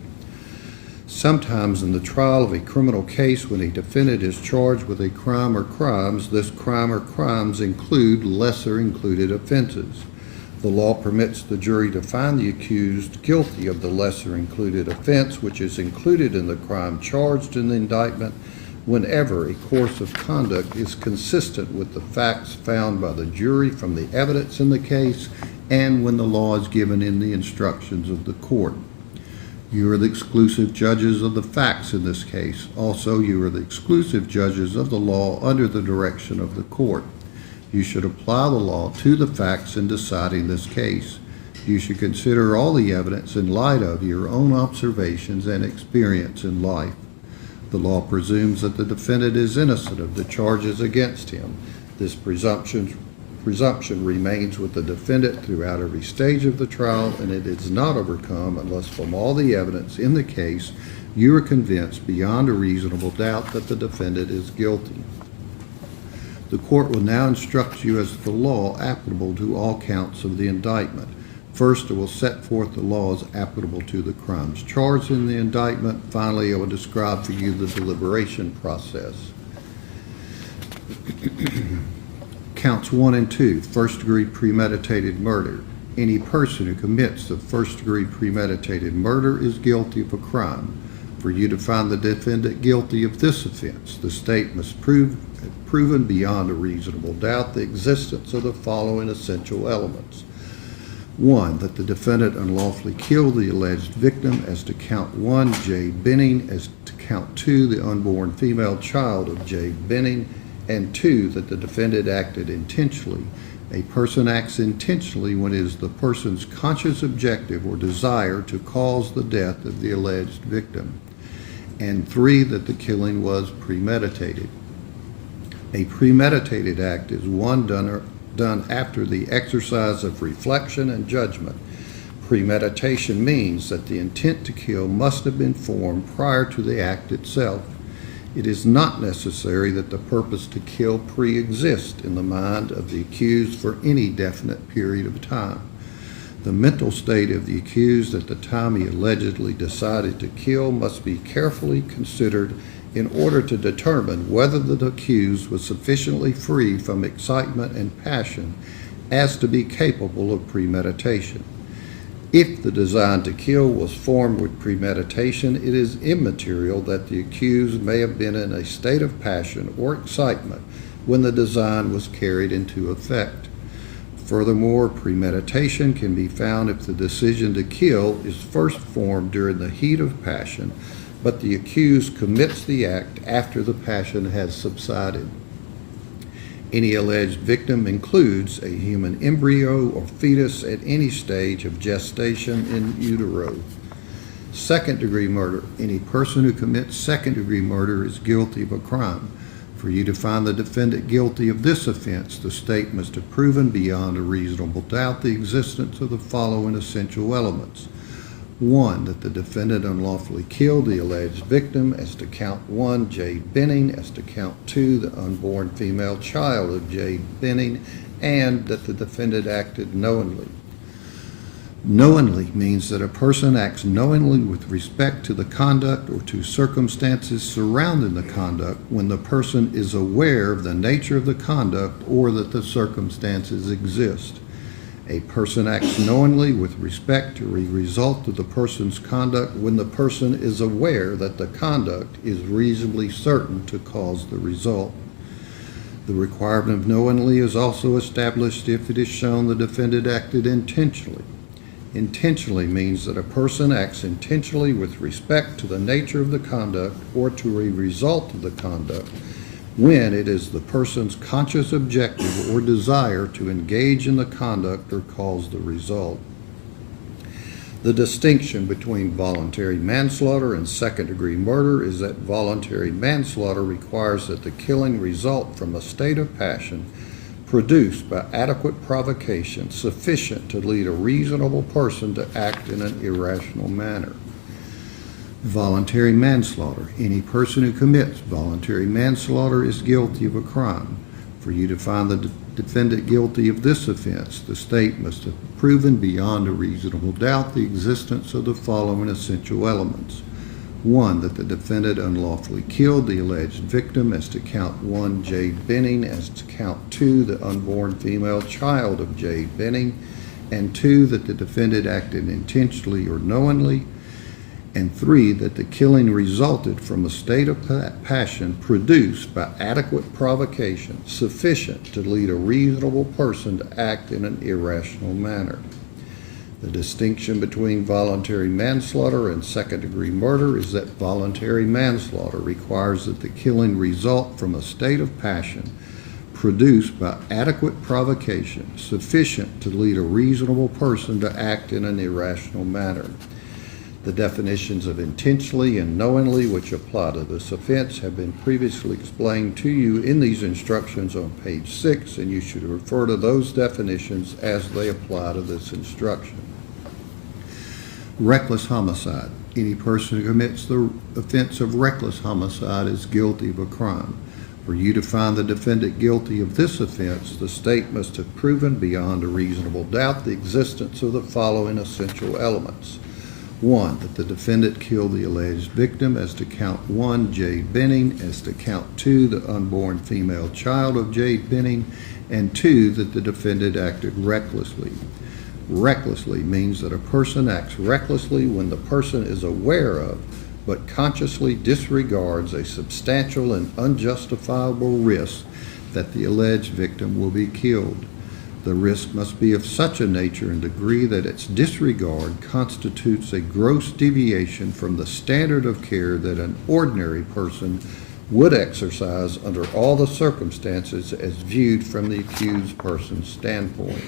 Sometimes in the trial of a criminal case, when a defendant is charged with a crime or crimes, this crime or crimes include lesser included offenses. The law permits the jury to find the accused guilty of the lesser included offense, which is included in the crime charged in the indictment, whenever a course of conduct is consistent with the facts found by the jury from the evidence in the case and when the law is given in the instructions of the court. You are the exclusive judges of the facts in this case. Also, you are the exclusive judges of the law under the direction of the court. You should apply the law to the facts in deciding this case. You should consider all the evidence in light of your own observations and experience in life. The law presumes that the defendant is innocent of the charges against him. This presumption remains with the defendant throughout every stage of the trial, and it is not overcome unless from all the evidence in the case you are convinced beyond a reasonable doubt that the defendant is guilty. The court will now instruct you as to the law applicable to all counts of the indictment. First, it will set forth the laws applicable to the crimes charged in the indictment. Finally, it will describe for you the deliberation process. Counts 1 and 2, first-degree premeditated murder. any person who commits the first-degree premeditated murder is guilty of a crime. For you to find the defendant guilty of this offense, the state must proven beyond a reasonable doubt the existence of the following essential elements. 1, that the defendant unlawfully killed the alleged victim as to count 1, Jade Benning, as to count 2, the unborn female child of Jade Benning, and 2, that the defendant acted intentionally. A person acts intentionally when it is the person's conscious objective or desire to cause the death of the alleged victim. And 3, that the killing was premeditated. A premeditated act is one done after the exercise of reflection and judgment. Premeditation means that the intent to kill must have been formed prior to the act itself. It is not necessary that the purpose to kill pre-exist in the mind of the accused for any definite period of time. The mental state of the accused at the time he allegedly decided to kill must be carefully considered in order to determine whether the accused was sufficiently free from excitement and passion as to be capable of premeditation. If the design to kill was formed with premeditation, it is immaterial that the accused may have been in a state of passion or excitement when the design was carried into effect. Furthermore, premeditation can be found if the decision to kill is first formed during the heat of passion, but the accused commits the act after the passion has subsided. Any alleged victim includes a human embryo or fetus at any stage of gestation in utero. Second-degree murder. Any person who commits second-degree murder is guilty of a crime. For you to find the defendant guilty of this offense, the state must have proven beyond a reasonable doubt the existence of the following essential elements. 1, that the defendant unlawfully killed the alleged victim as to count 1, Jade Benning, as to count 2, the unborn female child of Jade Benning, and that the defendant acted knowingly. Knowingly means that a person acts knowingly with respect to the conduct or to circumstances surrounding the conduct when the person is aware of the nature of the conduct or that the circumstances exist. A person acts knowingly with respect to a result of the person's conduct when the person is aware that the conduct is reasonably certain to cause the result. The requirement of knowingly is also established if it is shown the defendant acted intentionally. Intentionally means that a person acts intentionally with respect to the nature of the conduct or to a result of the conduct when it is the person's conscious objective or desire to engage in the conduct or cause the result. The distinction between voluntary manslaughter and second-degree murder is that voluntary manslaughter requires that the killing result from a state of passion produced by adequate provocation sufficient to lead a reasonable person to act in an irrational manner. Voluntary manslaughter. Any person who commits voluntary manslaughter is guilty of a crime. For you to find the defendant guilty of this offense, the state must have proven beyond a reasonable doubt the existence of the following essential elements. 1, that the defendant unlawfully killed the alleged victim as to count 1, Jade Benning, as to count 2, the unborn female child of Jade Benning, and 2, that the defendant acted intentionally or knowingly, and 3, that the killing resulted from a state of passion produced by adequate provocation sufficient to lead a reasonable person to act in an irrational manner. The distinction between voluntary manslaughter and second-degree murder is that voluntary manslaughter requires that the killing result from a state of passion produced by adequate provocation sufficient to lead a reasonable person to act in an irrational manner. The definitions of intentionally and knowingly which apply to this offense have been previously explained to you in these instructions on page 6, and you should refer to those definitions as they apply to this instruction. Reckless homicide. Any person who commits the offense of reckless homicide is guilty of a crime. For you to find the defendant guilty of this offense, the state must have proven beyond a reasonable doubt the existence of the following essential elements. 1, that the defendant killed the alleged victim as to count 1, Jade Benning, as to count 2, the unborn female child of Jade Benning, and 2, that the defendant acted recklessly. Recklessly means that a person acts recklessly when the person is aware of but consciously disregards a substantial and unjustifiable risk that the alleged victim will be killed. The risk must be of such a nature and degree that its disregard constitutes a gross deviation from the standard of care that an ordinary person would exercise under all the circumstances as viewed from the accused person's standpoint.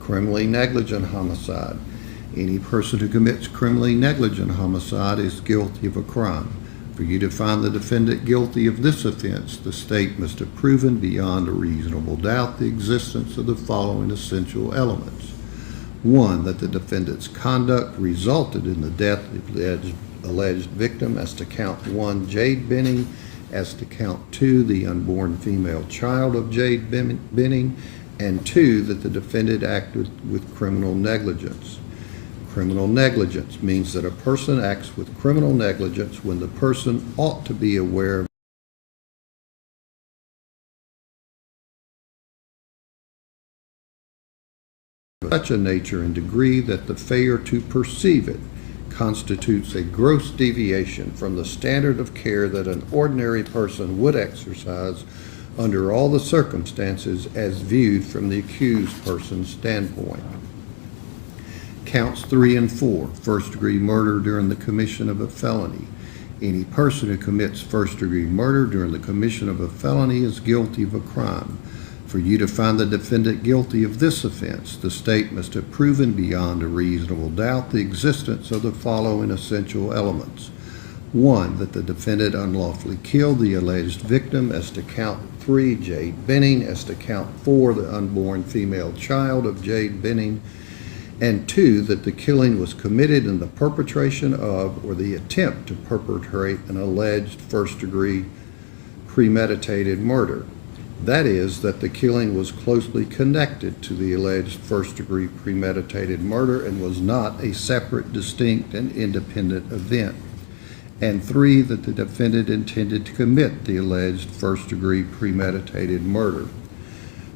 Criminally negligent homicide. Any person who commits criminally negligent homicide is guilty of a crime. For you to find the defendant guilty of this offense, the state must have proven beyond a reasonable doubt the existence of the following essential elements. 1, that the defendant's conduct resulted in the death of the alleged victim, as to count 1, Jade Benning, as to count 2, the unborn female child of Jade Benning, and 2, that the defendant acted with criminal negligence. Criminal negligence means that a person acts with criminal negligence when the person ought to be aware of such a nature and degree that the failure to perceive it constitutes a gross deviation from the standard of care that an ordinary person would exercise under all the circumstances as viewed from the accused person's standpoint. Counts 3 and 4, first-degree murder during the commission of a felony. Any person who commits first-degree murder during the commission of a felony is guilty of a crime. For you to find the defendant guilty of this offense, the state must have proven beyond a reasonable doubt the existence of the following essential elements. 1, that the defendant unlawfully killed the alleged victim, as to count 3, Jade Benning, as to count 4, the unborn female child of Jade Benning, and 2, that the killing was committed in the perpetration of or the attempt to perpetrate an alleged first-degree premeditated murder. That is, that the killing was closely connected to the alleged first-degree premeditated murder and was not a separate, distinct, and independent event. And 3, that the defendant intended to commit the alleged first-degree premeditated murder.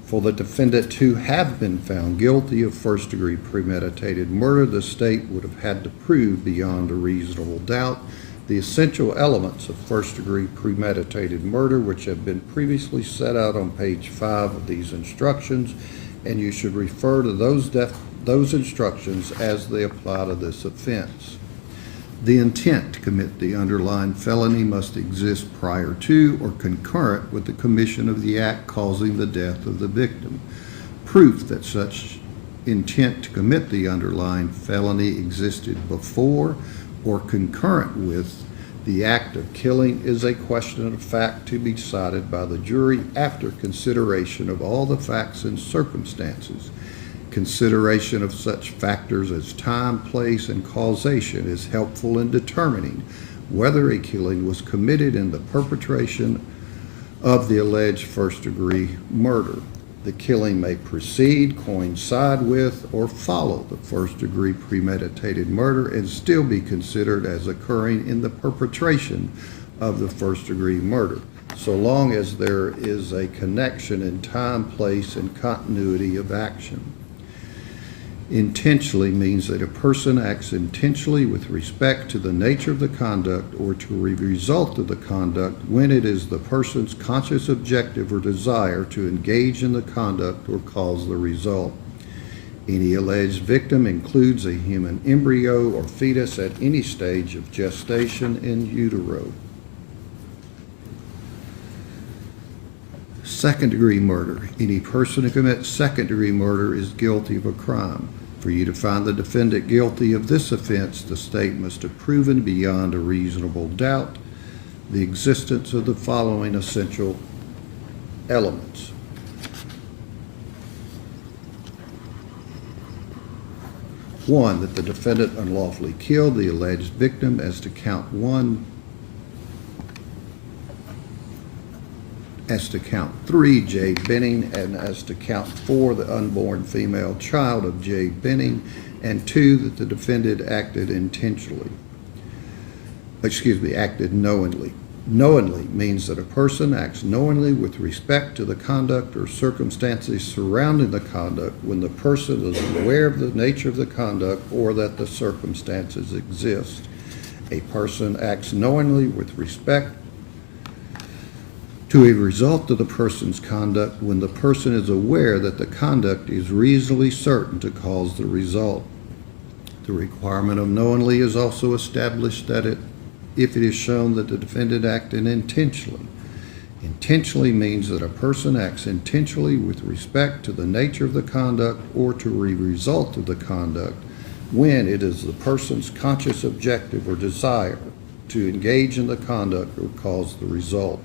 For the defendant to have been found guilty of first-degree premeditated murder, the state would have had to prove beyond a reasonable doubt the essential elements of first-degree premeditated murder, which have been previously set out on page 5 of these instructions, and you should refer to those instructions as they apply to this offense. The intent to commit the underlying felony must exist prior to or concurrent with the commission of the act causing the death of the victim. Proof that such intent to commit the underlying felony existed before or concurrent with the act of killing is a question of fact to be decided by the jury after consideration of all the facts and circumstances. Consideration of such factors as time, place, and causation is helpful in determining whether a killing was committed in the perpetration of the alleged first-degree murder. The killing may precede, coincide with, or follow the first-degree premeditated murder and still be considered as occurring in the perpetration of the first-degree murder, so long as there is a connection in time, place, and continuity of action. Intentionally means that a person acts intentionally with respect to the nature of the conduct or to a result of the conduct when it is the person's conscious objective or desire to engage in the conduct or cause the result. Any alleged victim includes a human embryo or fetus at any stage of gestation in utero. Second-degree murder. Any person who commits second-degree murder is guilty of a crime. For you to find the defendant guilty of this offense, the state must have proven beyond a reasonable doubt the existence of the following essential elements. 1, that the defendant unlawfully killed the alleged victim, as to count 1, as to count 3, Jade Benning, and as to count 4, the unborn female child of Jade Benning, and 2, that the defendant acted knowingly. Knowingly means that a person acts knowingly with respect to the conduct or circumstances surrounding the conduct when the person is aware of the nature of the conduct or that the circumstances exist. A person acts knowingly with respect to a result of the person's conduct when the person is aware that the conduct is reasonably certain to cause the result. The requirement of knowingly is also established that if it is shown that the defendant acted intentionally. Intentionally means that a person acts intentionally with respect to the nature of the conduct or to a result of the conduct when it is the person's conscious objective or desire to engage in the conduct or cause the result.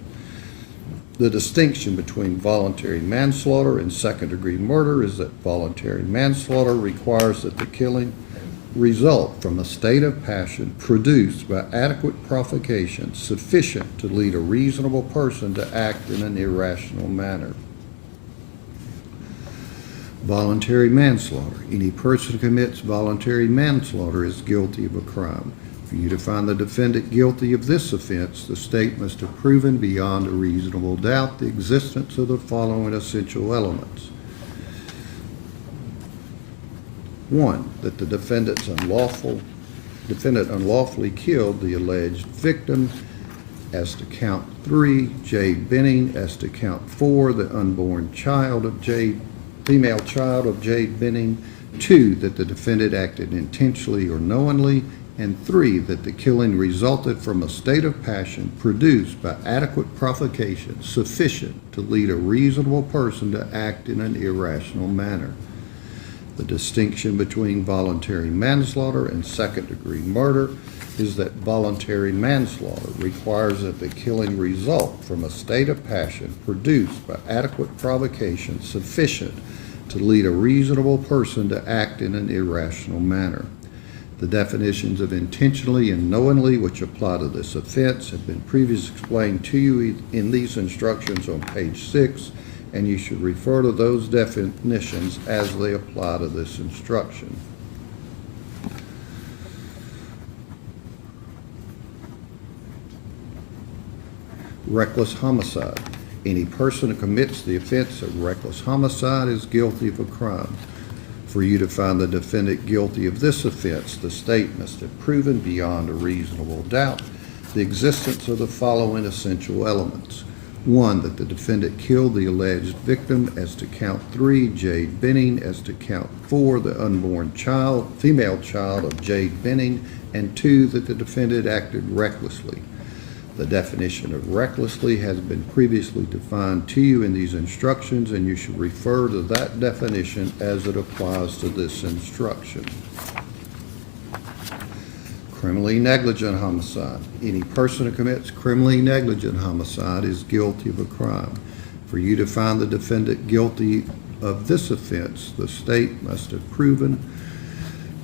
The distinction between voluntary manslaughter and second-degree murder is that voluntary manslaughter requires that the killing result from a state of passion produced by adequate provocation sufficient to lead a reasonable person to act in an irrational manner. Voluntary manslaughter. Any person who commits voluntary manslaughter is guilty of a crime. For you to find the defendant guilty of this offense, the state must have proven beyond a reasonable doubt the existence of the following essential elements. 1, that the defendant unlawfully killed the alleged victim, as to count 3, Jade Benning, as to count 4, the unborn female child of Jade Benning, 2, that the defendant acted intentionally or knowingly, and 3, that the killing resulted from a state of passion produced by adequate provocation sufficient to lead a reasonable person to act in an irrational manner. The distinction between voluntary manslaughter and second-degree murder is that voluntary manslaughter requires that the killing result from a state of passion produced by adequate provocation sufficient to lead a reasonable person to act in an irrational manner. The definitions of intentionally and knowingly which apply to this offense have been previously explained to you in these instructions on page 6, and you should refer to those definitions as they apply to this instruction. Reckless homicide. Any person who commits the offense of reckless homicide is guilty of a crime. For you to find the defendant guilty of this offense, the state must have proven beyond a reasonable doubt the existence of the following essential elements. 1, that the defendant killed the alleged victim, as to count 3, Jade Benning, as to count 4, the unborn female child of Jade Benning, and 2, that the defendant acted recklessly. The definition of recklessly has been previously defined to you in these instructions, and you should refer to that definition as it applies to this instruction. Criminally negligent homicide. Any person who commits criminally negligent homicide is guilty of a crime. For you to find the defendant guilty of this offense, the state must have proven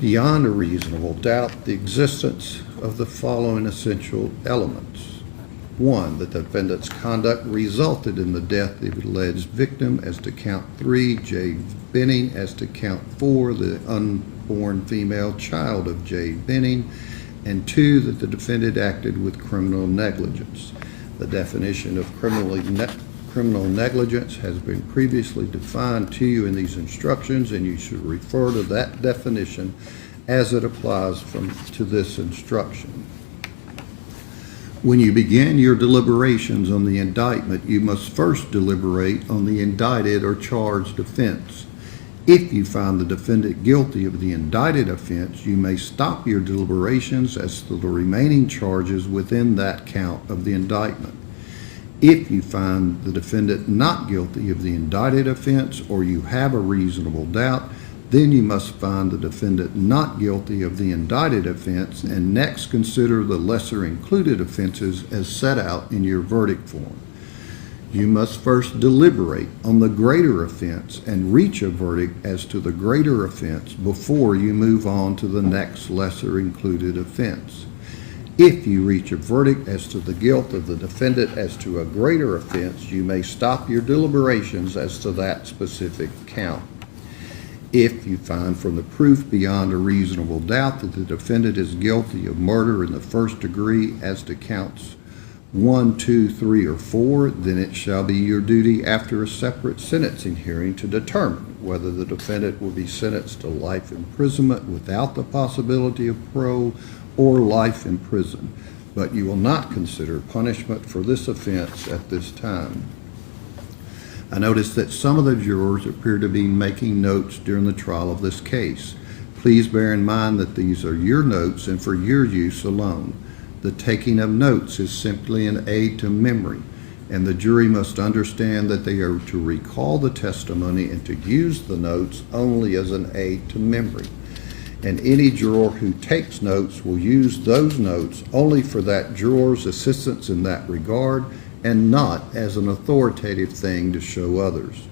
beyond a reasonable doubt the existence of the following essential elements. 1, that the defendant's conduct resulted in the death of the alleged victim, as to count 3, Jade Benning, as to count 4, the unborn female child of Jade Benning, and 2, that the defendant acted with criminal negligence. The definition of criminal negligence has been previously defined to you in these instructions, and you should refer to that definition as it applies to this instruction. When you begin your deliberations on the indictment, you must first deliberate on the indicted or charged offense. If you find the defendant guilty of the indicted offense, you may stop your deliberations as to the remaining charges within that count of the indictment. If you find the defendant not guilty of the indicted offense, or you have a reasonable doubt, then you must find the defendant not guilty of the indicted offense and next consider the lesser included offenses as set out in your verdict form. You must first deliberate on the greater offense and reach a verdict as to the greater offense before you move on to the next lesser included offense. If you reach a verdict as to the guilt of the defendant as to a greater offense, you may stop your deliberations as to that specific count. If you find from the proof beyond a reasonable doubt that the defendant is guilty of murder in the first degree as to counts 1, 2, 3, or 4, then it shall be your duty after a separate sentencing hearing to determine whether the defendant will be sentenced to life imprisonment without the possibility of parole or life in prison, but you will not consider punishment for this offense at this time. I noticed that some of the jurors appear to be making notes during the trial of this case. Please bear in mind that these are your notes and for your use alone. The taking of notes is simply an aid to memory, and the jury must understand that they are to recall the testimony and to use the notes only as an aid to memory. And any juror who takes notes will use those notes only for that juror's assistance in that regard and not as an authoritative thing to show others.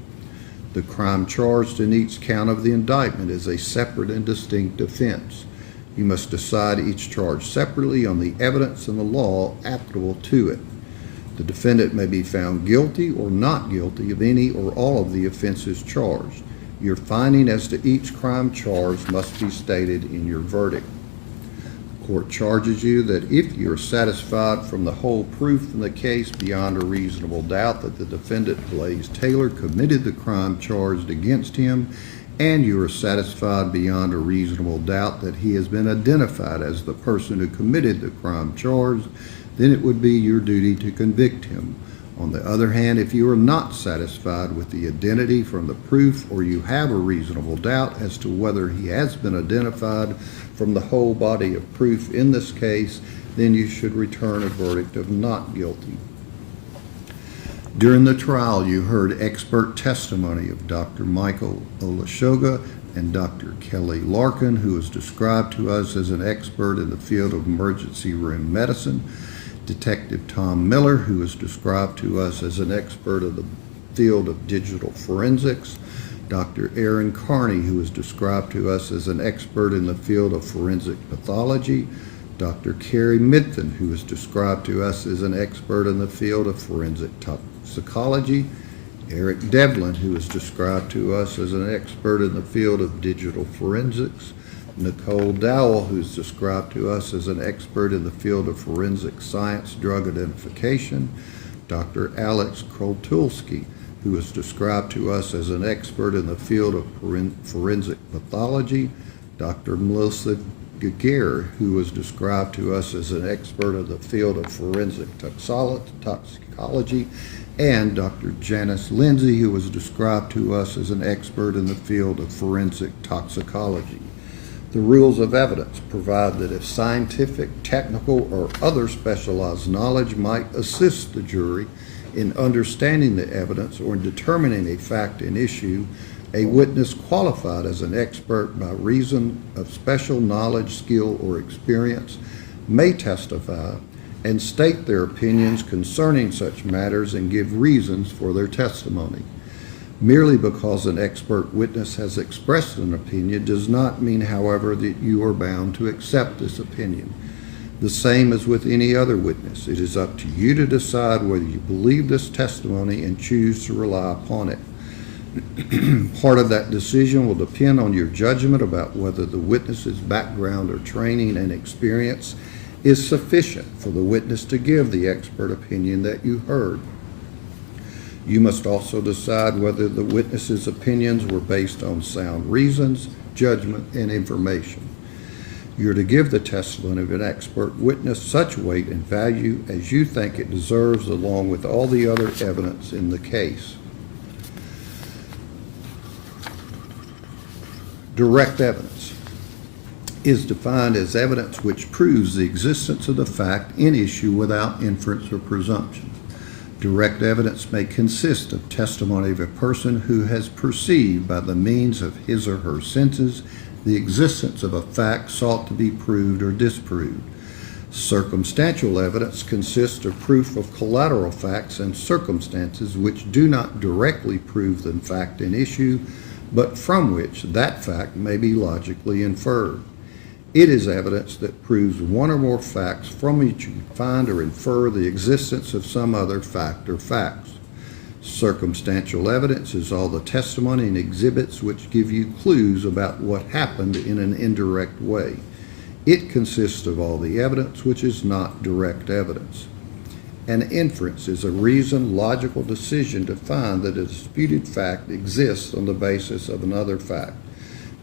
The crime charged in each count of the indictment is a separate and distinct offense. You must decide each charge separately on the evidence and the law applicable to it. The defendant may be found guilty or not guilty of any or all of the offenses charged. Your finding as to each crime charged must be stated in your verdict. The court charges you that if you are satisfied from the whole proof in the case beyond a reasonable doubt that the defendant, Blaise Taylor, committed the crime charged against him, and you are satisfied beyond a reasonable doubt that he has been identified as the person who committed the crime charged, then it would be your duty to convict him. On the other hand, if you are not satisfied with the identity from the proof, or you have a reasonable doubt as to whether he has been identified from the whole body of proof in this case, then you should return a verdict of not guilty. During the trial, you heard expert testimony of Dr. Michael Olashoga and Dr. Kelly Larkin, who is described to us as an expert in the field of emergency room medicine, Detective Tom Miller, who is described to us as an expert in the field of digital forensics, Dr. Aaron Carney, who is described to us as an expert in the field of forensic pathology, Dr. Carrie Midthen, who is described to us as an expert in the field of forensic toxicology, Eric Devlin, who is described to us as an expert in the field of digital forensics, Nicole Dowell, who is described to us as an expert in the field of forensic science drug identification, Dr. Alex Kroltulski, who is described to us as an expert in the field of forensic pathology, Dr. Melissa Giguere, who was described to us as an expert in the field of forensic toxicology, and Dr. Janice Lindsay, who was described to us as an expert in the field of forensic toxicology. The rules of evidence provide that if scientific, technical, or other specialized knowledge might assist the jury in understanding the evidence or in determining a fact and issue, a witness qualified as an expert by reason of special knowledge, skill, or experience may testify and state their opinions concerning such matters and give reasons for their testimony. Merely because an expert witness has expressed an opinion does not mean, however, that you are bound to accept this opinion. The same as with any other witness. It is up to you to decide whether you believe this testimony and choose to rely upon it. Part of that decision will depend on your judgment about whether the witness's background or training and experience is sufficient for the witness to give the expert opinion that you heard. You must also decide whether the witness's opinions were based on sound reasons, judgment, and information. You're to give the testimony of an expert witness such weight and value as you think it deserves, along with all the other evidence in the case. Direct evidence is defined as evidence which proves the existence of the fact in issue without inference or presumption. Direct evidence may consist of testimony of a person who has perceived by the means of his or her senses the existence of a fact sought to be proved or disproved. Circumstantial evidence consists of proof of collateral facts and circumstances which do not directly prove the fact in issue, but from which that fact may be logically inferred. It is evidence that proves one or more facts from which you find or infer the existence of some other fact or facts. Circumstantial evidence is all the testimony and exhibits which give you clues about what happened in an indirect way. It consists of all the evidence which is not direct evidence. An inference is a reasoned, logical decision to find that a disputed fact exists on the basis of another fact.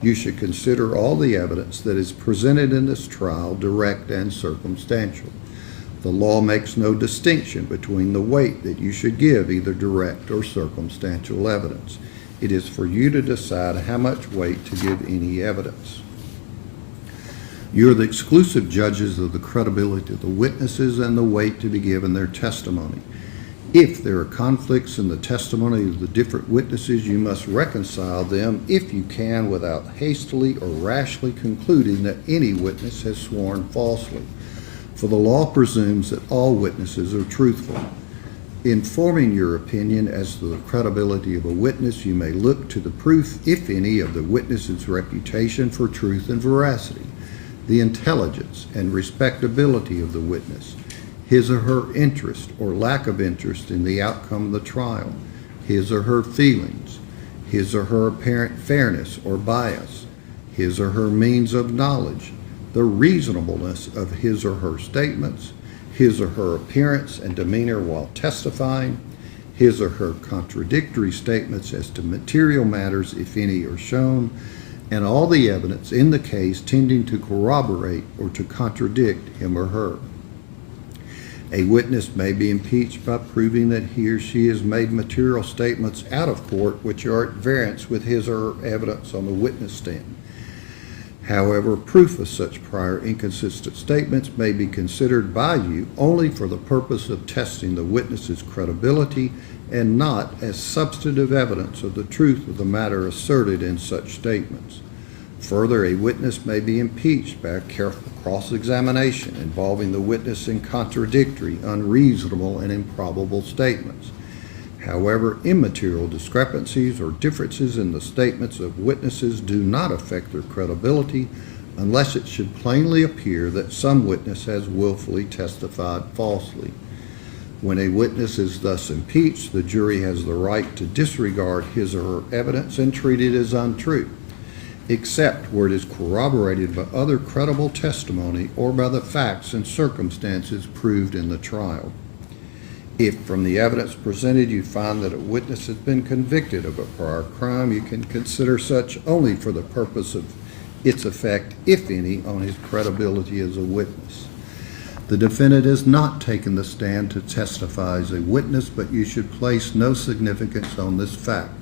You should consider all the evidence that is presented in this trial direct and circumstantial. The law makes no distinction between the weight that you should give either direct or circumstantial evidence. It is for you to decide how much weight to give any evidence. You are the exclusive judges of the credibility of the witnesses and the weight to be given their testimony. If there are conflicts in the testimony of the different witnesses, you must reconcile them if you can without hastily or rashly concluding that any witness has sworn falsely. For the law presumes that all witnesses are truthful. In forming your opinion as to the credibility of a witness, you may look to the proof, if any, of the witness's reputation for truth and veracity, the intelligence and respectability of the witness, his or her interest or lack of interest in the outcome of the trial, his or her feelings, his or her apparent fairness or bias, his or her means of knowledge, the reasonableness of his or her statements, his or her appearance and demeanor while testifying, his or her contradictory statements as to material matters, if any, are shown, and all the evidence in the case tending to corroborate or to contradict him or her. A witness may be impeached by proving that he or she has made material statements out of court which are at variance with his or her evidence on the witness stand. However, proof of such prior inconsistent statements may be considered by you only for the purpose of testing the witness's credibility and not as substantive evidence of the truth of the matter asserted in such statements. Further, a witness may be impeached by a careful cross-examination involving the witness in contradictory, unreasonable, and improbable statements. However, immaterial discrepancies or differences in the statements of witnesses do not affect their credibility unless it should plainly appear that some witness has willfully testified falsely. When a witness is thus impeached, the jury has the right to disregard his or her evidence and treat it as untrue, except where it is corroborated by other credible testimony or by the facts and circumstances proved in the trial. If from the evidence presented you find that a witness has been convicted of a prior crime, you can consider such only for the purpose of its effect, if any, on his credibility as a witness. The defendant has not taken the stand to testify as a witness, but you should place no significance on this fact.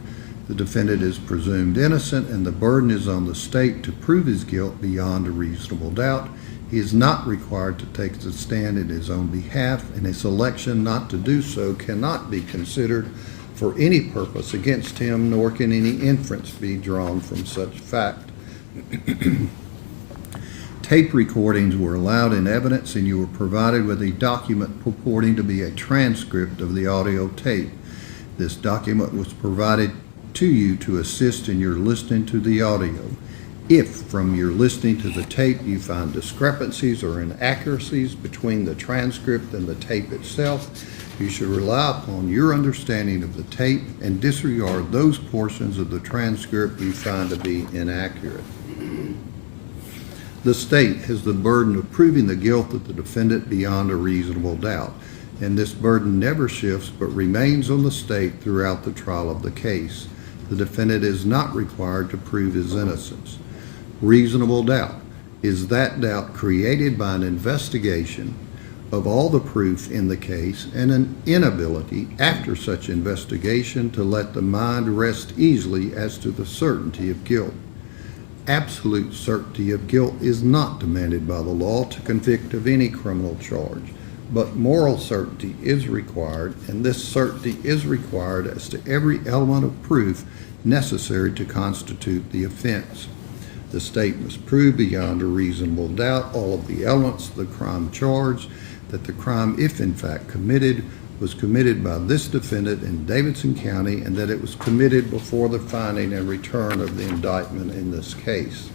The defendant is presumed innocent, and the burden is on the state to prove his guilt beyond a reasonable doubt. He is not required to take the stand in his own behalf, and his election not to do so cannot be considered for any purpose against him, nor can any inference be drawn from such fact. Tape recordings were allowed in evidence, and you were provided with a document purporting to be a transcript of the audio tape. This document was provided to you to assist in your listening to the audio. If from your listening to the tape you find discrepancies or inaccuracies between the transcript and the tape itself, you should rely upon your understanding of the tape and disregard those portions of the transcript you find to be inaccurate. The state has the burden of proving the guilt of the defendant beyond a reasonable doubt, and this burden never shifts but remains on the state throughout the trial of the case. The defendant is not required to prove his innocence. Reasonable doubt is that doubt created by an investigation of all the proof in the case and an inability after such investigation to let the mind rest easily as to the certainty of guilt. Absolute certainty of guilt is not demanded by the law to convict of any criminal charge, but moral certainty is required, and this certainty is required as to every element of proof necessary to constitute the offense. The state must prove beyond a reasonable doubt all of the elements of the crime charged, that the crime, if in fact committed, was committed by this defendant in Davidson County, and that it was committed before the finding and return of the indictment in this case.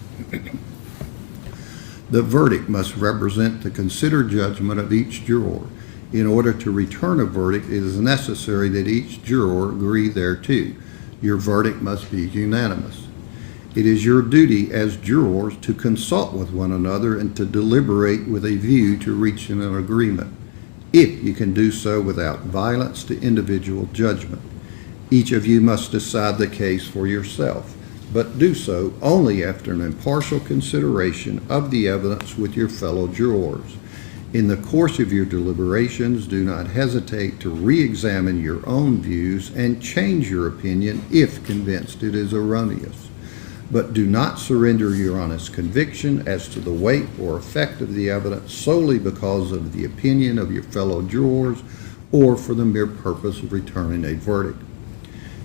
The verdict must represent the considered judgment of each juror. In order to return a verdict, it is necessary that each juror agree thereto. Your verdict must be unanimous. It is your duty as jurors to consult with one another and to deliberate with a view to reaching an agreement. if you can do so without violence to individual judgment. Each of you must decide the case for yourself, but do so only after an impartial consideration of the evidence with your fellow jurors. In the course of your deliberations, do not hesitate to re-examine your own views and change your opinion if convinced it is erroneous. But do not surrender your honest conviction as to the weight or effect of the evidence solely because of the opinion of your fellow jurors or for the mere purpose of returning a verdict.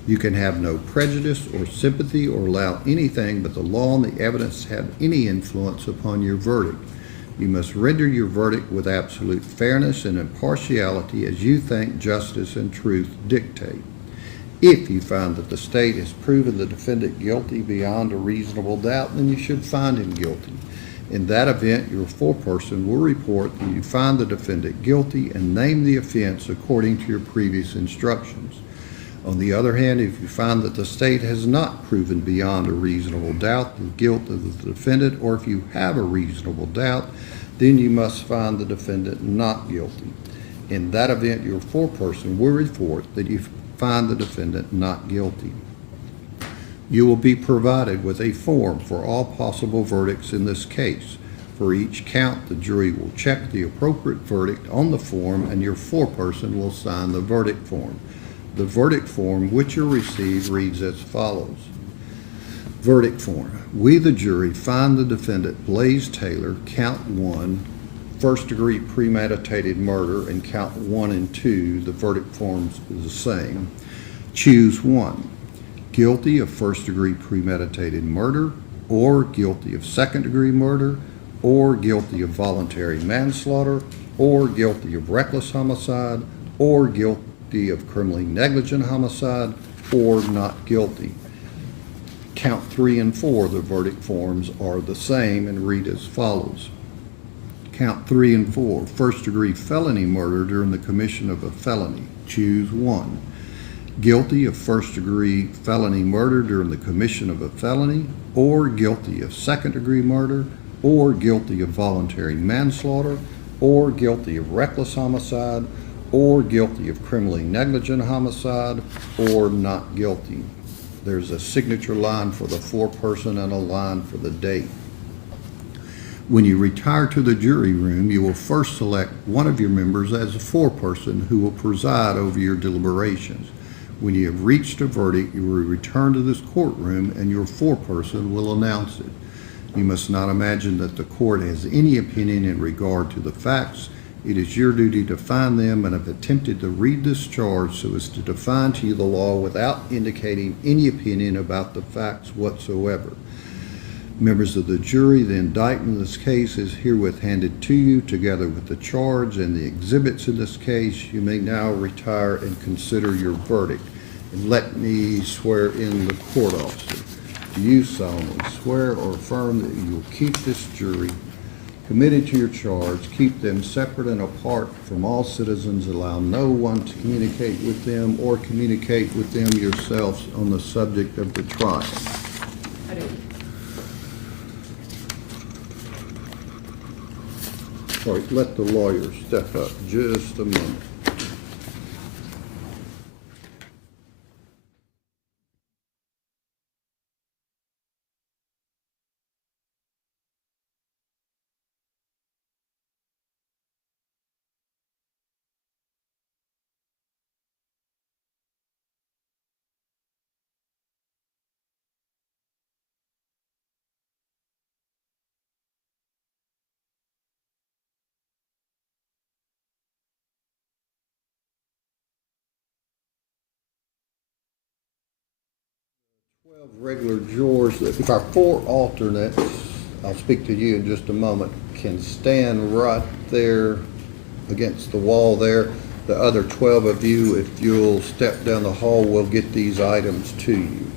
You can have no prejudice or sympathy or allow anything but the law and the evidence to have any influence upon your verdict. You must render your verdict with absolute fairness and impartiality as you think justice and truth dictate. If you find that the state has proven the defendant guilty beyond a reasonable doubt, then you should find him guilty. In that event, your foreperson will report that you find the defendant guilty and name the offense according to your previous instructions. On the other hand, if you find that the state has not proven beyond a reasonable doubt the guilt of the defendant, or if you have a reasonable doubt, then you must find the defendant not guilty. In that event, your foreperson will report that you find the defendant not guilty. You will be provided with a form for all possible verdicts in this case. For each count, the jury will check the appropriate verdict on the form, and your foreperson will sign the verdict form. The verdict form which you receive reads as follows. Verdict form. We, the jury, find the defendant Blaise Taylor, count 1, first-degree premeditated murder, and count 1 and 2, the verdict forms is the same. Choose 1. Guilty of first-degree premeditated murder, or guilty of second-degree murder, or guilty of voluntary manslaughter, or guilty of reckless homicide, or guilty of criminally negligent homicide, or not guilty. Count 3 and 4, the verdict forms are the same and read as follows. Count 3 and 4, first-degree felony murder during the commission of a felony. Choose 1. Guilty of first-degree felony murder during the commission of a felony, or guilty of second-degree murder, or guilty of voluntary manslaughter, or guilty of reckless homicide, or guilty of criminally negligent homicide, or not guilty. There's a signature line for the foreperson and a line for the date. When you retire to the jury room, you will first select one of your members as a foreperson who will preside over your deliberations. When you have reached a verdict, you will return to this courtroom and your foreperson will announce it. You must not imagine that the court has any opinion in regard to the facts. It is your duty to find them, and have attempted to read this charge so as to define to you the law without indicating any opinion about the facts whatsoever. Members of the jury, the indictment in this case is herewith handed to you together with the charge and the exhibits in this case. You may now retire and consider your verdict. And let me swear in the court officer. Do you solemnly swear or affirm that you will keep this jury committed to your charge, keep them separate and apart from all citizens, allow no one to communicate with them or communicate with them yourselves on the subject of the trial? I do. All right, let the lawyer step up just a moment. Regular jurors, if our 4 alternates, I'll speak to you in just a moment, can stand right there against the wall there. The other 12 of you, if you'll step down the hall, we'll get these items to you.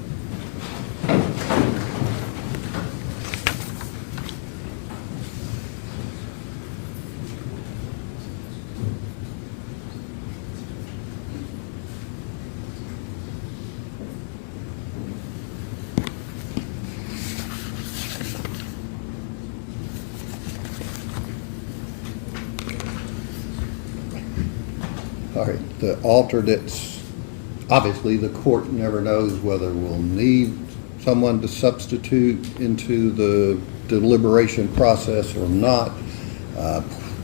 All right, the alternates, obviously, the court never knows whether we'll need someone to substitute into the deliberation process or not.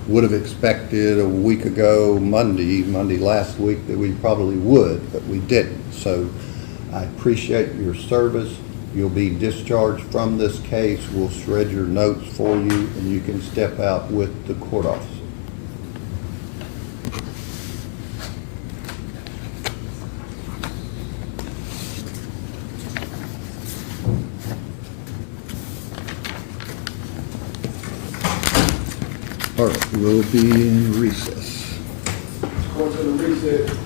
Would have expected a week ago, Monday last week, that we probably would, but we didn't. So I appreciate your service. You'll be discharged from this case. We'll shred your notes for you, and you can step out with the court officer. All right, we'll be in recess. Going to the recess.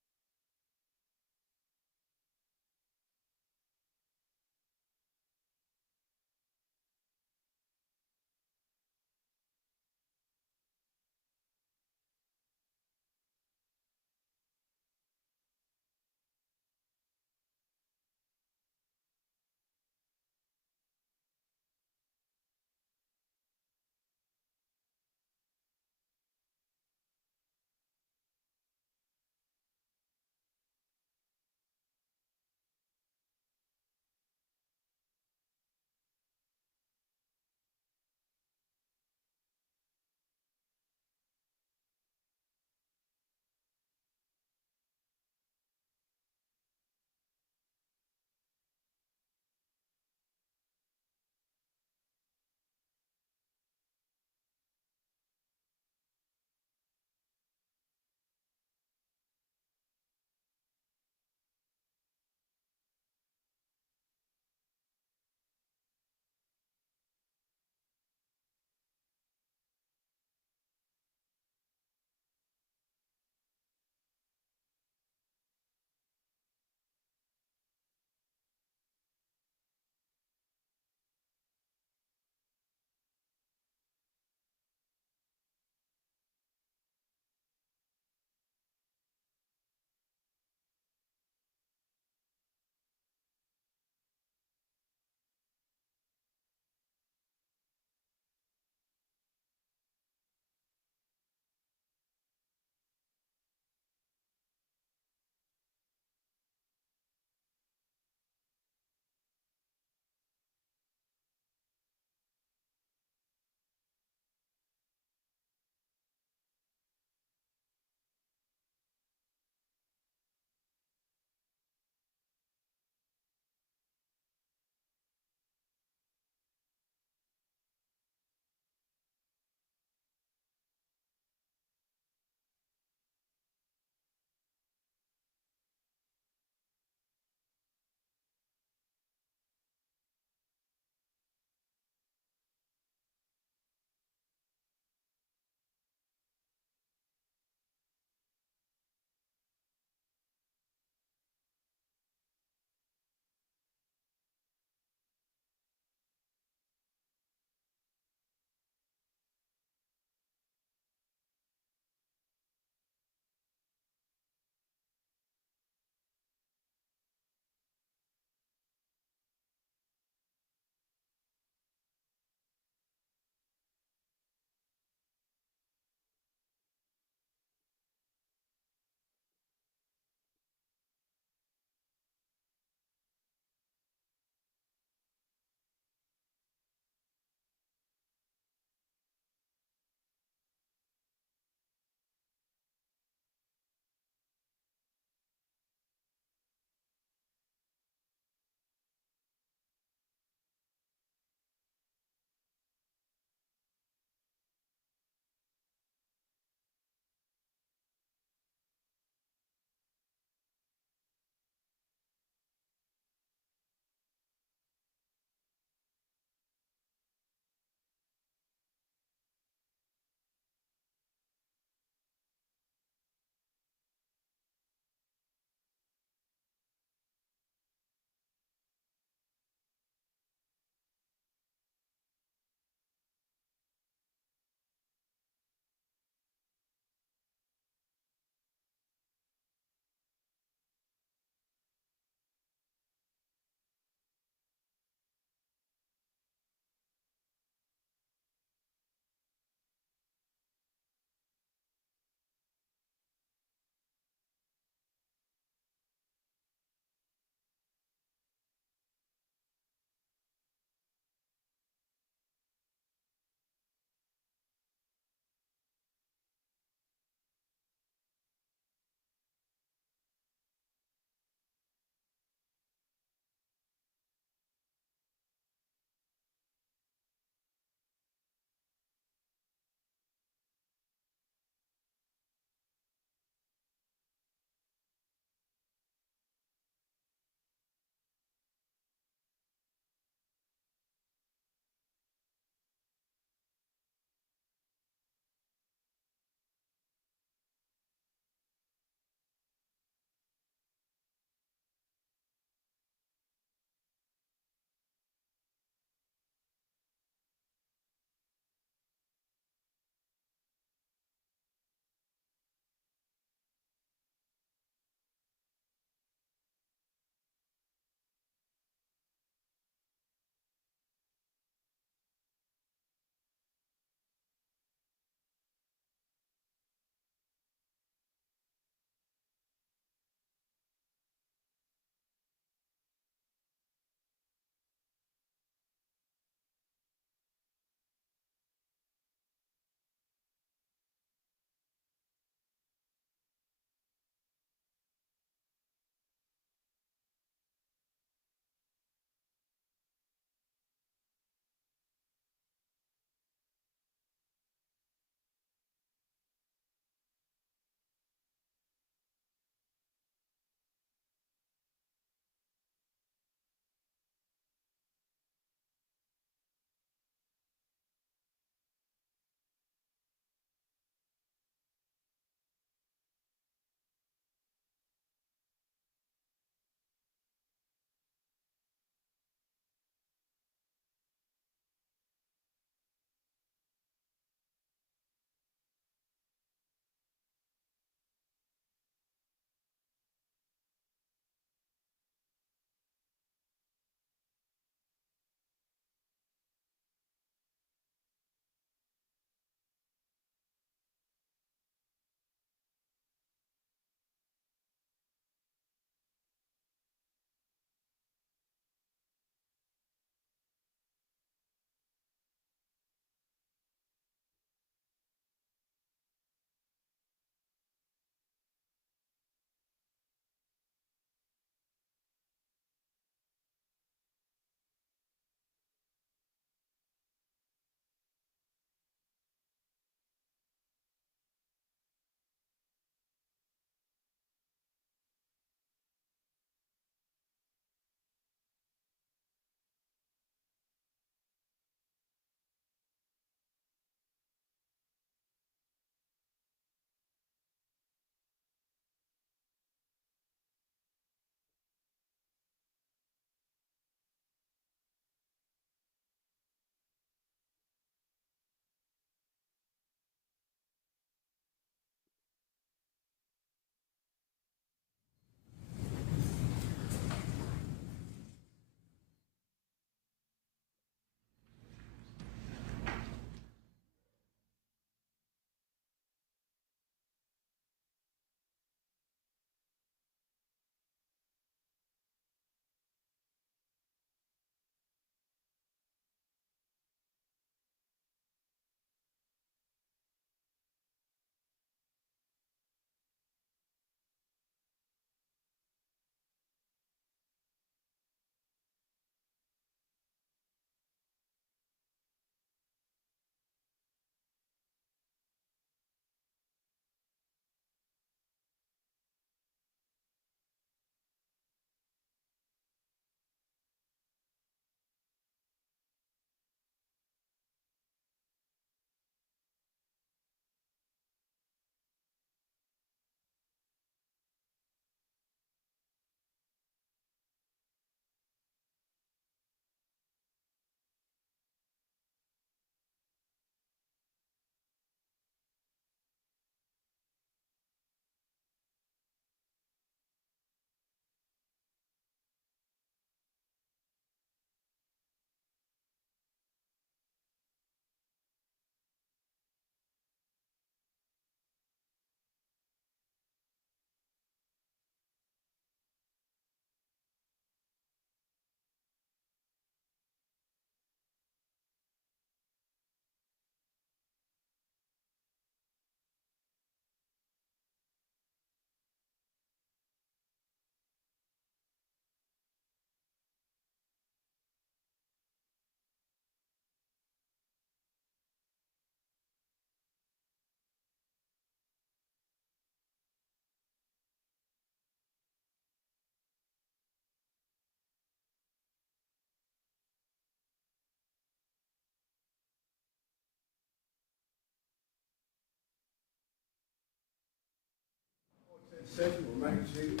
session, remain seated.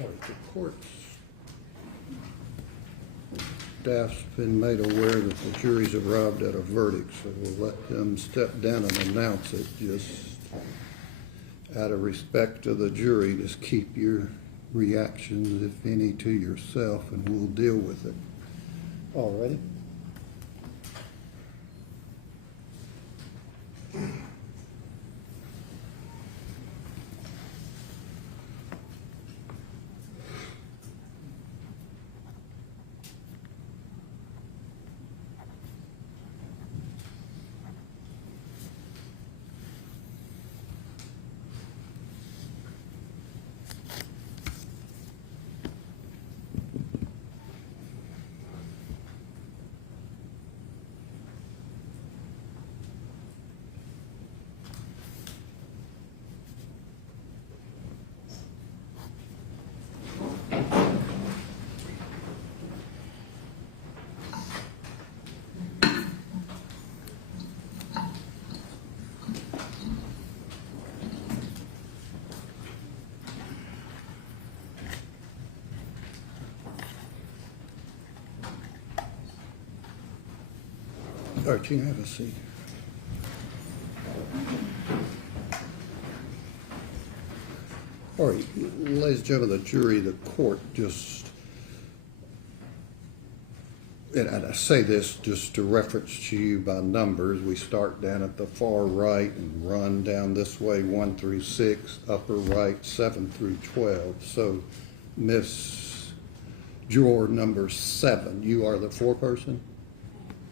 All right, the court's staff's been made aware that the jury's arrived at a verdict, so we'll let them step down and announce it. Just out of respect to the jury, just keep your reactions, if any, to yourself, and we'll deal with it. All righty? All right, you can have a seat. All right, ladies and gentlemen of the jury, the court just, and I say this just to reference to you by numbers. We start down at the far right and run down this way, 1 through 6, upper right, 7 through 12. So, Miss Juror number 7, you are the foreperson?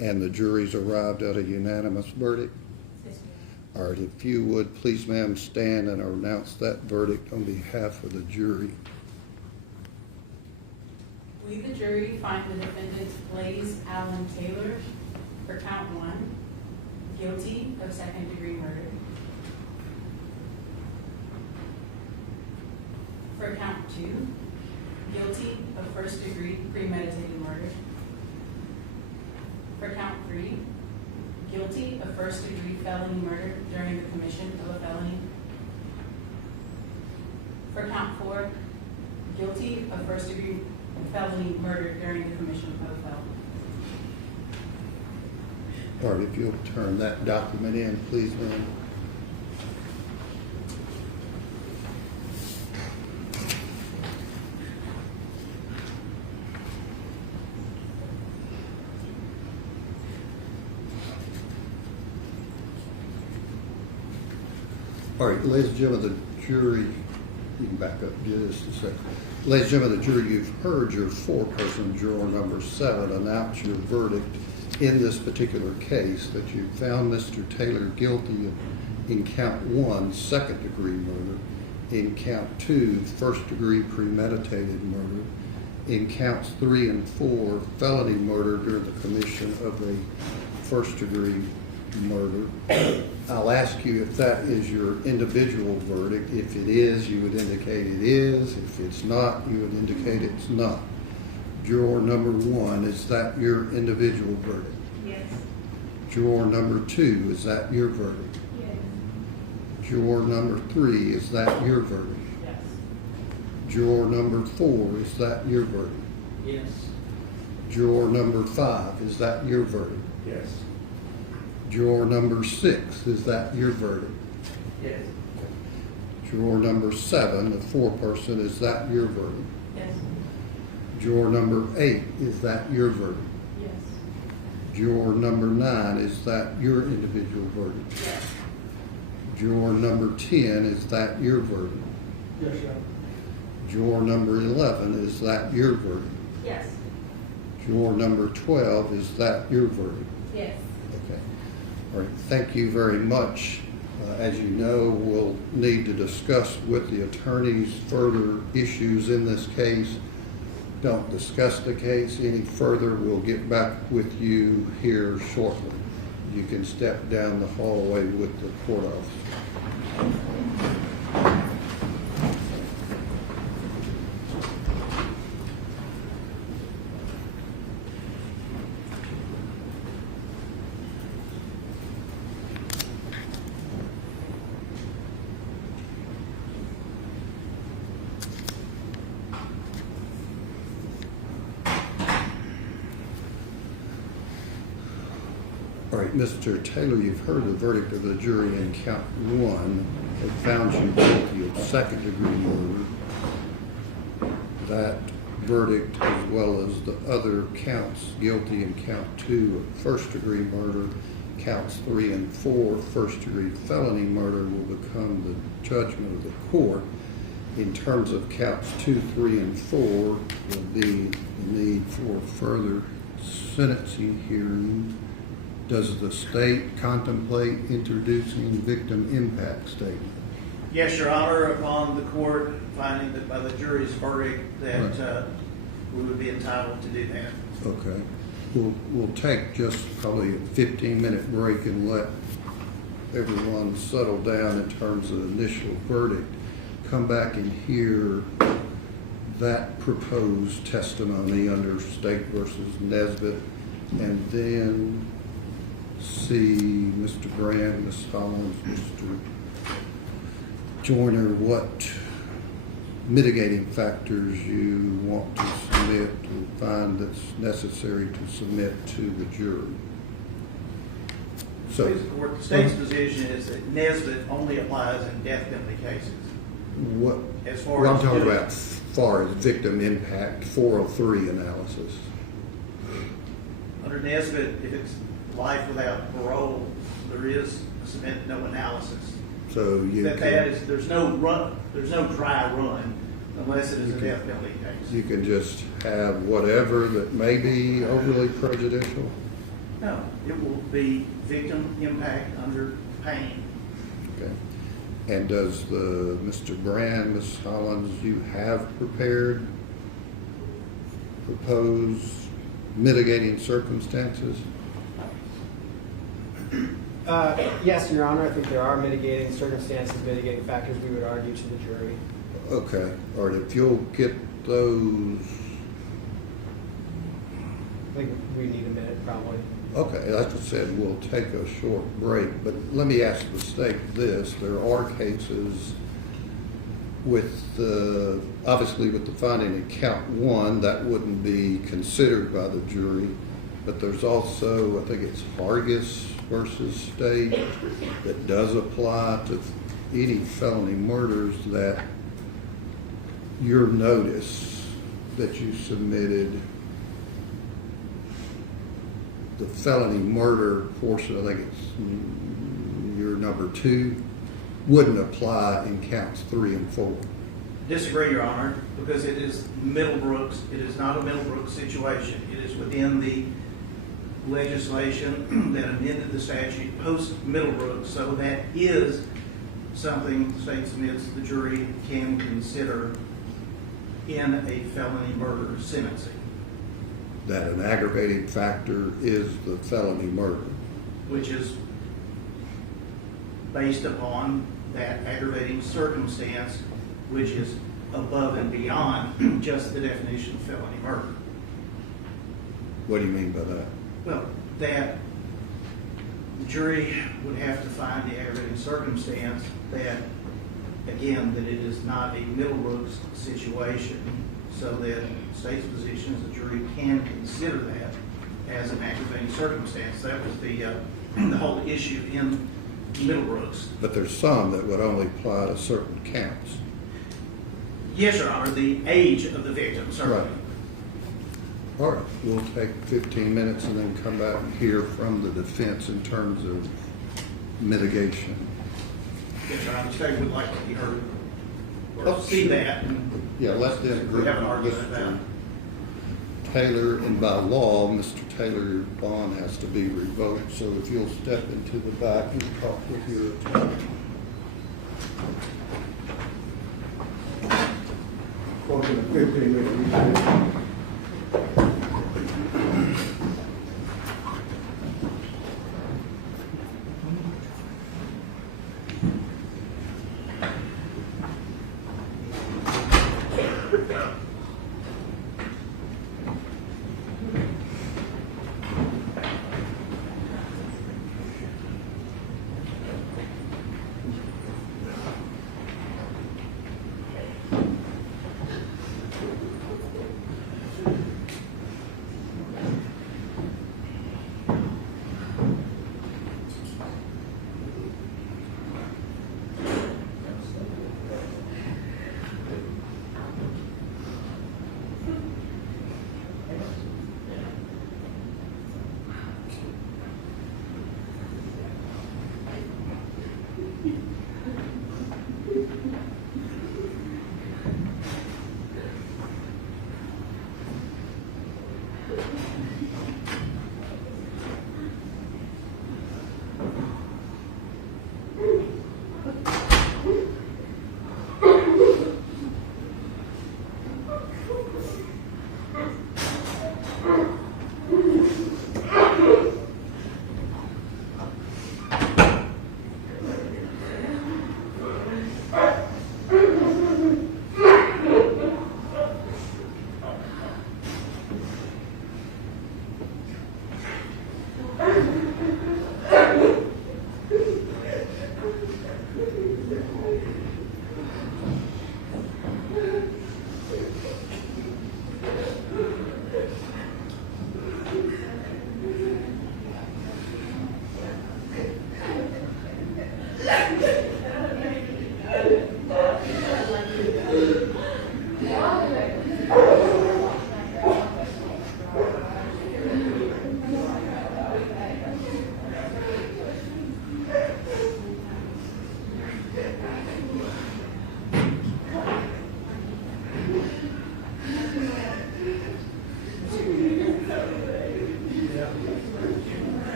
And the jury's arrived at a unanimous verdict? Yes, ma'am. All right, if you would, please, ma'am, stand and announce that verdict on behalf of the jury. We, the jury, find the defendants Blaise Allen Taylor for count 1, guilty of second-degree murder. For count 2, guilty of first-degree premeditated murder. For count 3, guilty of first-degree felony murder during the commission of a felony. For count 4, guilty of first-degree felony murder during the commission of a felony. All right, if you'll turn that document in, please, ma'am. All right, ladies and gentlemen of the jury, you can back up just a second. Ladies and gentlemen of the jury, you've heard your foreperson, juror number 7, announce your verdict in this particular case, that you found Mr. Taylor guilty in count 1, second-degree murder, in count 2, first-degree premeditated murder, in counts 3 and 4, felony murder during the commission of a first-degree murder. I'll ask you if that is your individual verdict. If it is, you would indicate it is. If it's not, you would indicate it's not. Juror number 1, is that your individual verdict? Yes. Juror number 2, is that your verdict? Yes. Juror number 3, is that your verdict? Yes. Juror number 4, is that your verdict? Yes. Juror number 5, is that your verdict? Yes. Juror number 6, is that your verdict? Yes. Juror number 7, the foreperson, is that your verdict? Yes. Juror number 8, is that your verdict? Yes. Juror number 9, is that your individual verdict? Yes. Juror number 10, is that your verdict? Yes, sir. Juror number 11, is that your verdict? Yes. Juror number 12, is that your verdict? Yes. Okay. All right, thank you very much. As you know, we'll need to discuss with the attorneys further issues in this case. Don't discuss the case any further. We'll get back with you here shortly. You can step down the hallway with the court officer. Mr. Taylor, you've heard the verdict of the jury in count 1. It found you guilty of second-degree murder. That verdict, as well as the other counts, guilty in count 2 of first-degree murder, counts 3 and 4, first-degree felony murder, will become the judgment of the court. In terms of counts 2, 3, and 4, will be the need for further sentencing hearing. Does the state contemplate introducing victim impact statement? Yes, Your Honor, upon the court finding that by the jury's verdict that we would be entitled to do that. Okay. We'll take just probably a 15-minute break and let everyone settle down in terms of the initial verdict. Come back and hear that proposed testimony under State versus Nesbitt, and then see Mr. Brand, Ms. Hollins, Mr. Joyner, what mitigating factors you want to submit or find that's necessary to submit to the jury. So, The state's position is that Nesbitt only applies in death penalty cases. what, As far what I'm as talking doing- about as far as victim impact 403 analysis. Under Nesbitt, if it's life without parole, there is no analysis. So you That can, is, there's no dry run unless it is a death penalty case. you can just have whatever that may be overly prejudicial. No, it will be victim impact under pain. Okay. And does Mr. Brand, Ms. Hollins, you have prepared proposed mitigating circumstances? Yes, Your Honor, I think there are mitigating circumstances, mitigating factors we would argue to the jury. Okay, all right, if you'll get those, I think we need a minute probably. okay, like I said, we'll take a short break, but let me ask the state this. There are cases with obviously with the finding in count 1, that wouldn't be considered by the jury, but there's also, I think it's Hargis versus State, that does apply to any felony murders, that your notice that you submitted, the felony murder portion, I think it's your number 2, wouldn't apply in counts 3 and 4. Disagree, Your Honor, because it is Middlebrooks. It is not a Middlebrooks situation. It is within the legislation that amended the statute post-Middlebrooks, so that is something the state submits the jury can consider in a felony murder sentencing. That an aggravating factor is the felony murder. Which is based upon that aggravating circumstance, which is above and beyond just the definition of felony murder. What do you mean by that? Well, that the jury would have to find the aggravating circumstance that, again, that it is not a Middlebrooks situation, so that the state's position is the jury can consider that as an aggravating circumstance. That was the whole issue in Middlebrooks. But there's some that would only apply to certain counts. Yes, Your Honor, the age of the victim, certainly. Right. All right, we'll take 15 minutes and then come back and hear from the defense in terms of mitigation. Yes, Your Honor, the state would like to be heard or see that. Yeah, let them. We have an argument about Mr. Taylor, and by law, Mr. Taylor's bond has to be revoked, so if you'll step into the back and talk with your attorney. Welcome to 15 minutes.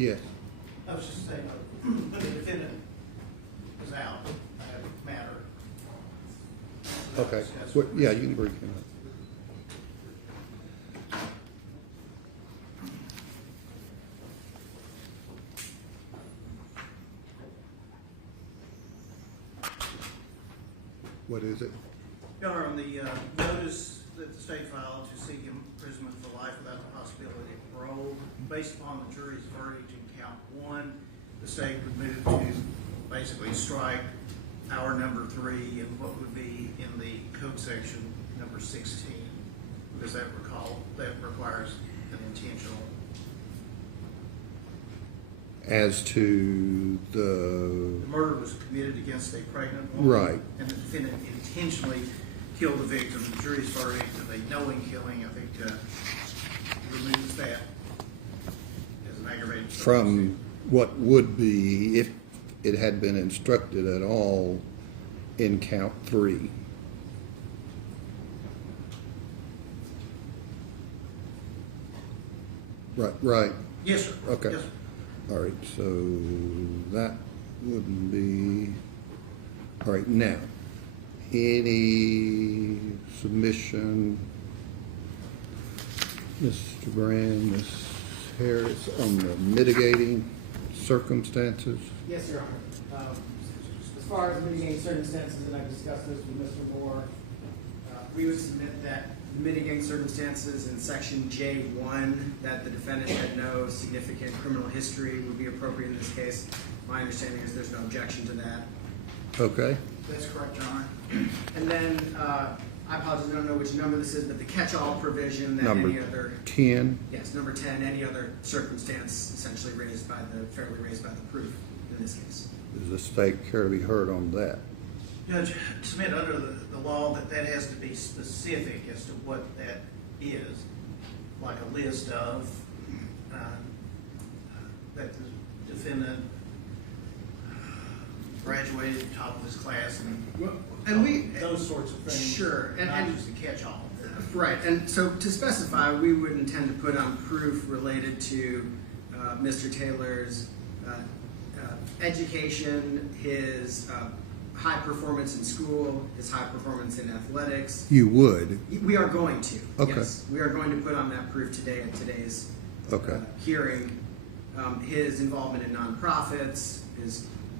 Yes. I was just saying, the defendant is out, that matter. Okay. Well, yeah, you can bring him up. What is it? Your Honor, on the notice that the state filed to seek imprisonment for life without the possibility of parole, based upon the jury's verdict in count 1, the state would move to basically strike our number 3 and what would be in the code section number 16, because that requires an intentional. As to The the, murder was committed against a pregnant woman. Right. And the defendant intentionally killed the victim. The jury's verdict of a knowing killing, I think, removes that as an aggravated. from what would be, if it had been instructed at all, in count 3. Right. Yes, sir. Okay. Yes, sir. All right, so that wouldn't be, all right, now, any submission, Mr. Brand, Ms. Harris, on the mitigating circumstances? Yes, Your Honor. As far as mitigating circumstances, and I've discussed this with Mr. Moore, we would submit that mitigating circumstances in section J1, that the defendant had no significant criminal history, would be appropriate in this case. My understanding is there's no objection to that. Okay, That's correct, Your Honor. And then, I apologize, I don't know which number this is, but the catch-all provision that number any other, 10, yes, number 10, any other circumstance essentially fairly raised by the proof in this case. does the state care to be heard on that? Judge, submit under the law that has to be specific as to what that is, like a list of, that the defendant graduated top of his class and those sorts of things. Sure, Not and just a catch-all. right, and so to specify, we would intend to put on proof related to Mr. Taylor's education, his high performance in school, his high performance in athletics. You would? We are going to. Okay. Yes, we are going to put on that proof today at today's Okay. hearing. His involvement in nonprofits,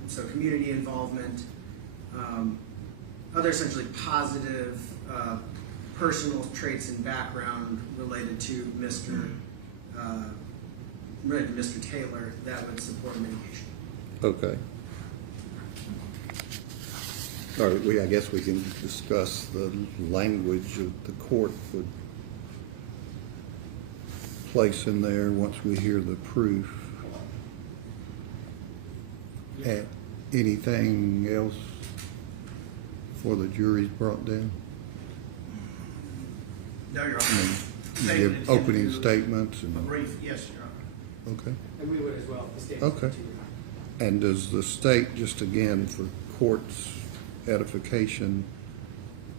so community involvement, other essentially positive personal traits and background related to Mr. Taylor that would support mitigation. Okay. All right, I guess we can discuss the language that the court would place in there once we hear the proof. Anything else before the jury's brought down? No, Your I Honor. mean, Statement give intended opening to- statements A and, brief, yes, Your Honor. okay. And we would as well. The state Okay. And does the state, just again for court's edification,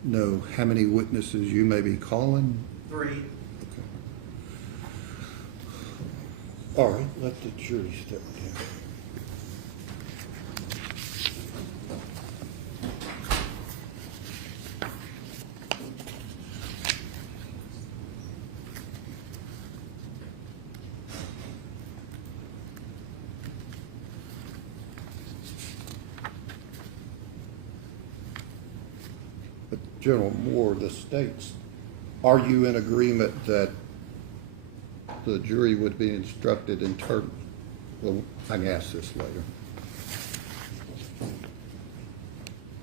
know how many witnesses you may be calling? 3. Okay. All right, let the jury step down. But General Moore, the states, are you in agreement that the jury would be instructed in terms, well, I can ask this later.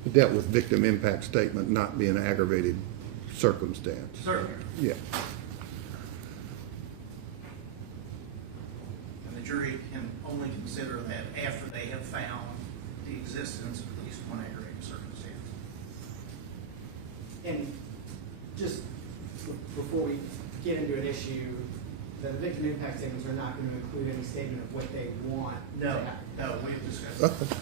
It dealt with victim impact statement not being an aggravated circumstance. Certainly. Yeah. And the jury can only consider that after they have found the existence of at least one aggravating circumstance. And just before we get into an issue, the victim impact statements are not going to include any statement of what they want to No, happen. no, we've discussed that. Okay.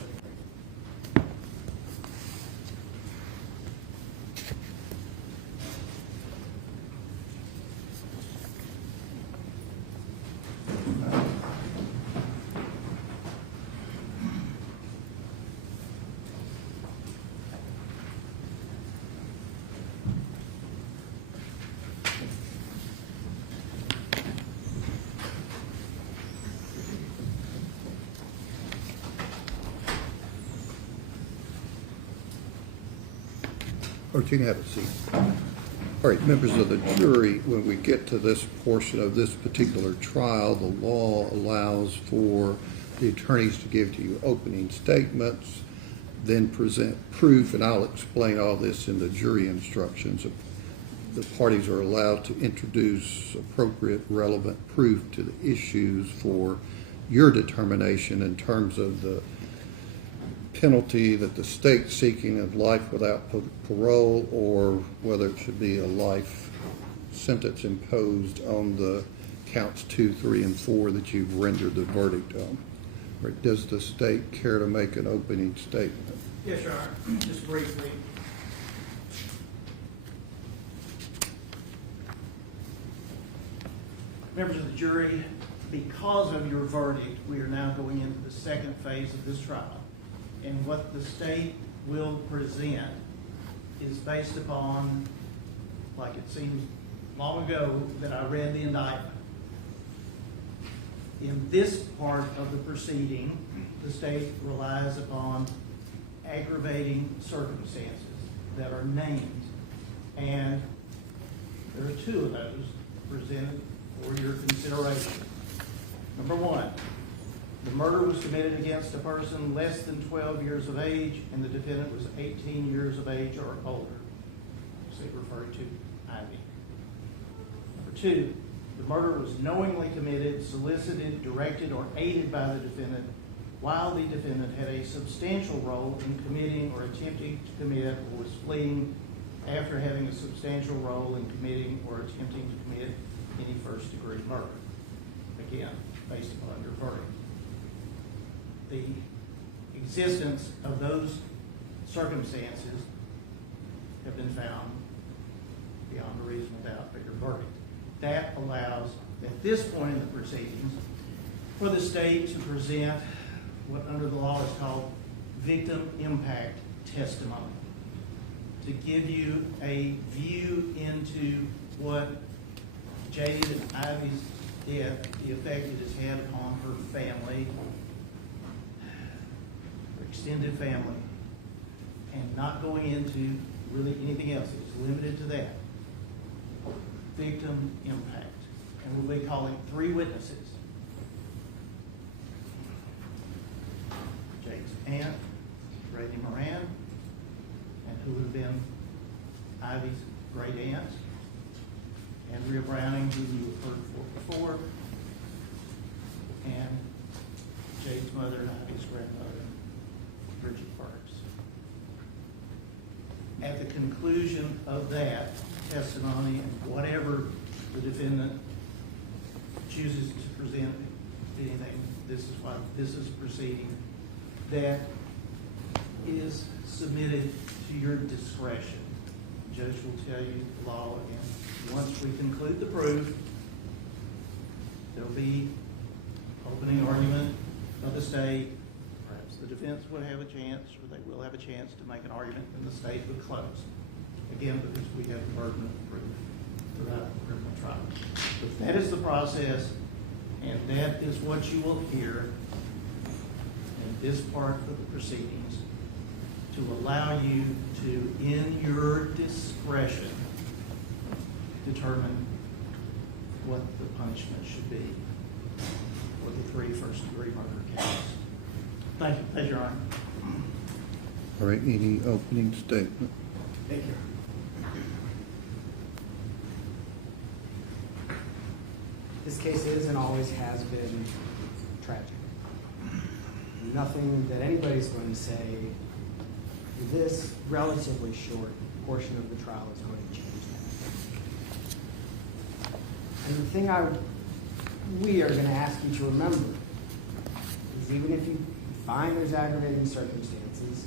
or you can have a seat. All right, members of the jury, when we get to this portion of this particular trial, the law allows for the attorneys to give to you opening statements, then present proof, and I'll explain all this in the jury instructions. The parties are allowed to introduce appropriate, relevant proof to the issues for your determination in terms of the penalty that the state's seeking of life without parole, or whether it should be a life sentence imposed on the counts 2, 3, and 4 that you've rendered the verdict on. Right. Does the state care to make an opening statement? Yes, Your Honor. Just briefly. Members of the jury, because of your verdict, we are now going into the second phase of this trial. And what the state will present is based upon, like it seems long ago that I read the indictment. In this part of the proceeding, the state relies upon aggravating circumstances that are named. And there are 2 of those presented for your consideration. Number 1, the murder was committed against a person less than 12 years of age, and the defendant was 18 years of age or older. So referring to Ivy. Number 2, the murder was knowingly committed, solicited, directed, or aided by the defendant while the defendant had a substantial role in committing or attempting to commit, or was fleeing after having a substantial role in committing or attempting to commit any first-degree murder. Again, based upon your verdict. The existence of those circumstances have been found beyond a reasonable doubt by your verdict. That allows, at this point in the proceedings, for the state to present what under the law is called victim impact testimony, to give you a view into what Jade and Ivy's death, the effect it has had upon her family, her extended family, and not going into really anything else. It's limited to that. Victim impact. And we'll be calling 3 witnesses. Jade's aunt, Brady Moran, and who would have been Ivy's great aunt, Andrea Browning, who you heard for before, and Jade's mother and Ivy's grandmother, Bridget Parks. At the conclusion of that testimony, and whatever the defendant chooses to present, anything, this is what this is proceeding, that is submitted to your discretion. The judge will tell you the law, and once we conclude the proof, there'll be opening argument of the state. Perhaps the defense would have a chance, or they will have a chance to make an argument, and the state would close. Again, because we have the burden of proof throughout the criminal trial. But that is the process, and that is what you will hear in this part of the proceedings, to allow you to, in your discretion, determine what the punishment should be for the 3 first-degree murder counts. Thank you. Thank you, Your Honor. All right, any opening statement? Thank you. This case is and always has been tragic. Nothing that anybody's going to say this relatively short portion of the trial is going to change that. And the thing we are going to ask you to remember is, even if you find there's aggravating circumstances,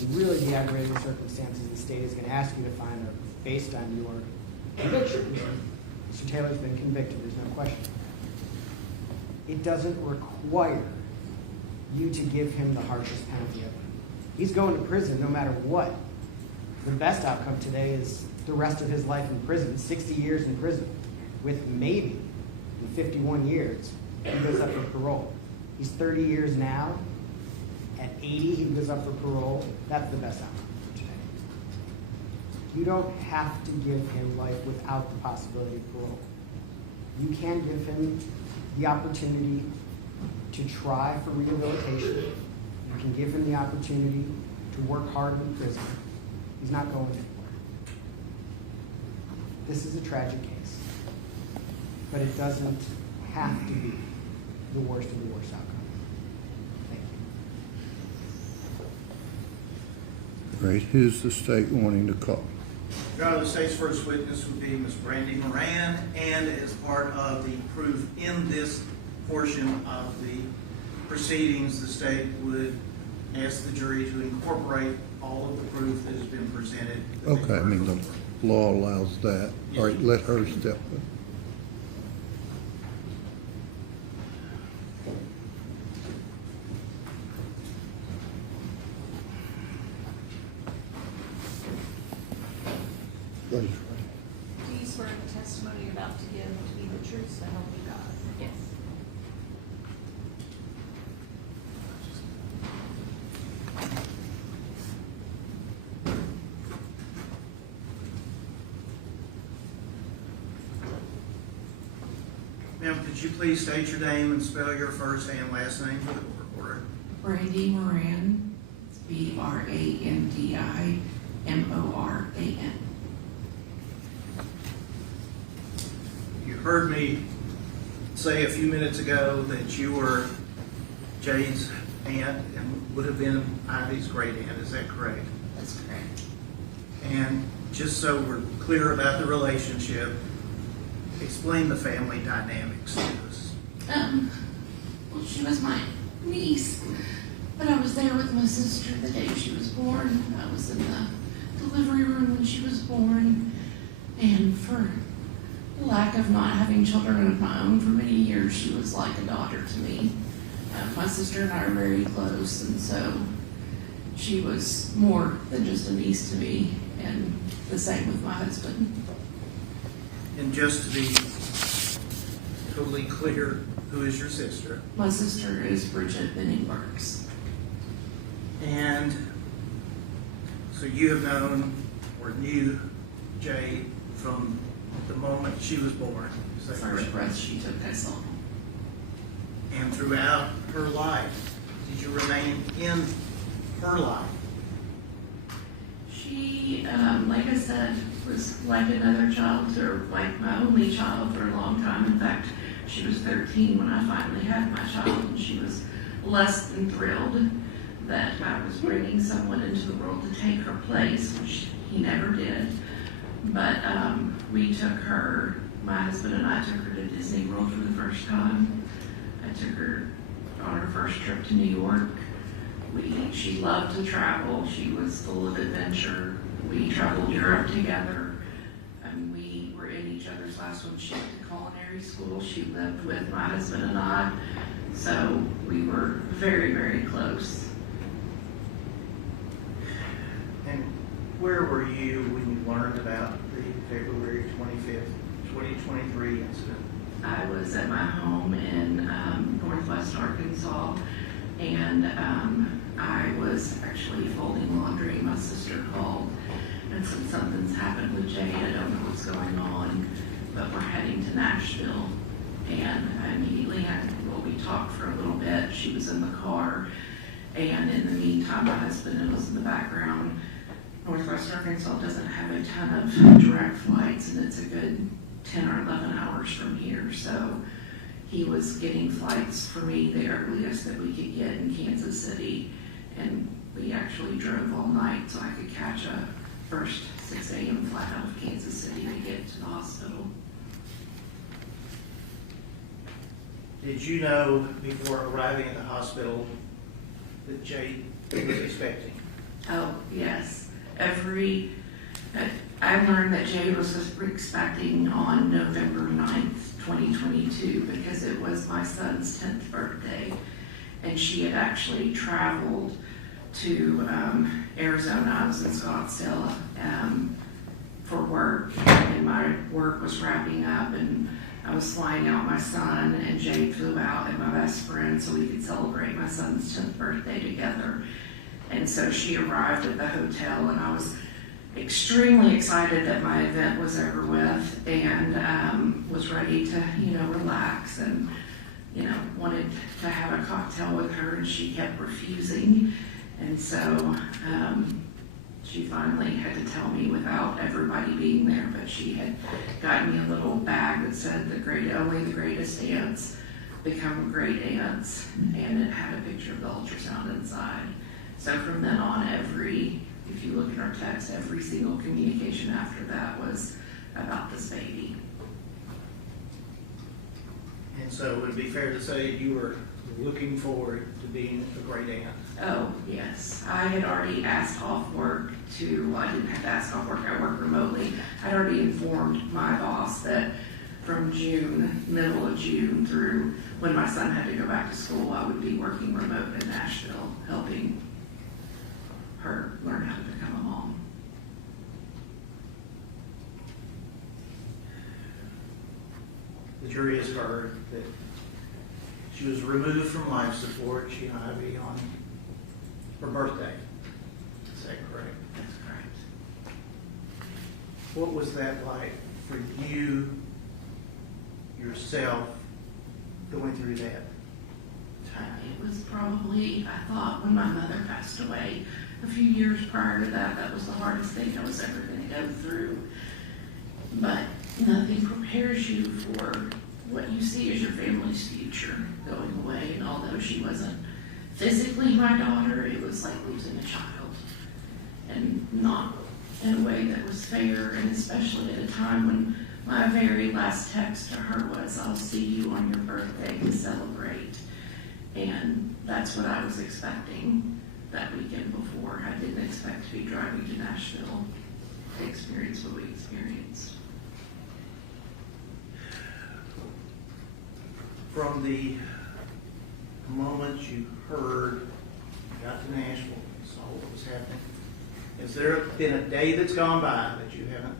and really the aggravating circumstances the state is going to ask you to find are based on your conviction. Mr. Taylor's been convicted, there's no question. It doesn't require you to give him the harshest penalty ever. He's going to prison no matter what. The best outcome today is the rest of his life in prison, 60 years in prison, with maybe in 51 years, he goes up for parole. He's 30 years now. At 80, he goes up for parole. That's the best outcome for today. You don't have to give him life without the possibility of parole. You can give him the opportunity to try for rehabilitation. You can give him the opportunity to work hard in prison. He's not going anywhere. This is a tragic case, but it doesn't have to be the worst of the worst outcome. Thank you. Great. Who's the state wanting to call? Your Honor, the state's first witness would be Ms. Brandy Moran, and as part of the proof in this portion of the proceedings, the state would ask the jury to incorporate all of the proof that has been presented. Okay, I mean, the law allows that. All right, let her step up. Please. Do you swear the testimony you're about to give to be the truth, so help you God? Yes. Ma'am, could you please state your name and spell your first and last name for the court reporter? Brandy Moran, BRANDIMORAN. You heard me say a few minutes ago that you were Jade's aunt and would have been Ivy's great aunt. Is that correct? That's correct. And just so we're clear about the relationship, explain the family dynamics to us. Well, she was my niece, but I was there with my sister the day she was born. I was in the delivery room when she was born, and for lack of not having children of my own for many years, she was like a daughter to me. My sister and I are very close, and so she was more than just a niece to me, and the same with my husband. And just to be totally clear, who is your sister? My sister is Jade Benning. And so you have known or knew Jade from the moment she was born. Is The that first correct? breath she took, I saw. And throughout her life, did you remain in her life? She, like I said, was like another child, or like my only child for a long time. In fact, she was 13 when I finally had my child, and she was less than thrilled that I was bringing someone into the world to take her place, which he never did. But we took her, my husband and I took her to Disney World for the first time. I took her on her first trip to New York. She loved to travel. She was full of adventure. We traveled Europe together. We were in each other's lives when she went to culinary school. She lived with my husband and I. So we were very, very close. And where were you when you learned about the February 25th, 2023 incident? I was at my home in Northwest Arkansas, and I was actually folding laundry. My sister called and said something's happened with Jade. I don't know what's going on, but we're heading to Nashville. And I immediately we talked for a little bit. She was in the car, and in the meantime, my husband was in the background. Northwest Arkansas doesn't have a ton of direct flights, and it's a good 10 or 11 hours from here. So he was getting flights for me, the earliest that we could get in Kansas City. And we actually drove all night so I could catch a first 6 a.m. flight out of Kansas City to get to the hospital. Did you know before arriving at the hospital that Jade was expecting? Oh, yes. I learned that Jade was expecting on November 9th, 2022, because it was my son's 10th birthday. And she had actually traveled to Arizona. I was in Scottsdale for work, and my work was wrapping up, and I was flying out my son, and Jade flew out, and my best friend, so we could celebrate my son's 10th birthday together. And so she arrived at the hotel, and I was extremely excited that my event was over with, and was ready to, relax, and, wanted to have a cocktail with her, and she kept refusing. And so she finally had to tell me without everybody being there, but she had gotten me a little bag that said only the greatest aunts become great aunts, and it had a picture of the ultrasound inside. So from then on, if you look at our text, every single communication after that was about this baby. And so it would be fair to say you were looking forward to being a great aunt. Oh, yes. I had already asked off work I didn't have to ask off work, I work remotely. I'd already informed my boss that from middle of June through when my son had to go back to school, I would be working remote in Nashville, helping her learn how to become a mom. The jury has heard that she was removed from life support, she and Ivy, on her birthday. Is that correct? That's correct. What was that like for you, yourself, going through that time? It was probably, I thought, when my mother passed away a few years prior to that, that was the hardest thing I was ever going to go through. But nothing prepares you for what you see as your family's future going away. And although she wasn't physically my daughter, it was like losing a child. And not in a way that was fair, and especially at a time when my very last text to her was, "I'll see you on your birthday to celebrate." And that's what I was expecting that weekend before. I didn't expect to be driving to Nashville to experience what we experienced. From the moment you heard, you got to Nashville, you saw what was happening, has there been a day that's gone by that you haven't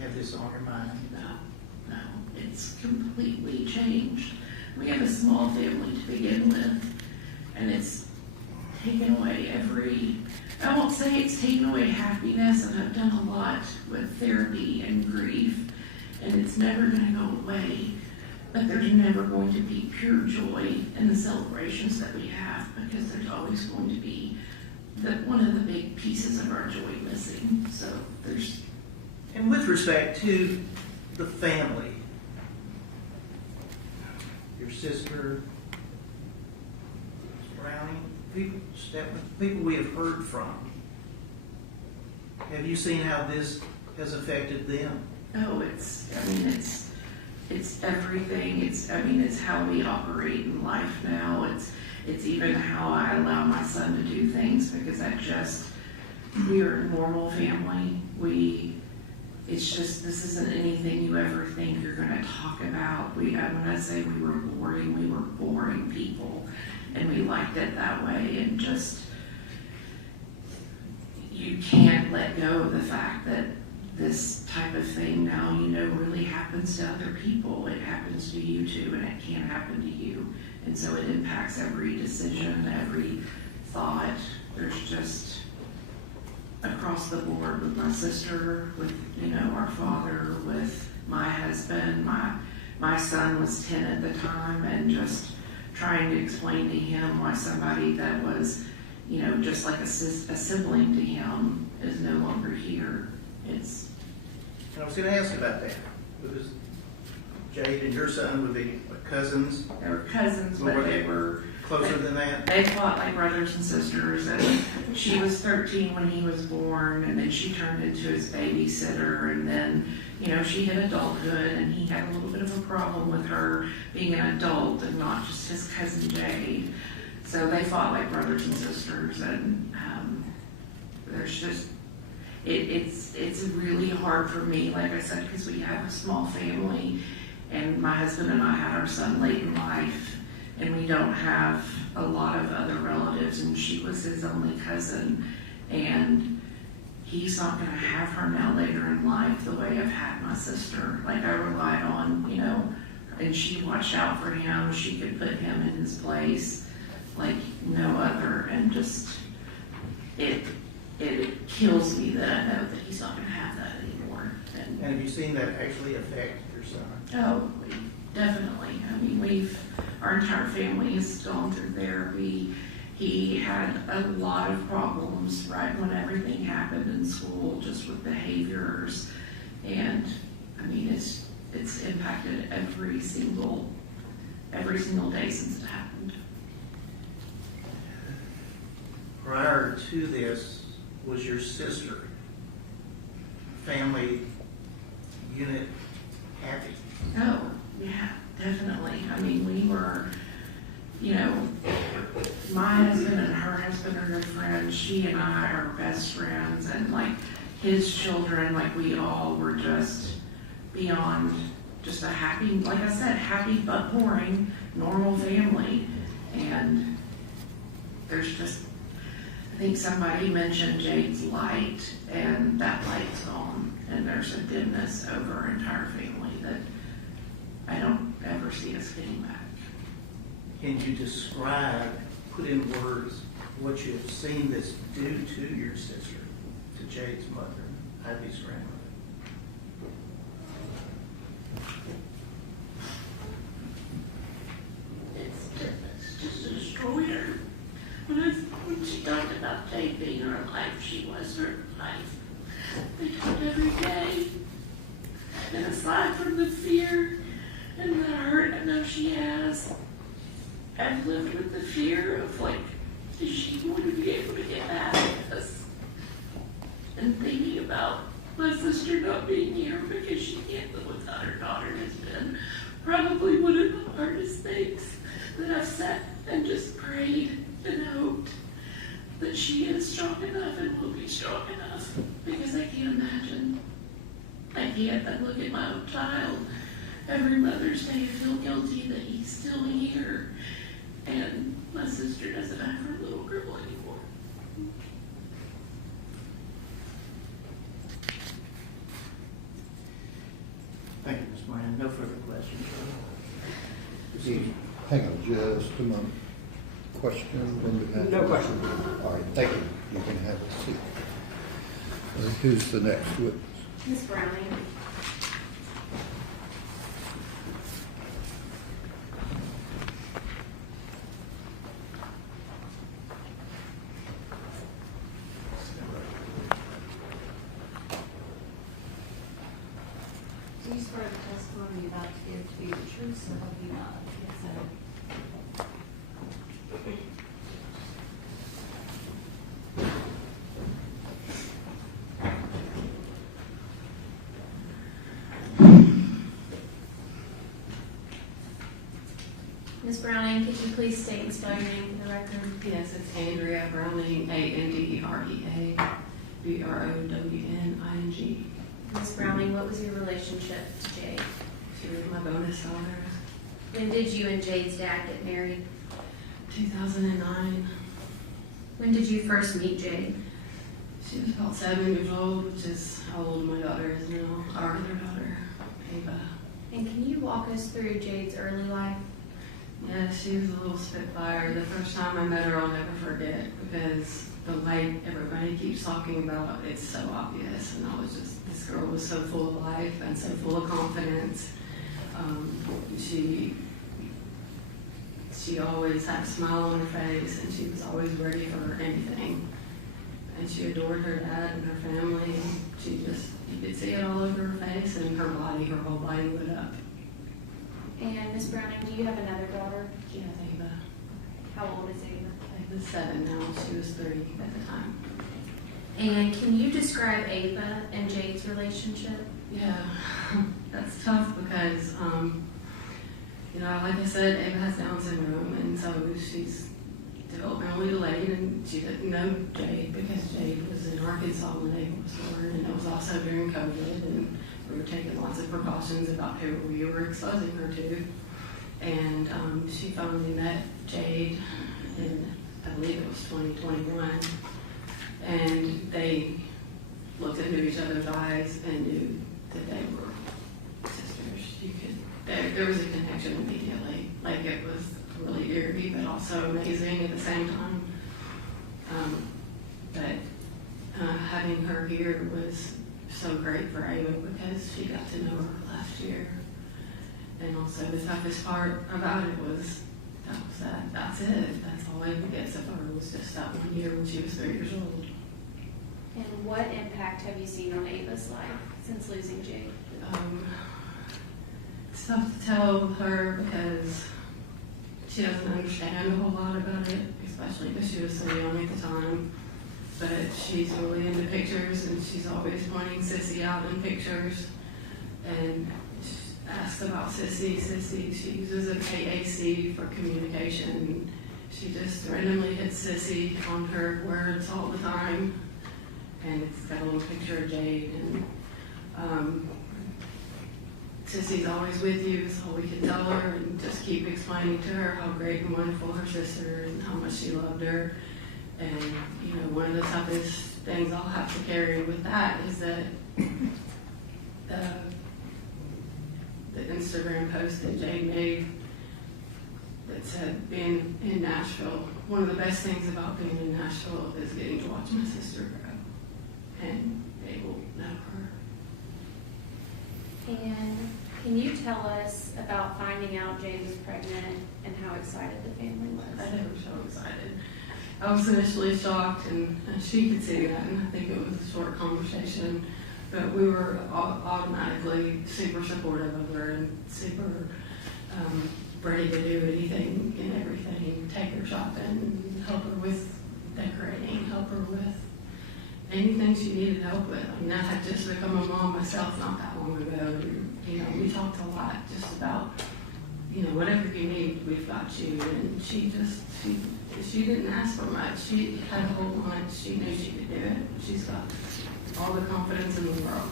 had this on your mind? No, it's completely changed. We have a small family to begin with, and it's taken away I won't say it's taken away happiness, and I've done a lot with therapy and grief, and it's never going to go away. But there's never going to be pure joy in the celebrations that we have, because there's always going to be one of the big pieces of our joy missing. So there's... And with respect to the family, your sister, Brownie, people we have heard from, have you seen how this has affected them? Oh, it's everything. It's how we operate in life now. It's even how I allow my son to do things, because we are a normal family. This isn't anything you ever think you're going to talk about. When I say we were boring people, and we liked it that way, and you can't let go of the fact that this type of thing now, really happens to other people. It happens to you too, and it can happen to you. And so it impacts every decision, every thought. There's just across the board with my sister, with, our father, with my husband. My son was 10 at the time, and just trying to explain to him why somebody that was, just like a sibling to him is no longer here. And I was going to ask about that, because Jade and your son would be cousins. They were cousins, but they were closer than that. They fought like brothers and sisters, and she was 13 when he was born, and then she turned into his babysitter, and then, she hit adulthood, and he had a little bit of a problem with her being an adult and not just his cousin Jade. So they fought like brothers and sisters, and there's just, it's really hard for me, like I said, because we have a small family, and my husband and I had our son late in life, and we don't have a lot of other relatives, and she was his only cousin, and he's not going to have her now later in life the way I've had my sister. Like, I relied on, and she watched out for him. She could put him in his place like no other, and just, it kills me that I know that he's not going to have that anymore. And have you seen that actually affect your son? Oh, definitely. I mean, our entire family has gone through therapy. He had a lot of problems right when everything happened in school, just with behaviors. And I mean, it's impacted every single day since it happened. Prior to this, was your sister, family unit happy? Oh, yeah, definitely. I mean, we were, you know, my husband and her husband are good friends. She and I are best friends, and like his children, like we all were just beyond just a happy, like I said, happy but boring, normal family. And there's just, I think somebody mentioned Jade's light, and that light's gone, and there's a dimness over our entire family that I don't ever see us getting back. Can you describe, put in words, what you have seen this do to your sister, to Jade's mother, Ivy's grandmother? It's just destroyed her. When she talked about Jade being her life, she was her life. They talked every day. And aside from the fear and the hurt I know she has, I've lived with the fear of like, is she going to be able to get back at us? And thinking about my sister not being here because she can't live without her daughter has been probably one of the hardest things that I've sat and just prayed and hoped that she is strong enough and will be strong enough, because I can't imagine. I look at my own child every Mother's Day, feel guilty that he's still here, and my sister doesn't have her little girl anymore. Thank you, Ms. Moran. No further questions. Hang on just a moment. Question? No question. All right, thank you. You can have a seat. Who's the next witness? Ms. Browning. Do you swear the testimony you're about to give to be the truth, or have you not? Yes, I Ms. Browning, could you please state and spell your name for the record? Yes, it's Andrea Browning, Anderea, Browning. Ms. Browning, what was your relationship to Jade? She was my bonus daughter. When did you and Jade's dad get married? 2009. When did you first meet Jade? She was about 7 years old, which is how old my daughter is now, our other daughter, Ava. And can you walk us through Jade's early life? Yeah, she was a little spitfire. The first time I met her, I'll never forget, because the light everybody keeps talking about, it's so obvious. And I was just, this girl was so full of life and so full of confidence. She always had a smile on her face, and she was always ready for anything. And she adored her dad and her family. She just, you could see it all over her face, and her whole body lit up. And Ms. Browning, do you have another daughter? Yeah, Ava. How old is Ava? Ava's 7 now. She was 3 at the time. And can you describe Ava and Jade's relationship? Yeah, that's tough because, like I said, Ava has Down syndrome, and so she's developmentally delayed, and she didn't know Jade because Jade was in Arkansas when Ava was born, and it was also during COVID, and we were taking lots of precautions about who we were exposing her to. And she finally met Jade in, I believe it was 2021, and they looked into each other's eyes and knew that they were sisters. There was a connection immediately. Like, it was really eerie, but also amazing at the same time. But having her here was so great for Ava because she got to know her last year. And also the toughest part about it was that that's it. That's all Ava gets of her was just that 1 year when she was 3 years old. And what impact have you seen on Ava's life since losing Jade? It's tough to tell her because she doesn't understand a whole lot about it, especially because she was so young at the time. But she's really into pictures, and she's always pointing Sissy out in pictures. And she asks about Sissy. She uses an AAC for communication. She just randomly hits Sissy on her words all the time. And it's got a little picture of Jade. And Sissy's always with you, is all we can tell her, and just keep explaining to her how great and wonderful her sister is and how much she loved her. And, you know, one of the toughest things I'll have to carry with that is that the Instagram post that Jade made that said, being in Nashville, one of the best things about being in Nashville is getting to watch my sister grow and they will know her. And can you tell us about finding out Jade was pregnant and how excited the family was? I was so excited. I was initially shocked, and she could see that, and I think it was a short conversation, but we were automatically super supportive of her and super ready to do anything and everything, take her shopping, help her with decorating, help her with anything she needed help with. I mean, I had just become a mom myself not that long ago. You know, we talked a lot just about, you know, whatever you need, we've got you. And she didn't ask for much. She had a whole bunch. She knew she could do it. She's got all the confidence in the world.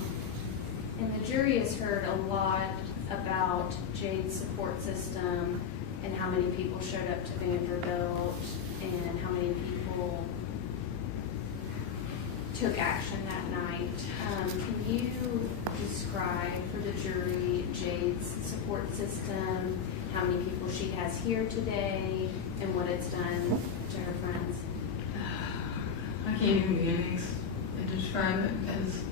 And the jury has heard a lot about Jade's support system and how many people showed up to Vanderbilt and how many people took action that night. Can you describe for the jury Jade's support system, how many people she has here today, and what it's done to her friends? I can't even begin to describe it because,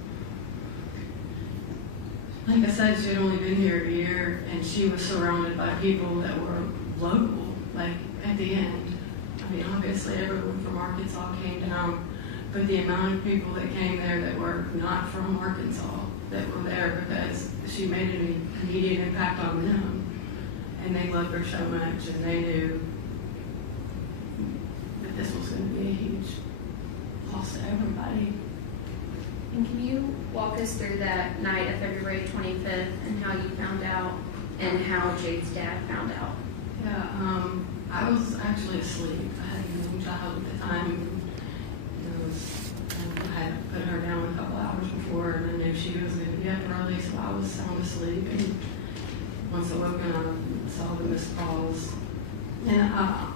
like I said, she had only been here a year, and she was surrounded by people that were local, like at the end. I mean, obviously everyone from Arkansas came down, but the amount of people that came there that were not from Arkansas, that were there because she made an immediate impact on them, and they loved her so much, and they knew that this was going to be a huge loss to everybody. And can you walk us through that night of February 25th and how you found out and how Jade's dad found out? Yeah, I was actually asleep. I had a young child at the time. I had put her down a couple hours before, and I knew she was going to be up early, so I was sound asleep. And once I woke up, I saw the missed calls, and I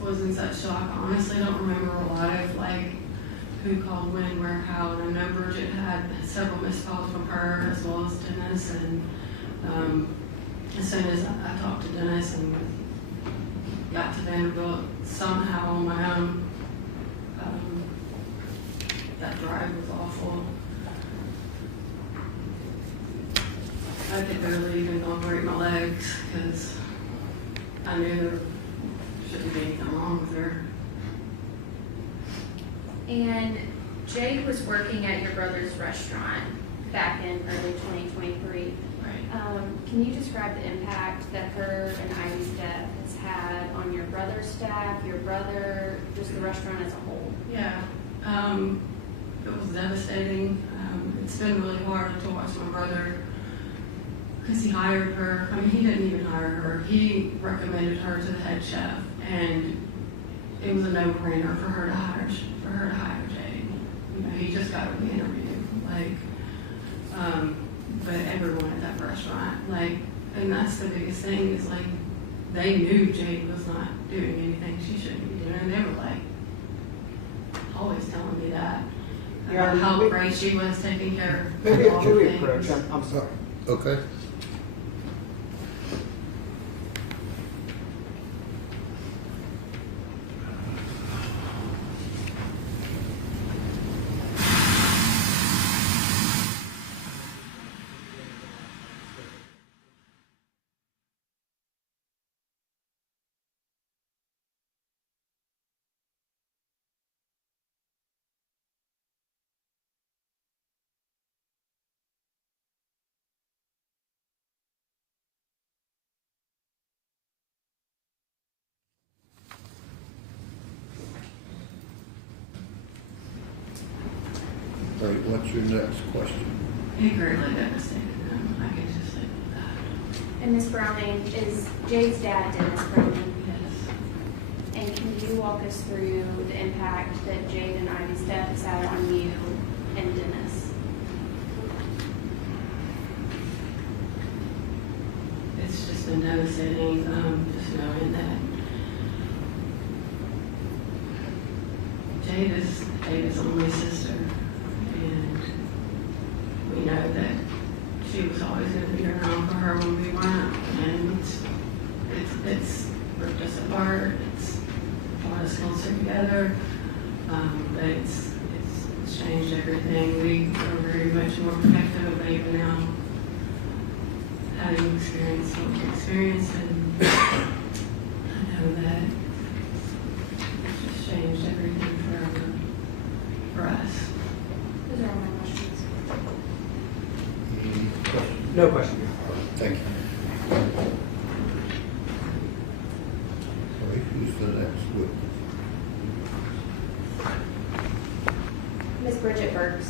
was in such shock. I honestly don't remember a lot of like who called when, where, how. And I know Bridget had several missed calls from her as well as Dennis. And as soon as I talked to Dennis and got to Vanderbilt somehow on my own. That drive was awful. I could barely even operate my legs because I knew there shouldn't be anything wrong with her. And Jade was working at your brother's restaurant back in early 2023. Right. Can you describe the impact that her and Ivy's death has had on your brother's staff, your brother, just the restaurant as a whole? Yeah. It was devastating. It's been really hard to watch my brother because he hired her. I mean, he didn't even hire her. He recommended her to the head chef, and it was a no-brainer for her to hire Jade. You know, he just got her the interview. But everyone at that restaurant, and that's the biggest thing is they knew Jade was not doing anything she shouldn't be doing, and they were always telling me that. About how great she was taking care of Maybe all a the jury things. approach. I'm sorry. Okay. All right, what's your next question? It greatly devastated him. I can just say that. And Ms. Browning, is Jade's dad Dennis Browning? Yes. And can you walk us through the impact that Jade and Ivy's deaths had on you and Dennis? It's just been devastating, just knowing that Jade is only sister, and we know that she was always going to be around for her when we weren't, and it's ripped us apart. It's brought us closer together, but it's changed everything. We are very much more protective of Ava now, having experienced what we experienced, and I know that it's just changed everything forever for us. Those are all my questions. Any questions? No question. Thank you. All right, who's the next witness? Ms. Bridget Burks.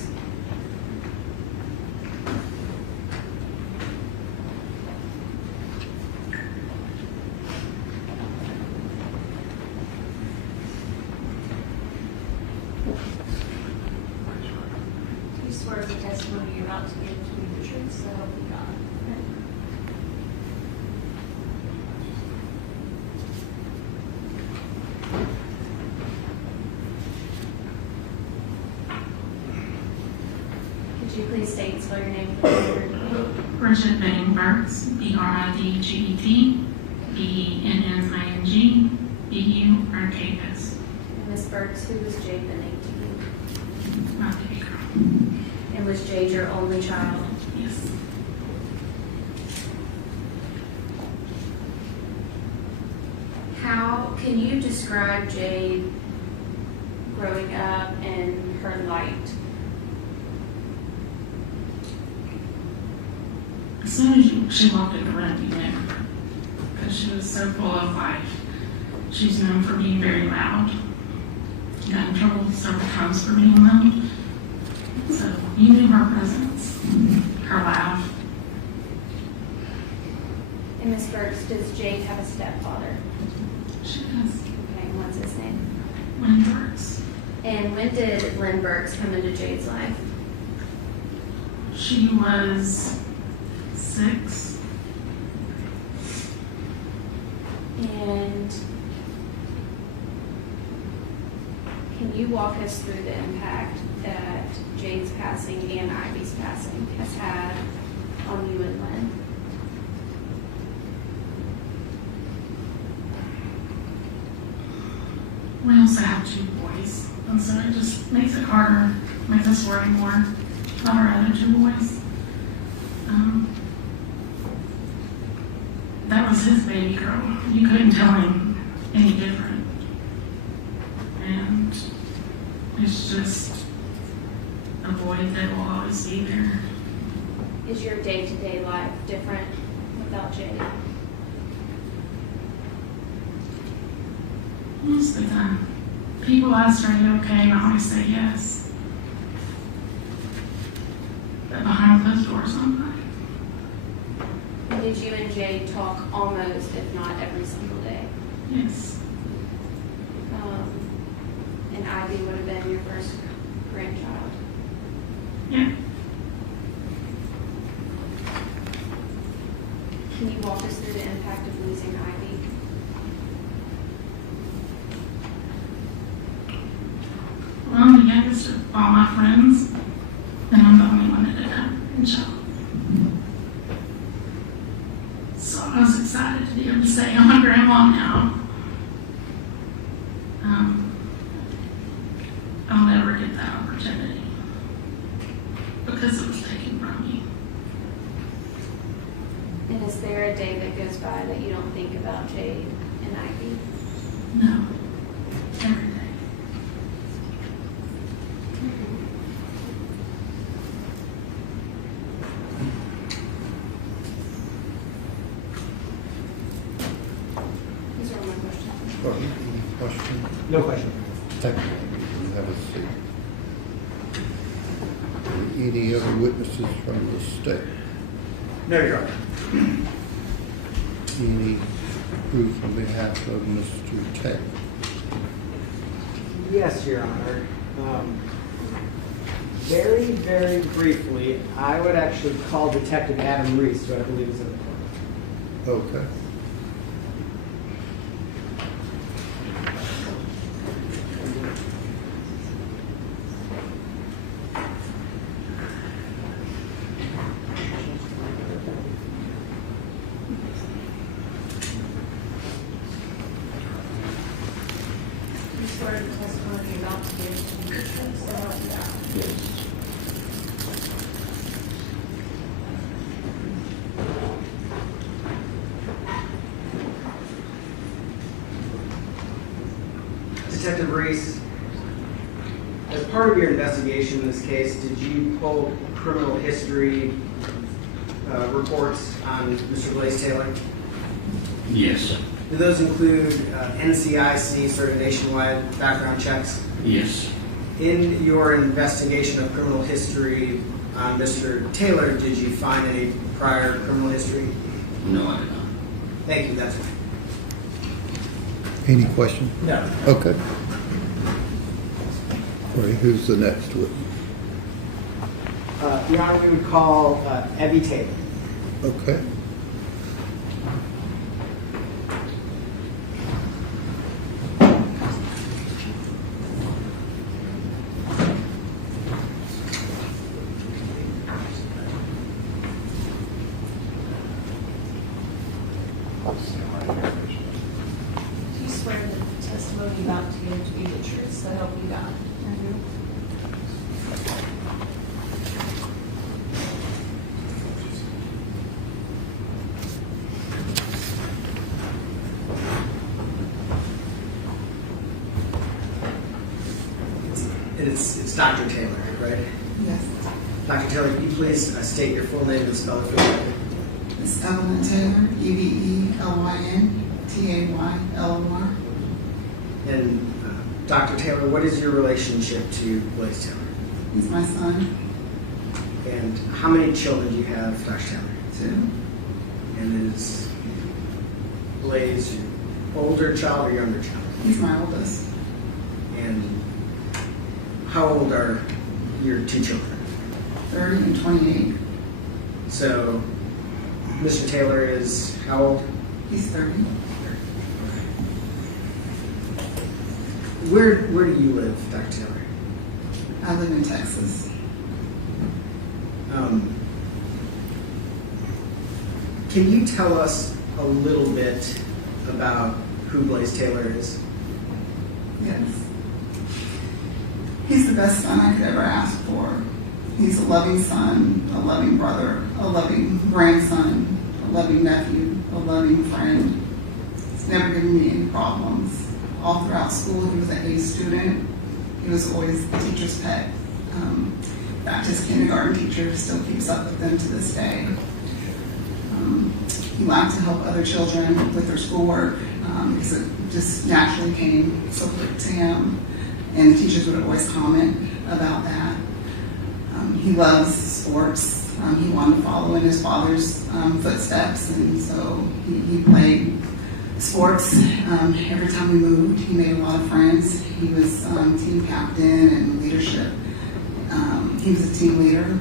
You swear the testimony you're about to give to be the truth, so help you God. Could you please state and spell your name for the record? Bridget Benning Burks, BRIDGET, BENNING, BURKS. Ms. Burks, who was Jade Benning to you? My baby girl. And was Jade your only child? Yes. How can you describe Jade growing up and her light? As soon as she walked in the room, you knew. Because she was so full of life. She's known for being very loud. Got in trouble several times for being loud. So you knew her presence, her laugh. And Ms. Burks, does Jade have a stepfather? She does. Okay, and what's his name? Lynn Burks. And when did Lynn Burks come into Jade's life? She was 6. And can you walk us through the impact that Jade's passing and Ivy's passing has had on you and Lynn? We also have 2 boys, and so it just makes it harder, makes us worry more about our other 2 boys. That was his baby girl. You couldn't tell him any different. And it's just a void that will always be there. Is your day-to-day life different without Jade? Most of the time. People ask, are you okay? And I always say yes. But behind closed doors, I'm not. And did you and Jade talk almost, if not every single day? Yes. And Ivy would have been your first grandchild. Yeah. Can you walk us through the impact of losing Ivy? Well, I'm the youngest of all my friends, and I'm the only one that didn't have a grandchild. So I was excited to be able to say I'm a grandma now. I'll never get that opportunity because it was taken from me. And is there a day that goes by that you don't think about Jade and Ivy? No, every day. These are all my questions. Any questions? No question. Thank you. Have a seat. any other witnesses from the state? No, Your Honor. Any proof on behalf of Mr. Taylor? Yes, Your Honor. Very, very briefly, I would actually call Detective Adam Reese, who I believe is in the court. Okay. You swear the testimony you're about to give to the truth, so help you God. Yes. Detective Reese, as part of your investigation in this case, did you pull criminal history reports on Mr. Blaise Taylor? Yes. Do those include NCIC sort of nationwide background checks? Yes. In your investigation of criminal history on Mr. Taylor, did you find any prior criminal history? No, I did not. Thank you, that's it. Any questions? No. Okay. All right, who's the next witness? Your Honor, we would call Evie Taylor. Okay. Do you swear that the testimony you're about to give to be the truth, so help you God? I do. It's Dr. Taylor, right? Yes. Dr. Taylor, can you please state your full name and spell it for me? It's Evelyn Taylor, EVELYN-TAYLOR. And Dr. Taylor, what is your relationship to Blaise Taylor? He's my son, And how many children do you have, Dr. Taylor? too. And is Blaise your older child or younger child? He's my oldest. And how old are your two children? 30 and 28. So Mr. Taylor is how old? He's 30. Where do you live, Dr. Taylor? I live in Texas. Can you tell us a little bit about who Blaise Taylor is? Yes. He's the best son I could ever ask for. He's a loving son, a loving brother, a loving grandson, a loving nephew, a loving friend. He's never given me any problems. All throughout school, he was an A student. He was always the teacher's pet. In fact, his kindergarten teacher still keeps up with them to this day. He liked to help other children with their schoolwork because it just naturally came so quick to him. And the teachers would always comment about that. He loves sports. He wanted to follow in his father's footsteps, and so he played sports. Every time we moved, he made a lot of friends. He was team captain and leadership. He was a team leader.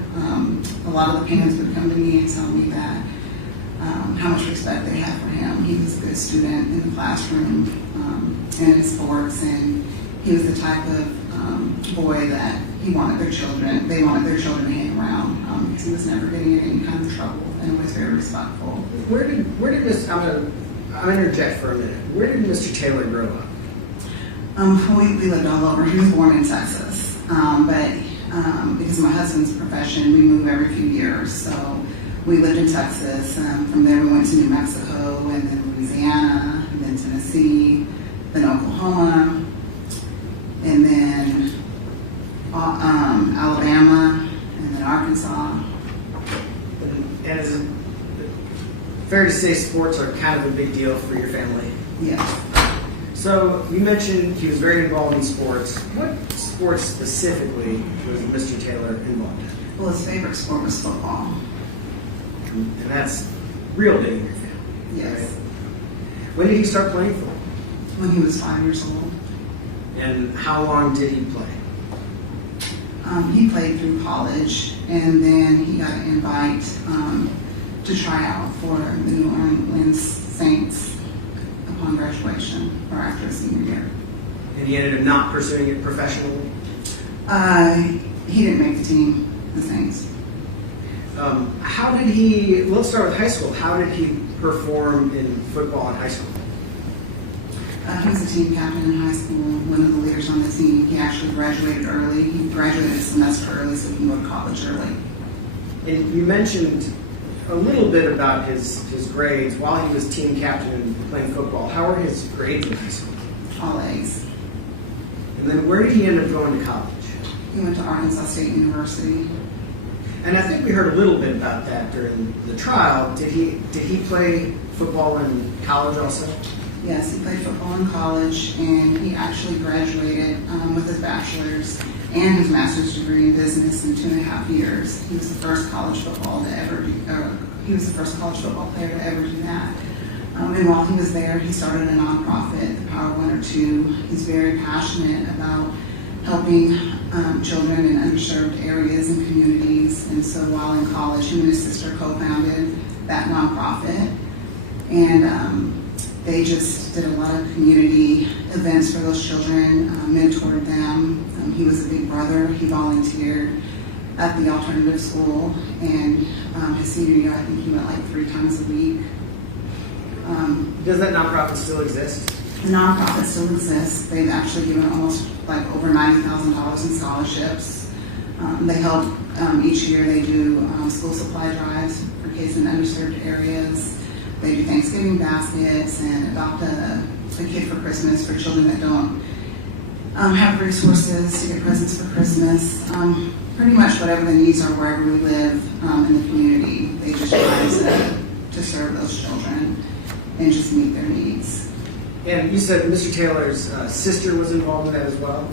A lot of the parents would come to me and tell me that how much respect they had for him. He was a good student in the classroom and in sports, and he was the type of boy that they wanted their children to hang around because he was never getting in any kind of trouble and was very respectful. Where did Miss? I'm gonna interject for a minute. Where did Mr. Taylor grow up? We lived all over. He was born in Texas, but because of my husband's profession, we move every few years. So we lived in Texas. From there, we went to New Mexico, and then Louisiana, and then Tennessee, then Oklahoma, and then Alabama, and then Arkansas. And is it fair to say sports are kind of a big deal for your family? Yes. So you mentioned he was very involved in sports. What sports specifically was Mr. Taylor involved in? Well, his favorite sport was football. And that's real big in your family. Yes. Right? When did he start playing football? When he was 5 years old. And how long did he play? He played through college, and then he got an invite to try out for the New Orleans Saints upon graduation, or after his senior year. And he ended up not pursuing it professionally? He didn't make the team, the Saints. How did he, let's start with high school. How did he perform in football in high school? He was a team captain in high school, one of the leaders on the team. He actually graduated early. He graduated a semester early so he can go to college early. And you mentioned a little bit about his grades while he was team captain and playing football. How were his grades in high school? All A's. And then where did he end up going to college? He went to Arkansas State University. And I think we heard a little bit about that during the trial. Did he play football in college also? Yes, he played football in college, and he actually graduated with his bachelor's and his master's degree in business in 2.5 years. He was the first college football player to ever do that. And while he was there, he started a nonprofit, the Power 1 or 2. He's very passionate about helping children in underserved areas and communities. And so while in college, he and his sister co-founded that nonprofit. And they just did a lot of community events for those children, mentored them. He was a big brother. He volunteered at the alternative school. And his senior year, I think he went like 3 times a week. Does that nonprofit still exist? The nonprofit still exists. They've actually given almost like over $90,000 in scholarships. They help each year. They do school supply drives for kids in underserved areas. They do Thanksgiving baskets and adopt a kid for Christmas for children that don't have resources to get presents for Christmas. Pretty much whatever the needs are wherever we live in the community. They just try to serve those children and just meet their needs. And you said Mr. Taylor's sister was involved in that as well?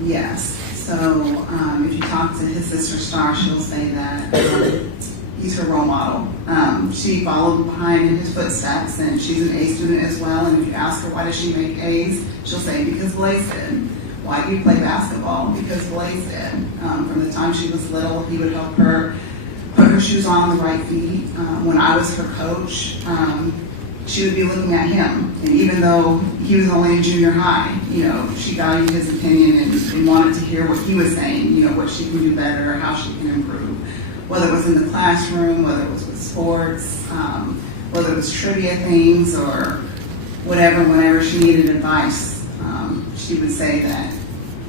Yes. So if you talk to his sister Star, she'll say that he's her role model. She followed behind in his footsteps, and she's an A student as well. And if you ask her why does she make A's, she'll say because Blaise did. Why do you play basketball? Because Blaise did. From the time she was little, he would help her put her shoes on the right feet. When I was her coach, she would be looking at him, and even though he was only in junior high, she valued his opinion and wanted to hear what he was saying, what she can do better, or how she can improve. Whether it was in the classroom, whether it was with sports, whether it was trivia things or whatever, whenever she needed advice, she would say that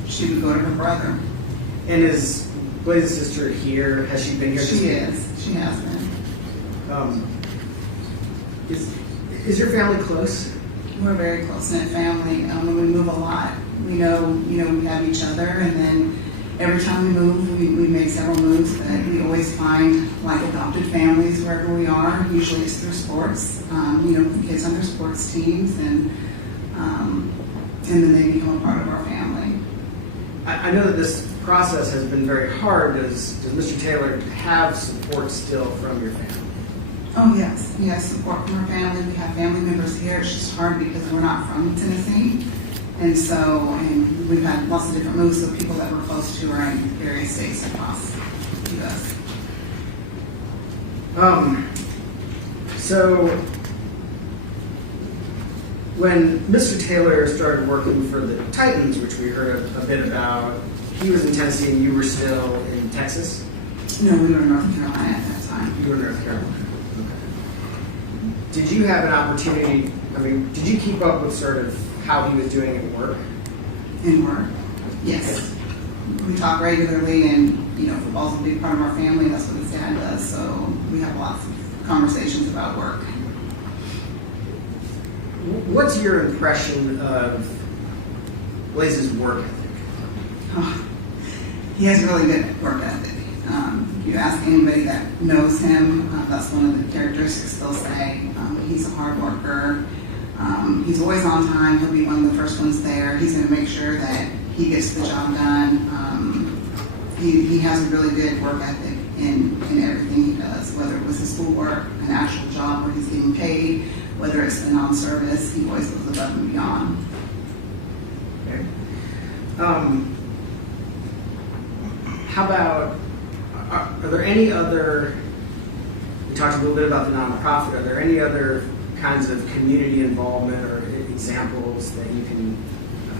she would go to her brother. And is Blaise's sister here? Has she been here? She is. She has been. Is your family close? We're a very close-knit family. We move a lot. We know we have each other, and then every time we move, we make several moves, but we always find like adopted families wherever we are. Usually it's through sports. Kids on their sports teams, and then they become a part of our family. I know that this process has been very hard. Does Mr. Taylor have support still from your family? Oh yes, he has support from our family. We have family members here. It's just hard because we're not from Tennessee. And we've had lots of different moves, so people that we're close to are in various states across the U.S. So when Mr. Taylor started working for the Titans, which we heard a bit about, he was in Tennessee and you were still in Texas? No, we were in North Carolina at that time. You were in North Carolina. Did you have an opportunity, did you keep up with sort of how he was doing at work? In work, yes. We talk regularly, and football's a big part of our family. That's what his dad does, so we have lots of conversations about work. What's your impression of Blaise's work ethic? Oh, he has a really good work ethic. If you ask anybody that knows him, that's one of the characteristics they'll say. He's a hard worker. He's always on time. He'll be one of the first ones there. He's going to make sure that he gets the job done. He has a really good work ethic. in everything he does, whether it was his schoolwork, an actual job where he's getting paid, whether it's been on service, he always goes above and beyond. Okay. How about, are there any other, we talked a little bit about the nonprofit, are there any other kinds of community involvement or examples that you can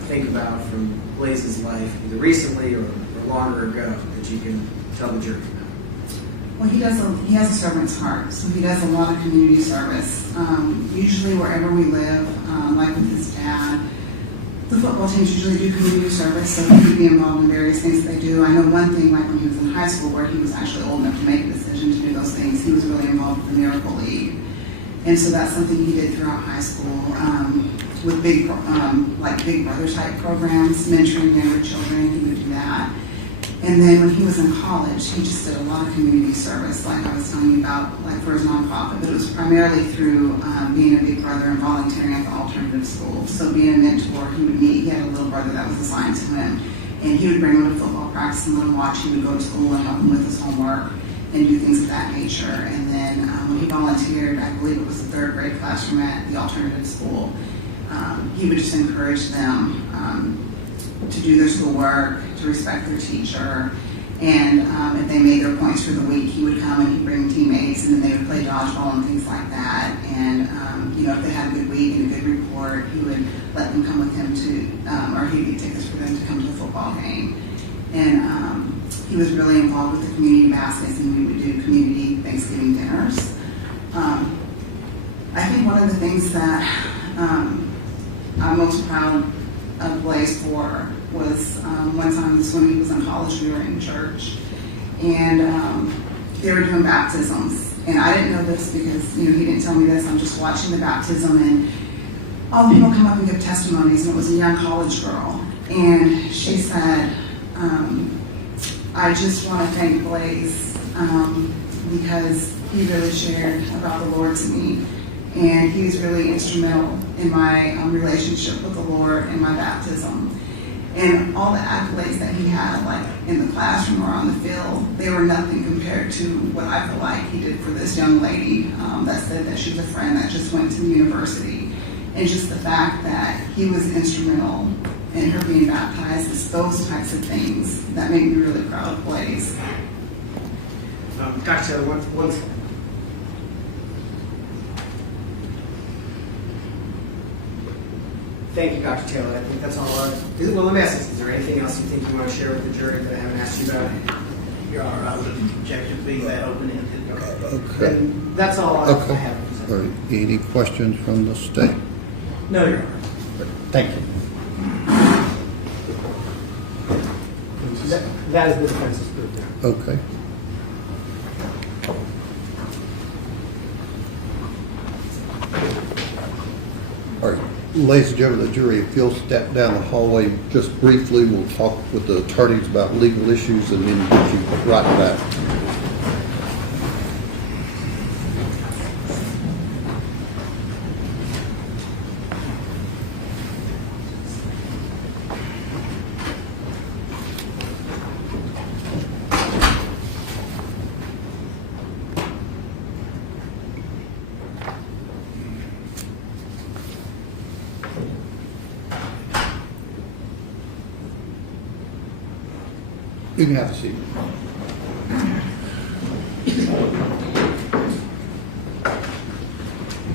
think about from Blaise's life, either recently or longer ago, that you can tell the jury about? Well, he has a servant's heart, so he does a lot of community service. Usually wherever we live, like with his dad, the football teams usually do community service, so he would be involved in various things that they do. I know one thing, like when he was in high school, where he was actually old enough to make a decision to do those things, he was really involved with the Miracle League. And so that's something he did throughout high school, with big brother type programs, mentoring younger children, he would do that. And then when he was in college, he just did a lot of community service, like I was telling you about, like for his nonprofit, but it was primarily through being a big brother and volunteering at the alternative school. So being a mentor, he had a little brother that was assigned to him, and he would bring him to football practice and let him watch. He would go to school and help him with his homework and do things of that nature. And then when he volunteered, I believe it was the 3rd grade classroom at the alternative school, he would just encourage them to do their schoolwork, to respect their teacher, and if they made their points for the week, he would come and he'd bring teammates, and then they would play dodgeball and things like that. And if they had a good week and a good report, he would let them come with him to, or he'd get tickets for them to come to the football game. And he was really involved with the community baskets, and we would do community Thanksgiving dinners. I think one of the things that I'm most proud of Blaise for was one time, this when he was in college, we were in church, and they were doing baptisms. And I didn't know this because, he didn't tell me this. I'm just watching the baptism, and all the people come up and give testimonies, and it was a young college girl. And she said, I just want to thank Blaise because he really shared about the Lord to me. And he was really instrumental in my relationship with the Lord and my baptism. And all the accolades that he had, like in the classroom or on the field, they were nothing compared to what I feel like he did for this young lady that said that she was a friend that just went to the university. And just the fact that he was instrumental in her being baptized, it's those types of things that make me really proud of Blaise. Dr. Taylor, one Thank you, Dr. Taylor. I think that's all. Well, let me ask this. Is there anything else you think you want to share with the jury that I haven't asked you about? Your Honor, I would object to being that open-ended. Okay. And that's all I have. All right. Any questions from the state? No, Your Honor. Thank you. That is the defense's proof there. Okay. All right. Ladies and gentlemen of the jury, if you'll step down the hallway just briefly, we'll talk with the attorneys about legal issues and then get you right back. You can have a seat.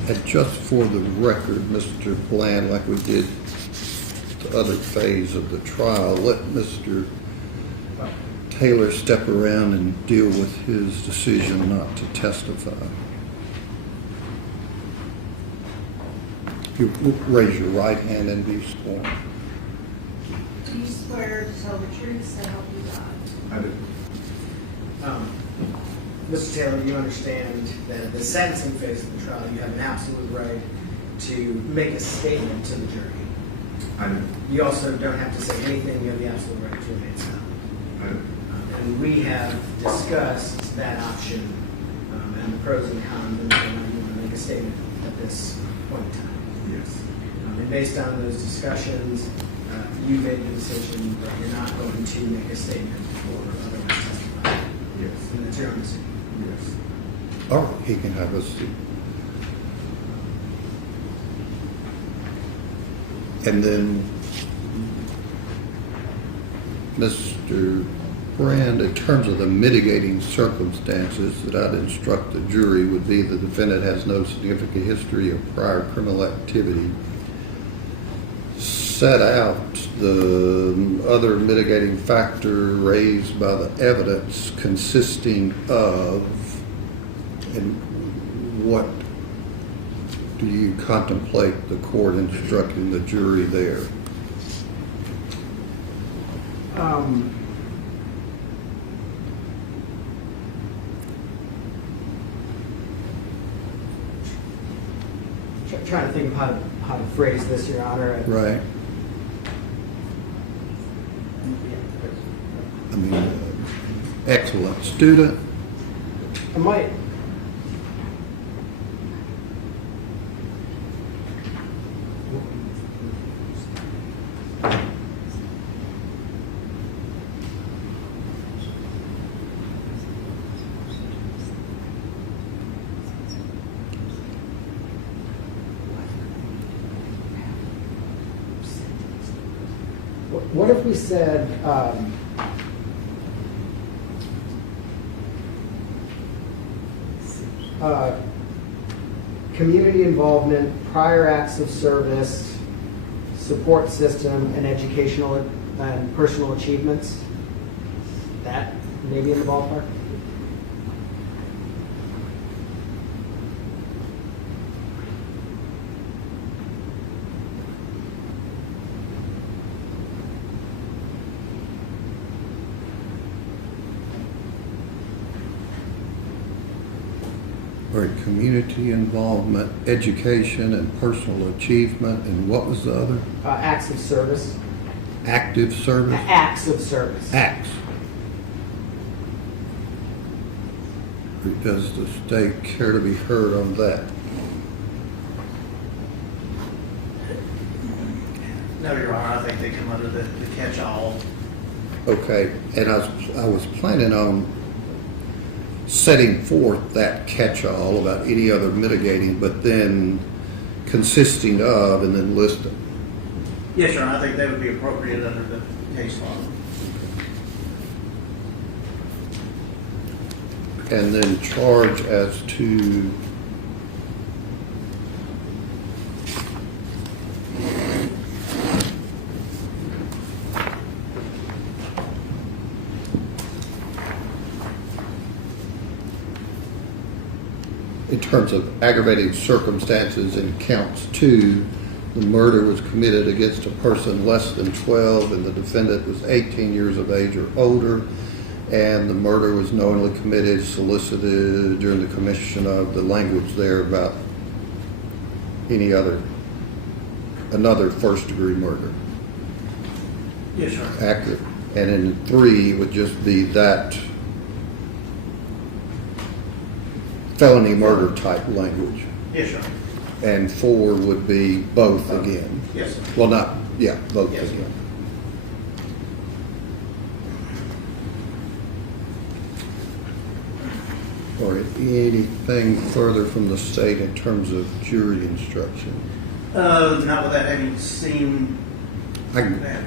And just for the record, Mr. Bland, like we did the other phase of the trial, let Mr. Taylor step around and deal with his decision not to testify. You raise your right hand and be sworn. Do you swear to tell the truth, so help you God? I do. Mr. Taylor, you understand that at the sentencing phase of the trial, you have an absolute right to make a statement to the jury. I do. You also don't have to say anything. You have the absolute right to remain silent. I do. And we have discussed that option and the pros and cons, and whether or not you want to make a statement at this point in time. Yes. And based on those discussions, you made the decision that you're not going to make a statement or otherwise testify. Yes. And the chair on the seat. Yes. All right, he can have a seat. And then, Mr. Brand, in terms of the mitigating circumstances that I'd instruct the jury would be the defendant has no significant history of prior criminal activity. Set out the other mitigating factor raised by the evidence consisting of, and what do you contemplate the court instructing the jury there? Trying to think of how to phrase this, Your Honor. Right. I mean, excellent student. I might. What if we said, community involvement, prior acts of service, support system, and educational and personal achievements? That maybe in the ballpark? Or community involvement, education, and personal achievement, and what was the other? Acts of service. Active service? Acts of service. Acts. Does the state care to be heard on that? No, Your Honor, I think they come under the catch-all. Okay, and I was planning on setting forth that catch-all about any other mitigating, but then consisting of and then listing. Yes, Your Honor, I think that would be appropriate under the case law. And then charge as to in terms of aggravating circumstances in counts 2, the murder was committed against a person less than 12 and the defendant was 18 years of age or older, and the murder was knowingly committed, solicited during the commission of the language there about another first-degree murder. Yes, Your Honor. Accurate. And in 3 would just be that felony murder type language. Yes, Your Honor. And 4 would be both again. Yes, sir. Well, both Yes, again. All right, anything further from the state in terms of jury instruction? Not without having seen that.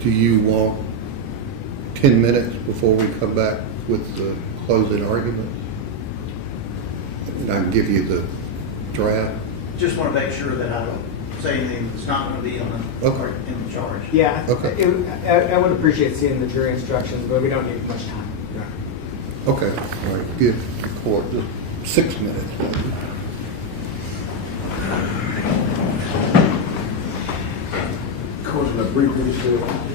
Do you want 10 minutes before we come back with the closing argument? And I can give you the draft. Just want to make sure that I don't say anything that's not going to be on the, in the charge. Yeah. Okay. I would appreciate seeing the jury instructions, but we don't need much time. Okay, all right, give the court just 6 minutes. Court in a brief recess.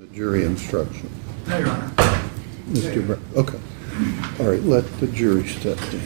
The jury instruction. No, Your Honor. Mr. Brown, okay. All right, let the jury step down.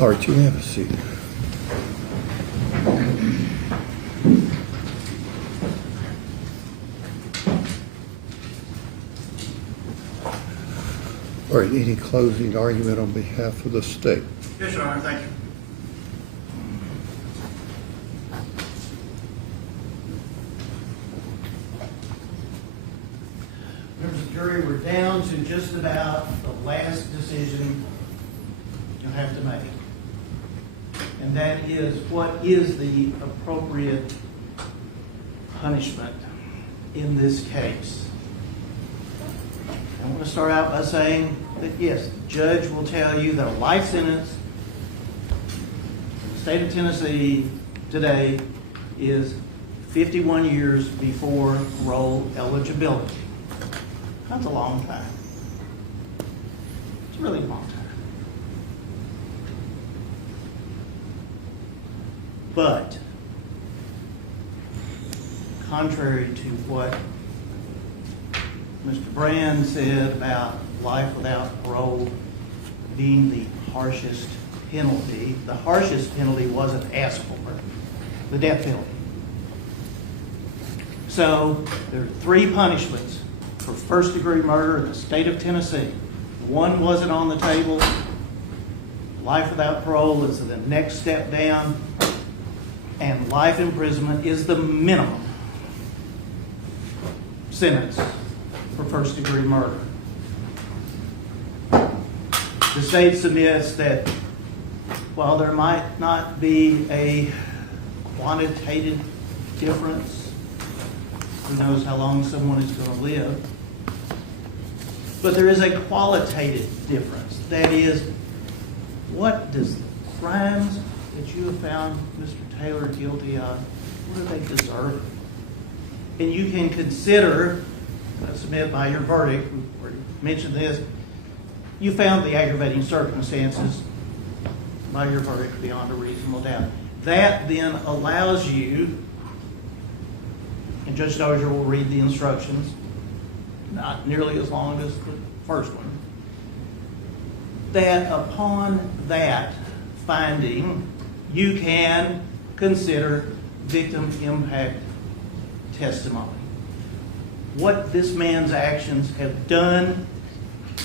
All right, you have a seat. All right, any closing argument on behalf of the state? Yes, Your Honor, thank you. Members of the jury, we're down to just about the last decision you'll have to make. And that is, what is the appropriate punishment in this case? I want to start out by saying that yes, the judge will tell you that a life sentence in the state of Tennessee today is 51 years before parole eligibility. That's a long time. It's a really long time. But contrary to what Mr. Brand said about life without parole being the harshest penalty, the harshest penalty wasn't asked for, the death penalty. So there are 3 punishments for first-degree murder in the state of Tennessee. One wasn't on the table. Life without parole is the next step down, and life imprisonment is the minimum sentence for first-degree murder. The state submits that while there might not be a quantitative difference, who knows how long someone is going to live, but there is a qualitative difference. That is, what does the crimes that you have found Mr. Taylor guilty of, what do they deserve? And you can consider, submit by your verdict, where you mentioned this, you found the aggravating circumstances by your verdict beyond a reasonable doubt. That then allows you, and Judge Dozier will read the instructions, not nearly as long as the first one, that upon that finding, you can consider victim impact testimony. What this man's actions have done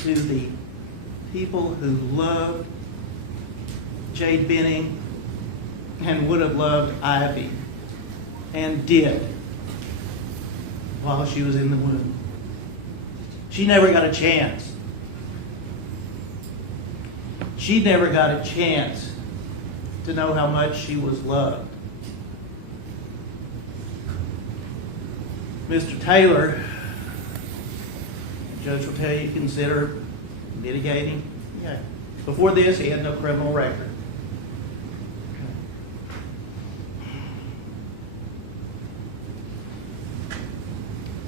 to the people who loved Jade Benning and would have loved Ivy and did while she was in the womb. She never got a chance. She never got a chance to know how much she was loved. Mr. Taylor, the judge will tell you, consider mitigating. Yeah. Before this, he had no criminal record.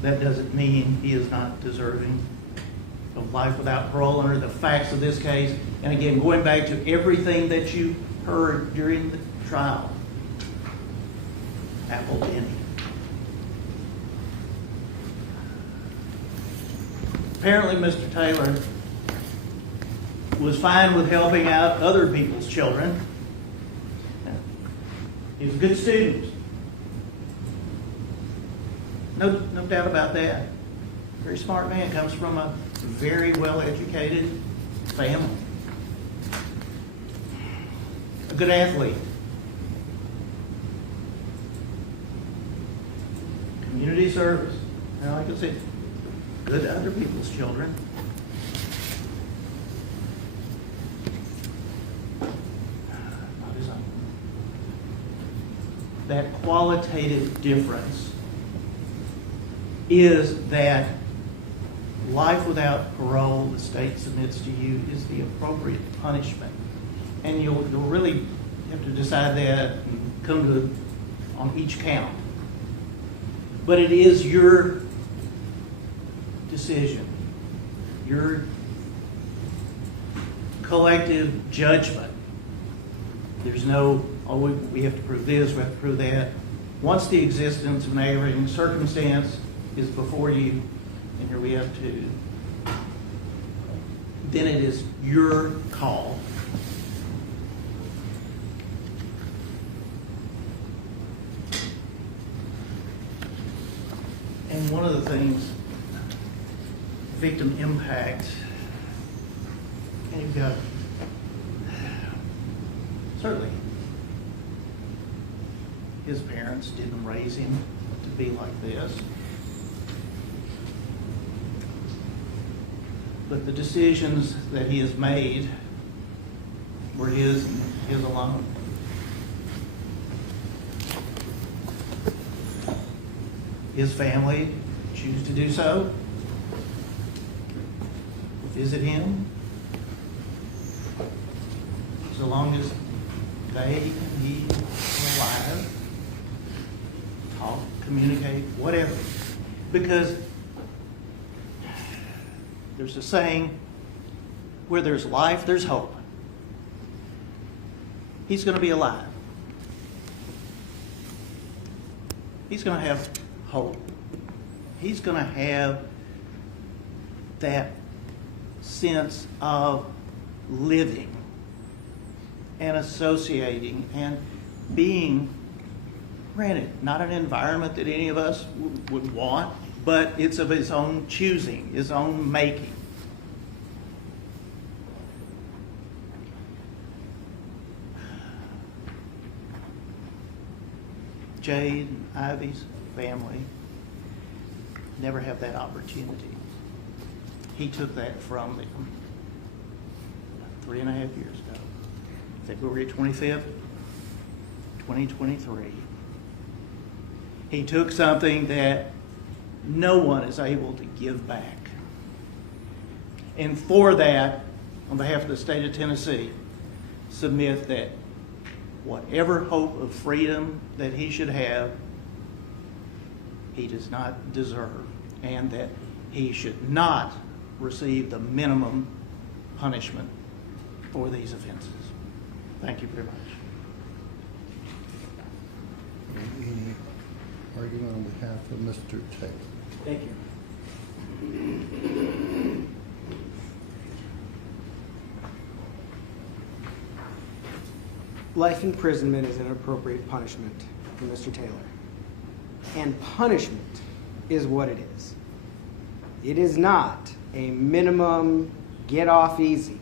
That doesn't mean he is not deserving of life without parole under the facts of this case. And again, going back to everything that you heard during the trial. Apple Benny. Apparently, Mr. Taylor was fine with helping out other people's children. He was a good student. No doubt about that. Very smart man, comes from a very well-educated family. A good athlete. Community service. Now, like I said, good to other people's children. Not his own. That qualitative difference is that life without parole, the state submits to you, is the appropriate punishment. And you'll really have to decide that and come to on each count. But it is your decision, your collective judgment. There's no, oh, we have to prove this, we have to prove that. Once the existence of an aggravating circumstance is before you, and here we have two, then it is your call. And one of the things, victim impact, and you've got, certainly, his parents didn't raise him to be like this. But the decisions that he has made were his and his alone. His family choose to do so, visit him, so long as they and he are alive, talk, communicate, whatever. Because there's a saying, where there's life, there's hope. He's going to be alive. He's going to have hope. He's going to have that sense of living and associating and being, granted, not an environment that any of us would want, but it's of his own choosing, his own making. Jade and Ivy's family never have that opportunity. He took that from them 3.5 years ago. February 25th, 2023. He took something that no one is able to give back. And for that, on behalf of the state of Tennessee, submit that whatever hope of freedom that he should have, he does not deserve, and that he should not receive the minimum punishment for these offenses. Thank you very much. Any argument on behalf of Mr. Taylor? Thank you. Life imprisonment is an appropriate punishment for Mr. Taylor. And punishment is what it is. It is not a minimum get off easy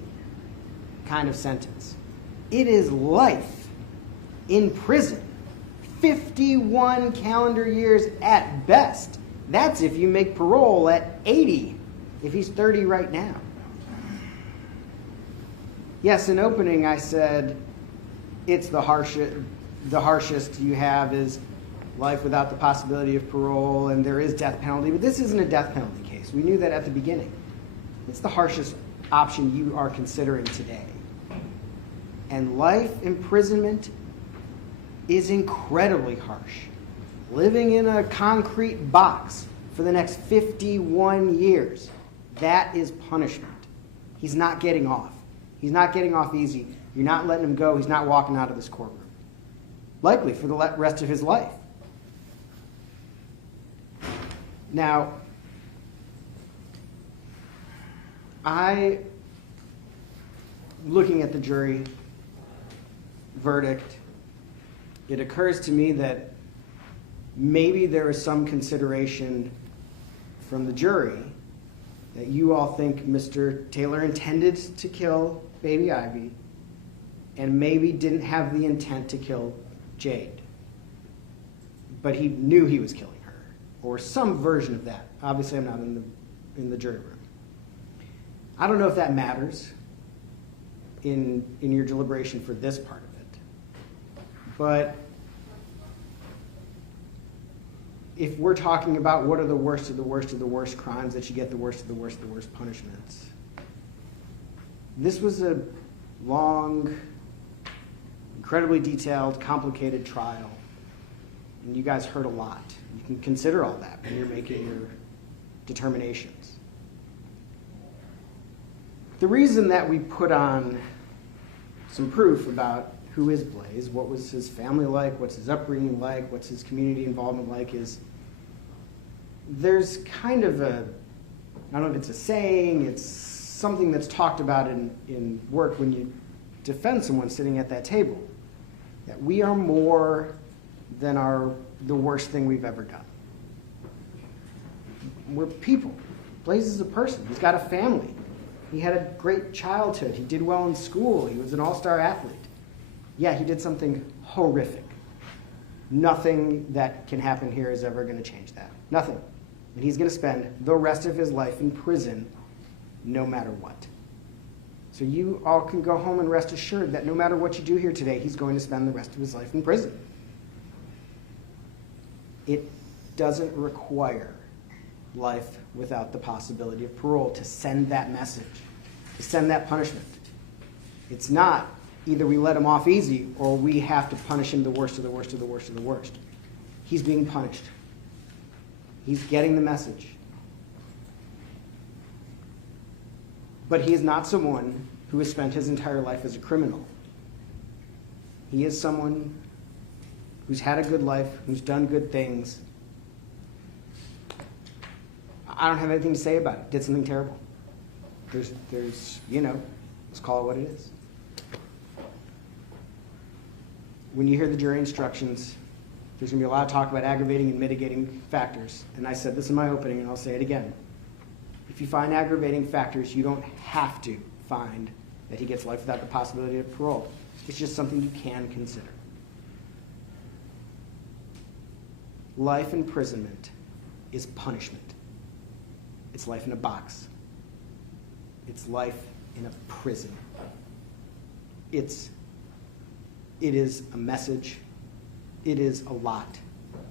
kind of sentence. It is life in prison. 51 calendar years at best. That's if you make parole at 80, if he's 30 right now. Yes, in opening I said it's the harshest you have is life without the possibility of parole, and there is death penalty, but this isn't a death penalty case. We knew that at the beginning. It's the harshest option you are considering today. And life imprisonment is incredibly harsh. Living in a concrete box for the next 51 years, that is punishment. He's not getting off. He's not getting off easy. You're not letting him go. He's not walking out of this courtroom. Likely for the rest of his life. Now, looking at the jury verdict, it occurs to me that maybe there is some consideration from the jury that you all think Mr. Taylor intended to kill baby Ivy and maybe didn't have the intent to kill Jade. But he knew he was killing her, or some version of that. Obviously, I'm not in the jury room. I don't know if that matters in your deliberation for this part of it. But if we're talking about what are the worst of the worst of the worst crimes that you get the worst of the worst of the worst punishments, this was a long, incredibly detailed, complicated trial. And you guys heard a lot. You can consider all that when you're making your determinations. The reason that we put on some proof about who is Blaise, what was his family like, what's his upbringing like, what's his community involvement like, is there's kind of a, I don't know if it's a saying, it's something that's talked about in work when you defend someone sitting at that table, that we are more than the worst thing we've ever done. We're people. Blaise is a person. He's got a family. He had a great childhood. He did well in school. He was an all-star athlete. Yeah, he did something horrific. Nothing that can happen here is ever going to change that. Nothing. And he's going to spend the rest of his life in prison no matter what. So you all can go home and rest assured that no matter what you do here today, he's going to spend the rest of his life in prison. It doesn't require life without the possibility of parole to send that message, to send that punishment. It's not either we let him off easy or we have to punish him the worst of the worst of the worst of the worst. He's being punished. He's getting the message. But he is not someone who has spent his entire life as a criminal. He is someone who's had a good life, who's done good things. I don't have anything to say about it. Did something terrible. There's, let's call it what it is. When you hear the jury instructions, there's going to be a lot of talk about aggravating and mitigating factors. And I said this in my opening, and I'll say it again. If you find aggravating factors, you don't have to find that he gets life without the possibility of parole. It's just something you can consider. Life imprisonment is punishment. It's life in a box. It's life in a prison. It is a message. It is a lot.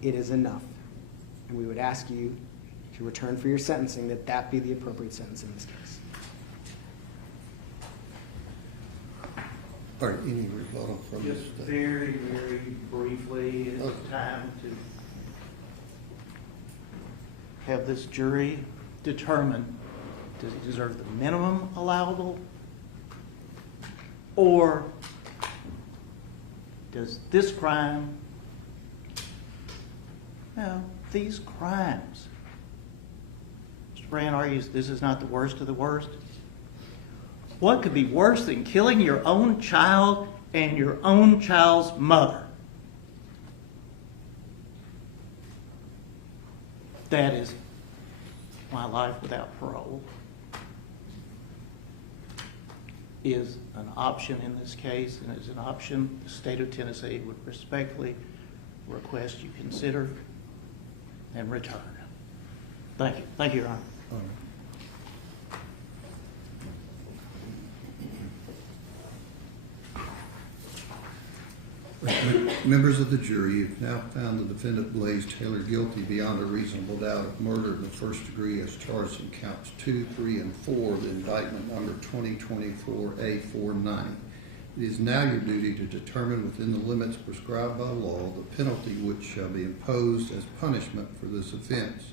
It is enough. And we would ask you to return for your sentencing that be the appropriate sentence in this case. All right, any rebuttal from Just this? very, very briefly, is it time to have this jury determine, does he deserve the minimum allowable? Or does this crime, these crimes, Mr. Brand argues this is not the worst of the worst. What could be worse than killing your own child and your own child's mother? That is my life without parole. Is an option in this case, and is an option the state of Tennessee would respectfully request you consider and return. Thank you. Thank you, Your Honor. All right. Members of the jury, you've now found the defendant Blaise Taylor guilty beyond a reasonable doubt of murder in the first degree as charged in counts 2, 3, and 4 of the indictment number 2024A49. It is now your duty to determine within the limits prescribed by law the penalty which shall be imposed as punishment for this offense.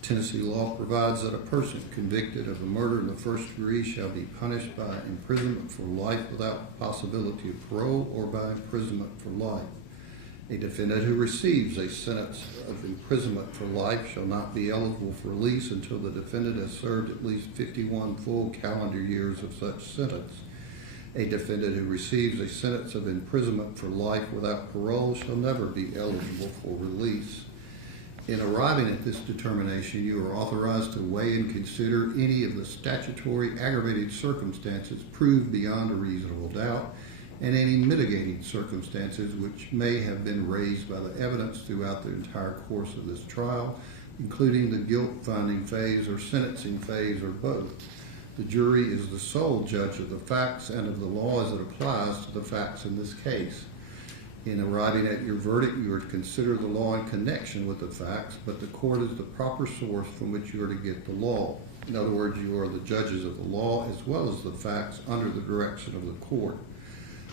Tennessee law provides that a person convicted of a murder in the first degree shall be punished by imprisonment for life without possibility of parole or by imprisonment for life. A defendant who receives a sentence of imprisonment for life shall not be eligible for release until the defendant has served at least 51 full calendar years of such sentence. A defendant who receives a sentence of imprisonment for life without parole shall never be eligible for release. In arriving at this determination, you are authorized to weigh and consider any of the statutory aggravating circumstances proved beyond a reasonable doubt and any mitigating circumstances which may have been raised by the evidence throughout the entire course of this trial, including the guilt-finding phase or sentencing phase or both. The jury is the sole judge of the facts and of the law as it applies to the facts in this case. In arriving at your verdict, you are to consider the law in connection with the facts, but the court is the proper source from which you are to get the law. In other words, you are the judges of the law as well as the facts under the direction of the court.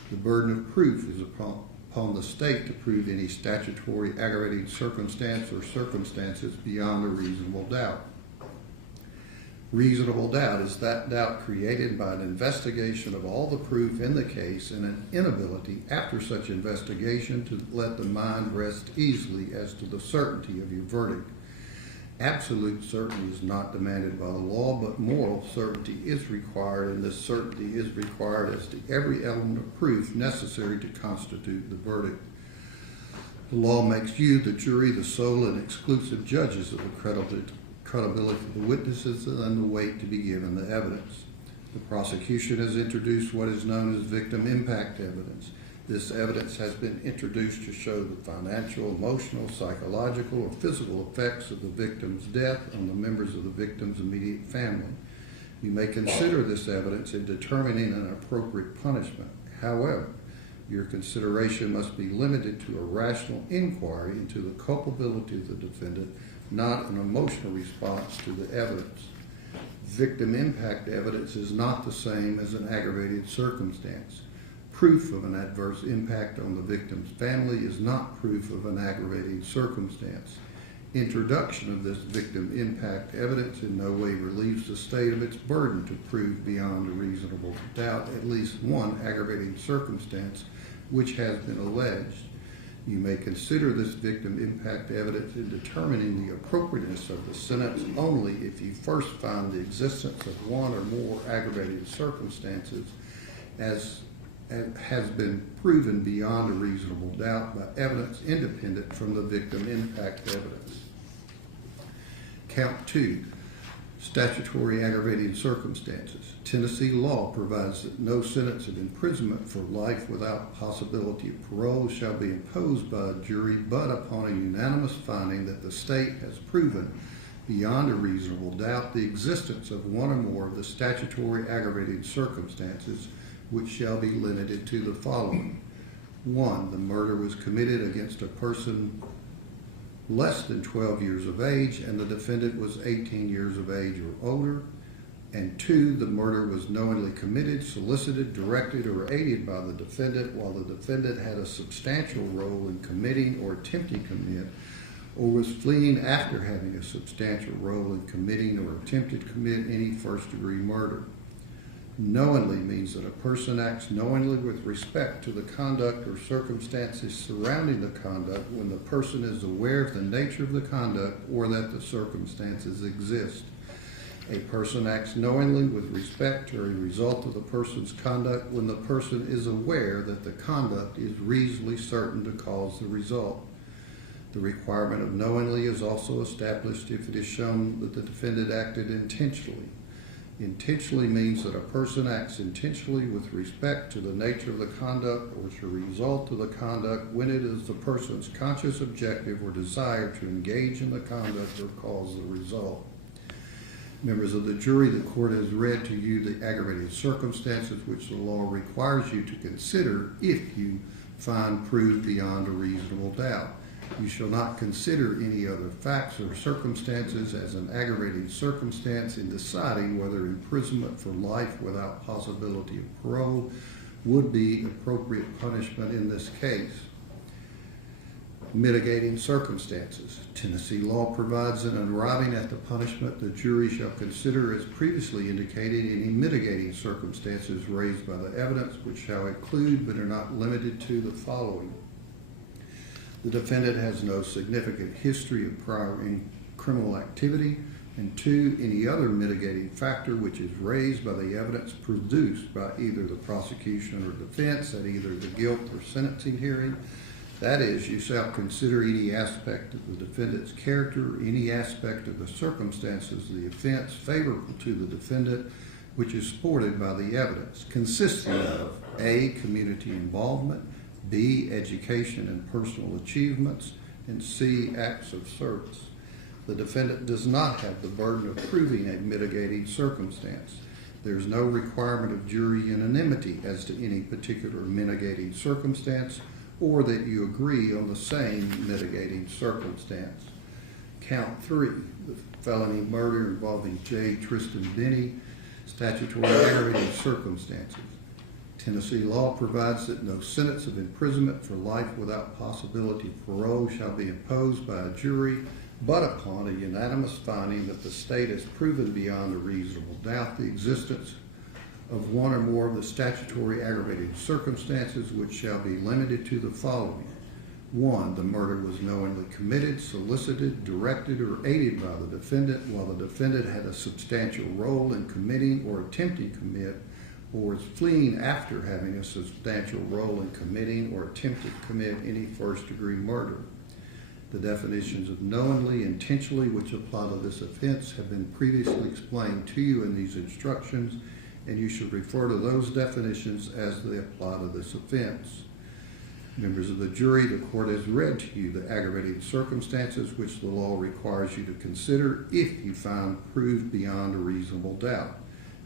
The burden of proof is upon the state to prove any statutory aggravating circumstance or circumstances beyond a reasonable doubt. Reasonable doubt is that doubt created by an investigation of all the proof in the case and an inability after such investigation to let the mind rest easily as to the certainty of your verdict. Absolute certainty is not demanded by the law, but moral certainty is required, and this certainty is required as to every element of proof necessary to constitute the verdict. The law makes you, the jury, the sole and exclusive judges of the credibility of the witnesses and the weight to be given the evidence. The prosecution has introduced what is known as victim impact evidence. This evidence has been introduced to show the financial, emotional, psychological, or physical effects of the victim's death on the members of the victim's immediate family. You may consider this evidence in determining an appropriate punishment. However, your consideration must be limited to a rational inquiry into the culpability of the defendant, not an emotional response to the evidence. Victim impact evidence is not the same as an aggravated circumstance. Proof of an adverse impact on the victim's family is not proof of an aggravating circumstance. Introduction of this victim impact evidence in no way relieves the state of its burden to prove beyond a reasonable doubt at least one aggravating circumstance which has been alleged. You may consider this victim impact evidence in determining the appropriateness of the sentence only if you first find the existence of one or more aggravating circumstances as has been proven beyond a reasonable doubt by evidence independent from the victim impact evidence. Count 2, statutory aggravating circumstances. Tennessee law provides that no sentence of imprisonment for life without possibility of parole shall be imposed by a jury but upon a unanimous finding that the state has proven beyond a reasonable doubt the existence of one or more of the statutory aggravating circumstances, which shall be limited to the following. 1, the murder was committed against a person less than 12 years of age and the defendant was 18 years of age or older. And 2, the murder was knowingly committed, solicited, directed, or aided by the defendant while the defendant had a substantial role in committing or attempting to commit, or was fleeing after having a substantial role in committing or attempting to commit any first-degree murder. Knowingly means that a person acts knowingly with respect to the conduct or circumstances surrounding the conduct when the person is aware of the nature of the conduct or that the circumstances exist. A person acts knowingly with respect to a result of the person's conduct when the person is aware that the conduct is reasonably certain to cause the result. The requirement of knowingly is also established if it is shown that the defendant acted intentionally. Intentionally means that a person acts intentionally with respect to the nature of the conduct or to the result of the conduct when it is the person's conscious objective or desire to engage in the conduct or cause the result. Members of the jury, the court has read to you the aggravated circumstances which the law requires you to consider if you find proved beyond a reasonable doubt. You shall not consider any other facts or circumstances as an aggravating circumstance in deciding whether imprisonment for life without possibility of parole would be appropriate punishment in this case. Mitigating circumstances. Tennessee law provides that in arriving at the punishment, the jury shall consider as previously indicated any mitigating circumstances raised by the evidence, which shall include but are not limited to the following. The defendant has no significant history of prior criminal activity, and 2, any other mitigating factor which is raised by the evidence produced by either the prosecution or defense at either the guilt or sentencing hearing. That is, you shall consider any aspect of the defendant's character, any aspect of the circumstances of the offense favorable to the defendant, which is supported by the evidence, consisting of A, community involvement, B, education and personal achievements, and C, acts of service. The defendant does not have the burden of proving a mitigating circumstance. There is no requirement of jury unanimity as to any particular mitigating circumstance, or that you agree on the same mitigating circumstance. Count 3, the felony murder involving Jade Benning, statutory aggravating circumstances. Tennessee law provides that no sentence of imprisonment for life without possibility of parole shall be imposed by a jury, but upon a unanimous finding that the state has proven beyond a reasonable doubt the existence of one or more of the statutory aggravating circumstances, which shall be limited to the following. 1, the murder was knowingly committed, solicited, directed, or aided by the defendant while the defendant had a substantial role in committing or attempting to commit, or is fleeing after having a substantial role in committing or attempting to commit any first-degree murder. The definitions of knowingly, intentionally, which apply to this offense, have been previously explained to you in these instructions, and you should refer to those definitions as they apply to this offense. Members of the jury, the court has read to you the aggravating circumstances which the law requires you to consider if you find proved beyond a reasonable doubt.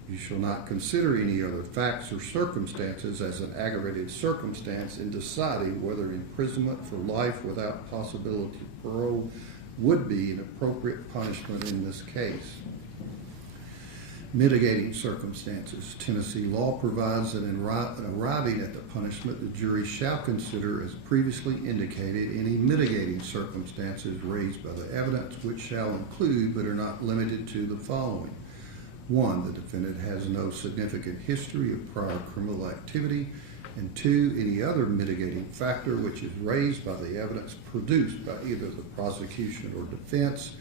You shall not consider any other facts or circumstances as an aggravated circumstance in deciding whether imprisonment for life without possibility of parole would be an appropriate punishment in this case. Mitigating circumstances. Tennessee law provides that in arriving at the punishment, the jury shall consider, as previously indicated, any mitigating circumstances raised by the evidence, which shall include but are not limited to the following. 1, the defendant has no significant history of prior criminal activity, and 2, any other mitigating factor which is raised by the evidence produced by either the prosecution or defense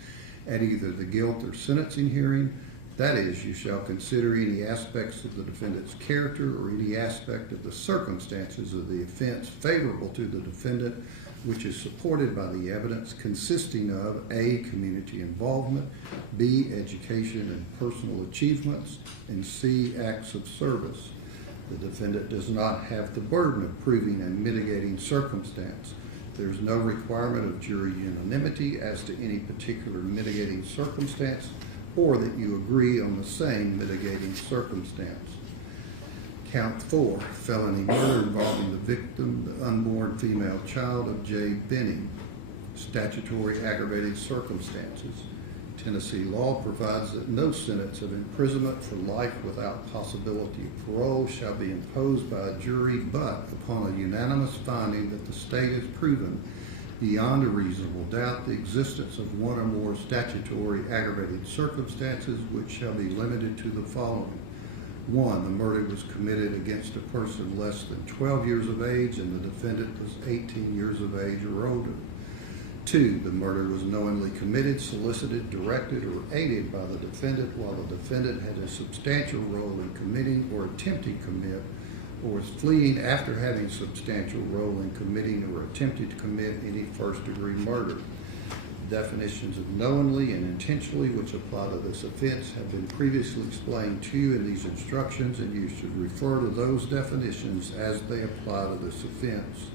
at either the guilt or sentencing hearing. That is, you shall consider any aspects of the defendant's character or any aspect of the circumstances of the offense favorable to the defendant, which is supported by the evidence, consisting of A, community involvement, B, education and personal achievements, and C, acts of service. The defendant does not have the burden of proving a mitigating circumstance. There is no requirement of jury unanimity as to any particular mitigating circumstance, or that you agree on the same mitigating circumstance. Count 4, felony murder involving the victim, the unborn female child of Jade Benning, statutory aggravating circumstances. Tennessee law provides that no sentence of imprisonment for life without possibility of parole shall be imposed by a jury, but upon a unanimous finding that the state has proven beyond a reasonable doubt the existence of one or more statutory aggravating circumstances, which shall be limited to the following. 1, the murder was committed against a person less than 12 years of age and the defendant was 18 years of age or older. 2, the murder was knowingly committed, solicited, directed, or aided by the defendant while the defendant had a substantial role in committing or attempting to commit, or was fleeing after having a substantial role in committing or attempting to commit any first-degree murder. The definitions of knowingly and intentionally, which apply to this offense, have been previously explained to you in these instructions, and you should refer to those definitions as they apply to this offense.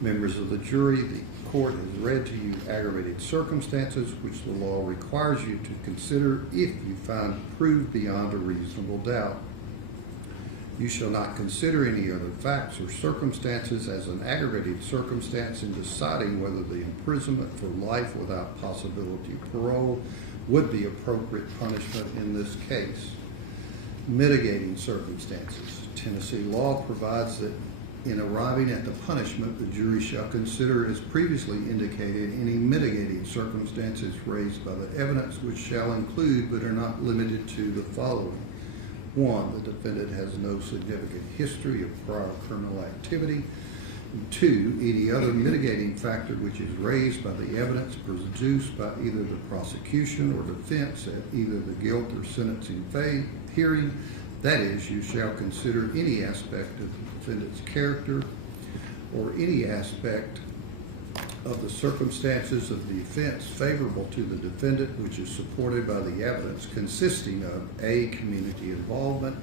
Members of the jury, the court has read to you aggravated circumstances which the law requires you to consider if you find proved beyond a reasonable doubt. You shall not consider any other facts or circumstances as an aggravated circumstance in deciding whether the imprisonment for life without possibility of parole would be appropriate punishment in this case. Mitigating circumstances. Tennessee law provides that in arriving at the punishment, the jury shall consider, as previously indicated, any mitigating circumstances raised by the evidence, which shall include but are not limited to the following. 1, the defendant has no significant history of prior criminal activity. 2, any other mitigating factor which is raised by the evidence produced by either the prosecution or defense at either the guilt or sentencing hearing. That is, you shall consider any aspect of the defendant's character or any aspect of the circumstances of the offense favorable to the defendant which is supported by the evidence consisting of A, community involvement,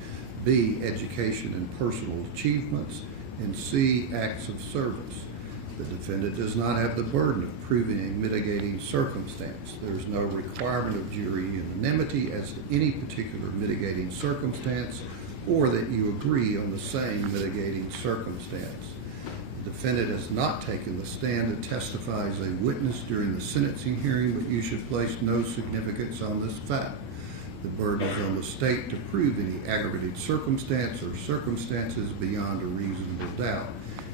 B, education and personal achievements, and C, acts of service. The defendant does not have the burden of proving a mitigating circumstance. There is no requirement of jury unanimity as to any particular mitigating circumstance or that you agree on the same mitigating circumstance. The defendant has not taken the stand to testify as a witness during the sentencing hearing, but you should place no significance on this fact. The burden is on the state to prove any aggravated circumstance or circumstances beyond a reasonable doubt.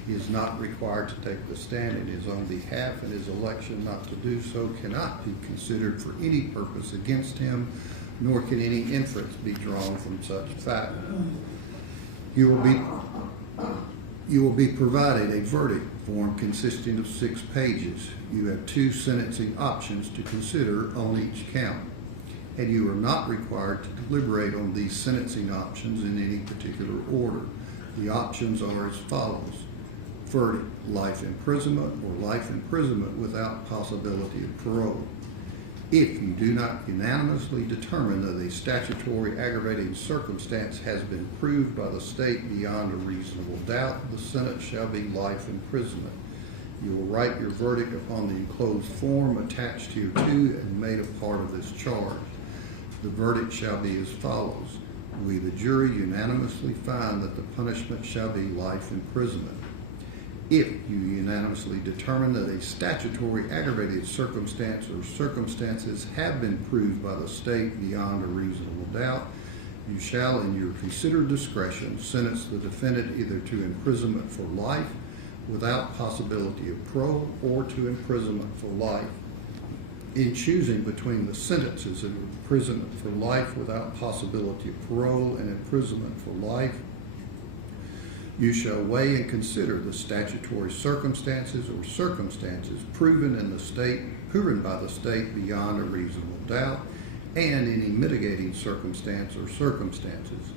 He is not required to take the stand in his own behalf, and his election not to do so cannot be considered for any purpose against him, nor can any inference be drawn from such fact. You will be provided a verdict form consisting of 6 pages. You have 2 sentencing options to consider on each count, and you are not required to deliberate on these sentencing options in any particular order. The options are as follows. Verdict, life imprisonment or life imprisonment without possibility of parole. If you do not unanimously determine that a statutory aggravating circumstance has been proved by the state beyond a reasonable doubt, the sentence shall be life imprisonment. You will write your verdict upon the enclosed form attached hereto and made a part of this charge. The verdict shall be as follows. We, the jury, unanimously find that the punishment shall be life imprisonment. If you unanimously determine that a statutory aggravated circumstance or circumstances have been proved by the state beyond a reasonable doubt, you shall, in your considered discretion, sentence the defendant either to imprisonment for life without possibility of parole or to imprisonment for life. In choosing between the sentences of imprisonment for life without possibility of parole and imprisonment for life, you shall weigh and consider the statutory circumstances or circumstances proven by the state beyond a reasonable doubt, and any mitigating circumstance or circumstances.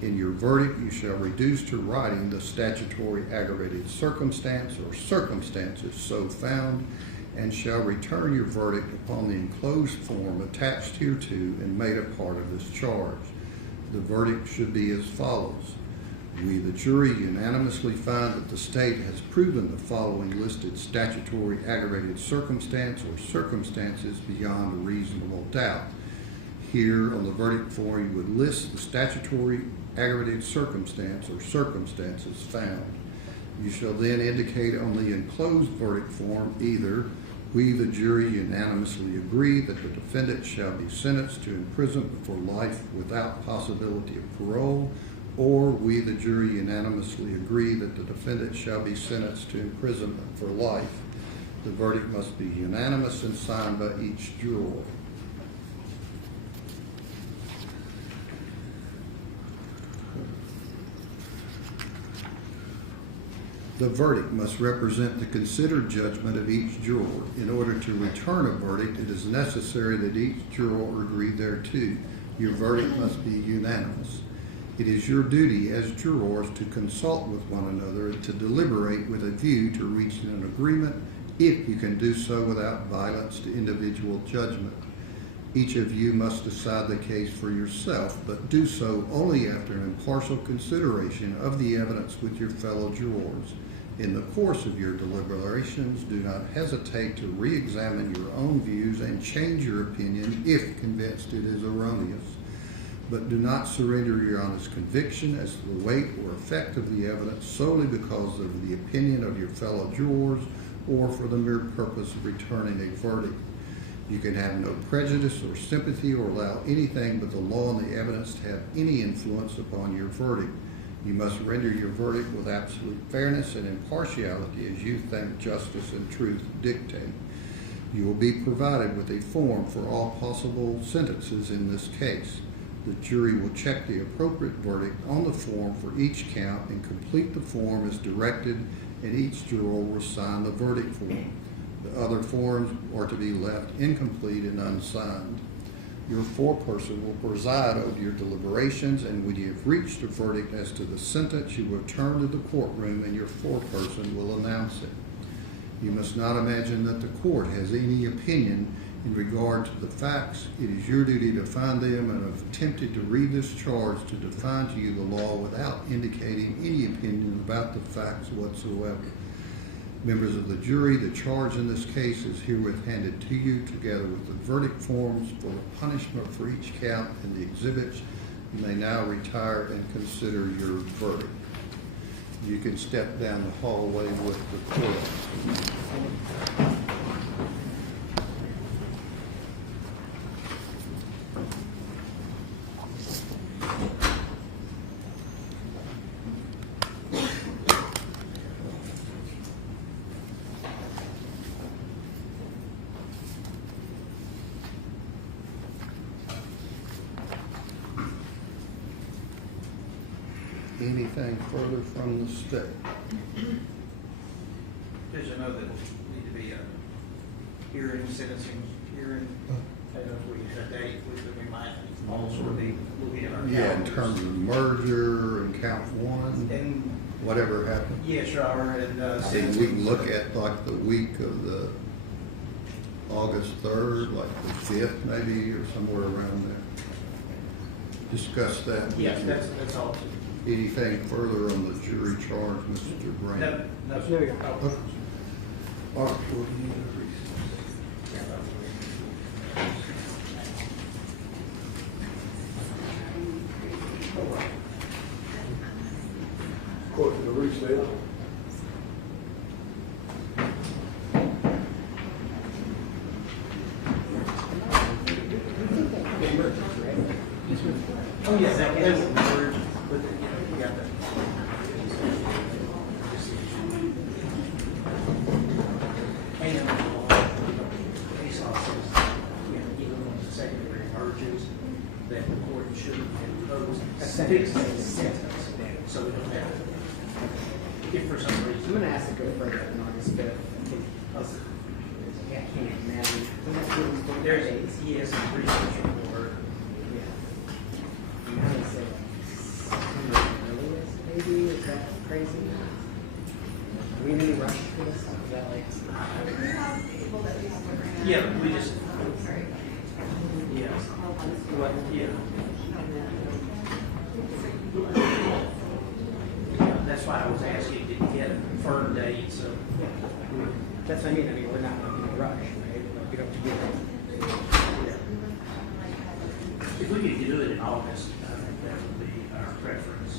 In your verdict, you shall reduce to writing the statutory aggravated circumstance or circumstances so found, and shall return your verdict upon the enclosed form attached hereto and made a part of this charge. The verdict should be as follows. We, the jury, unanimously find that the state has proven the following listed statutory aggravated circumstance or circumstances beyond a reasonable doubt. Here on the verdict form, you would list the statutory aggravated circumstance or circumstances found. You shall then indicate on the enclosed verdict form either we, the jury, unanimously agree that the defendant shall be sentenced to imprisonment for life without possibility of parole, or we, the jury, unanimously agree that the defendant shall be sentenced to imprisonment for life. The verdict must be unanimous and signed by each juror. The verdict must represent the considered judgment of each juror. In order to return a verdict, it is necessary that each juror agree thereto. Your verdict must be unanimous. It is your duty as jurors to consult with one another and to deliberate with a view to reaching an agreement if you can do so without violence to individual judgment. Each of you must decide the case for yourself, but do so only after an impartial consideration of the evidence with your fellow jurors. In the course of your deliberations, do not hesitate to re-examine your own views and change your opinion if convinced it is erroneous. But do not surrender your honest conviction as to the weight or effect of the evidence solely because of the opinion of your fellow jurors or for the mere purpose of returning a verdict. You can have no prejudice or sympathy or allow anything but the law and the evidence to have any influence upon your verdict. You must render your verdict with absolute fairness and impartiality as you think justice and truth dictate. You will be provided with a form for all possible sentences in this case. The jury will check the appropriate verdict on the form for each count and complete the form as directed, and each juror will sign the verdict form. The other forms are to be left incomplete and unsigned. Your foreperson will preside over your deliberations, and when you have reached a verdict as to the sentence, you will return to the courtroom and your foreperson will announce it. You must not imagine that the court has any opinion in regard to the facts. It is your duty to find them, and have attempted to read this charge to define to you the law without indicating any opinion about the facts whatsoever. Members of the jury, the charge in this case is herewith handed to you, together with the verdict forms for the punishment for each count and the exhibits. You may now retire and consider your verdict. You can step down the hallway with the court. Anything further from the state? Judge, I know that need to be a hearing, sentencing hearing. I don't know if we had a date, we might also will be in our Yeah, in calendars. terms of merger and count one, And, whatever happened. yes, Your Honor, and I think we sentencing. can look at like the week of the August 3rd, like the 5th maybe, or somewhere around there. Discuss that. Yes, that's all. Anything further on the jury charge, Mr. Grant? No, sir. Okay. All right, we'll need a recess. Court to the recess. Oh, yes, that was merged with it, yeah, we got that. And, case law says, even when the secondary merges, that the court should impose a fixed sentence, so we don't have to, if for some reason. I'm gonna ask to go further on August 5th. I can't imagine. There's, yes, a research report. I'm gonna say like September earliest, maybe, is that crazy? Are we in any rush for this? Is that like? Yeah, we just, yeah, what, yeah. That's why I was asking, did you get a confirmed date, so. That's what I mean, we're not in a rush, right? We don't have to get it. If we could do it in August, I think that would be our preference.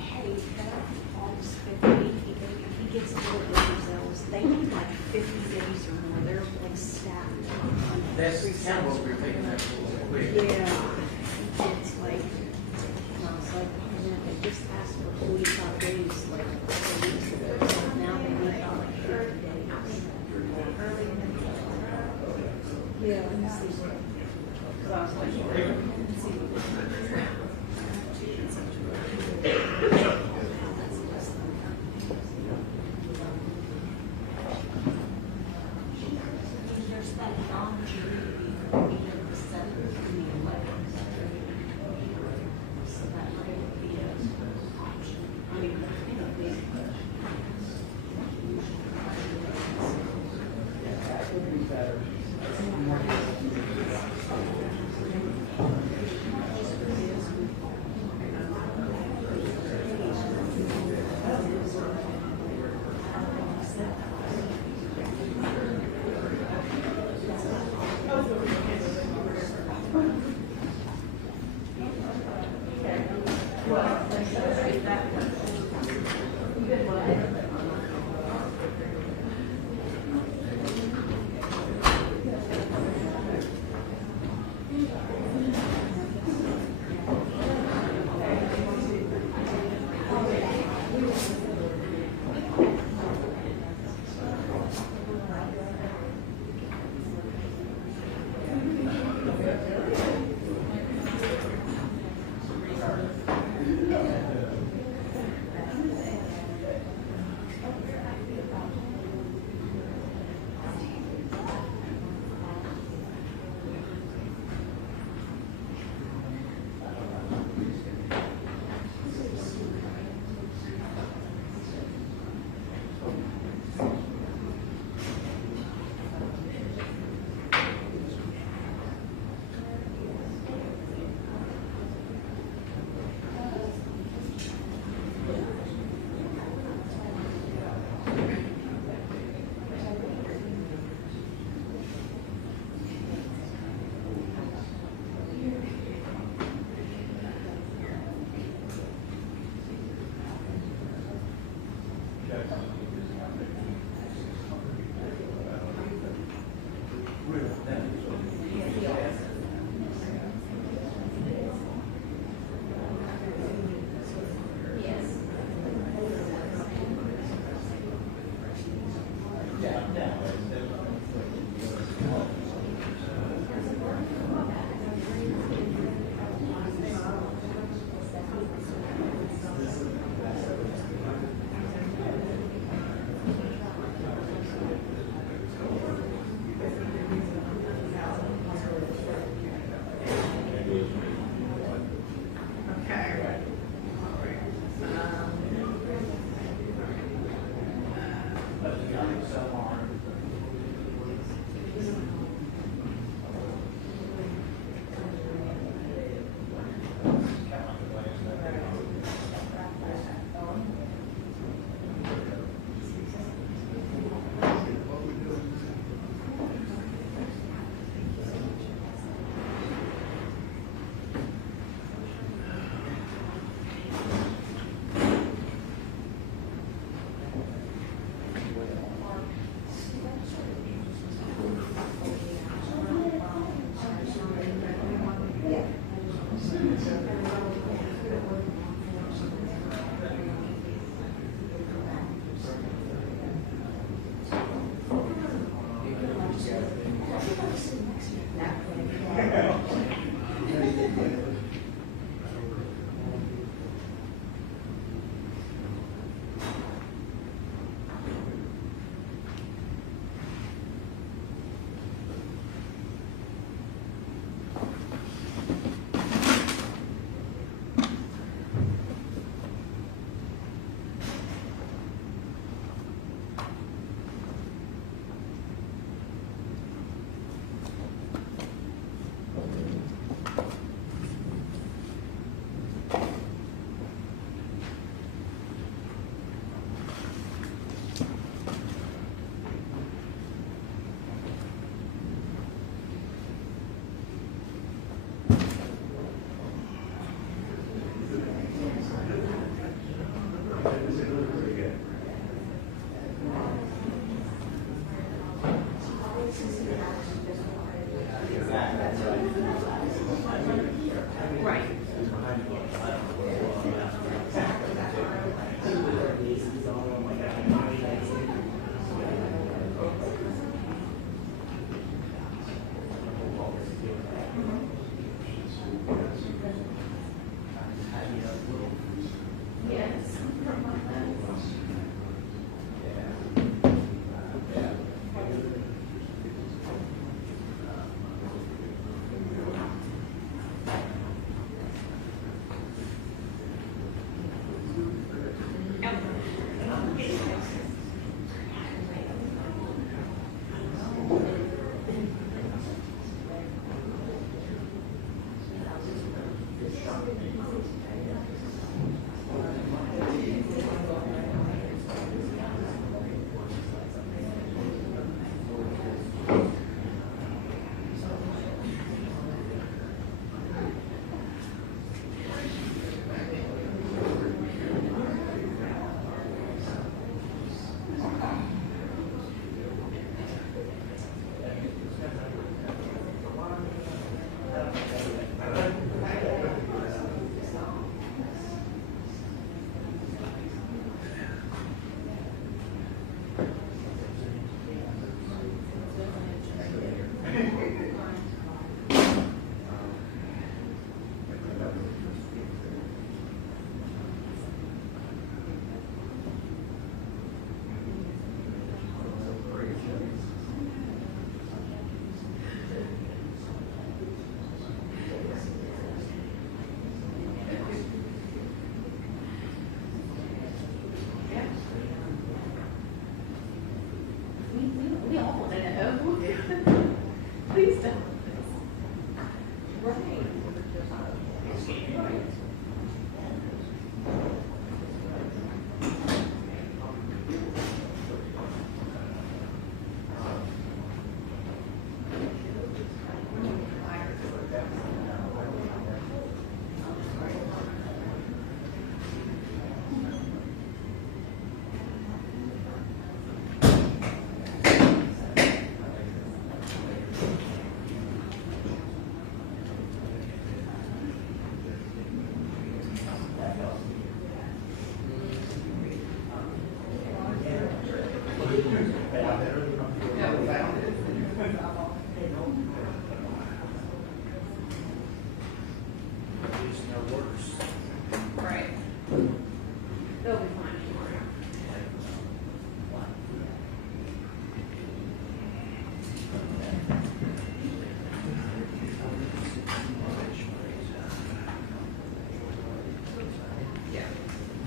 Hey, that August 15th, if he gets a little overzealous, they need like 50 days or more. They're like stacked. That's kind of what we're picking up a little quick. Yeah. It's like, I was like, and then they just asked for 45 days, like, a couple weeks ago. So now they need like 30 days. Yeah. So I was like, let's see what there's that non-jury either the 7th or the 11th. So that might be an option. I mean, you know, That would be better.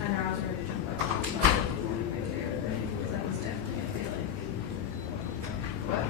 I know, I was ready to jump up. Right there, because that was definitely a feeling. What?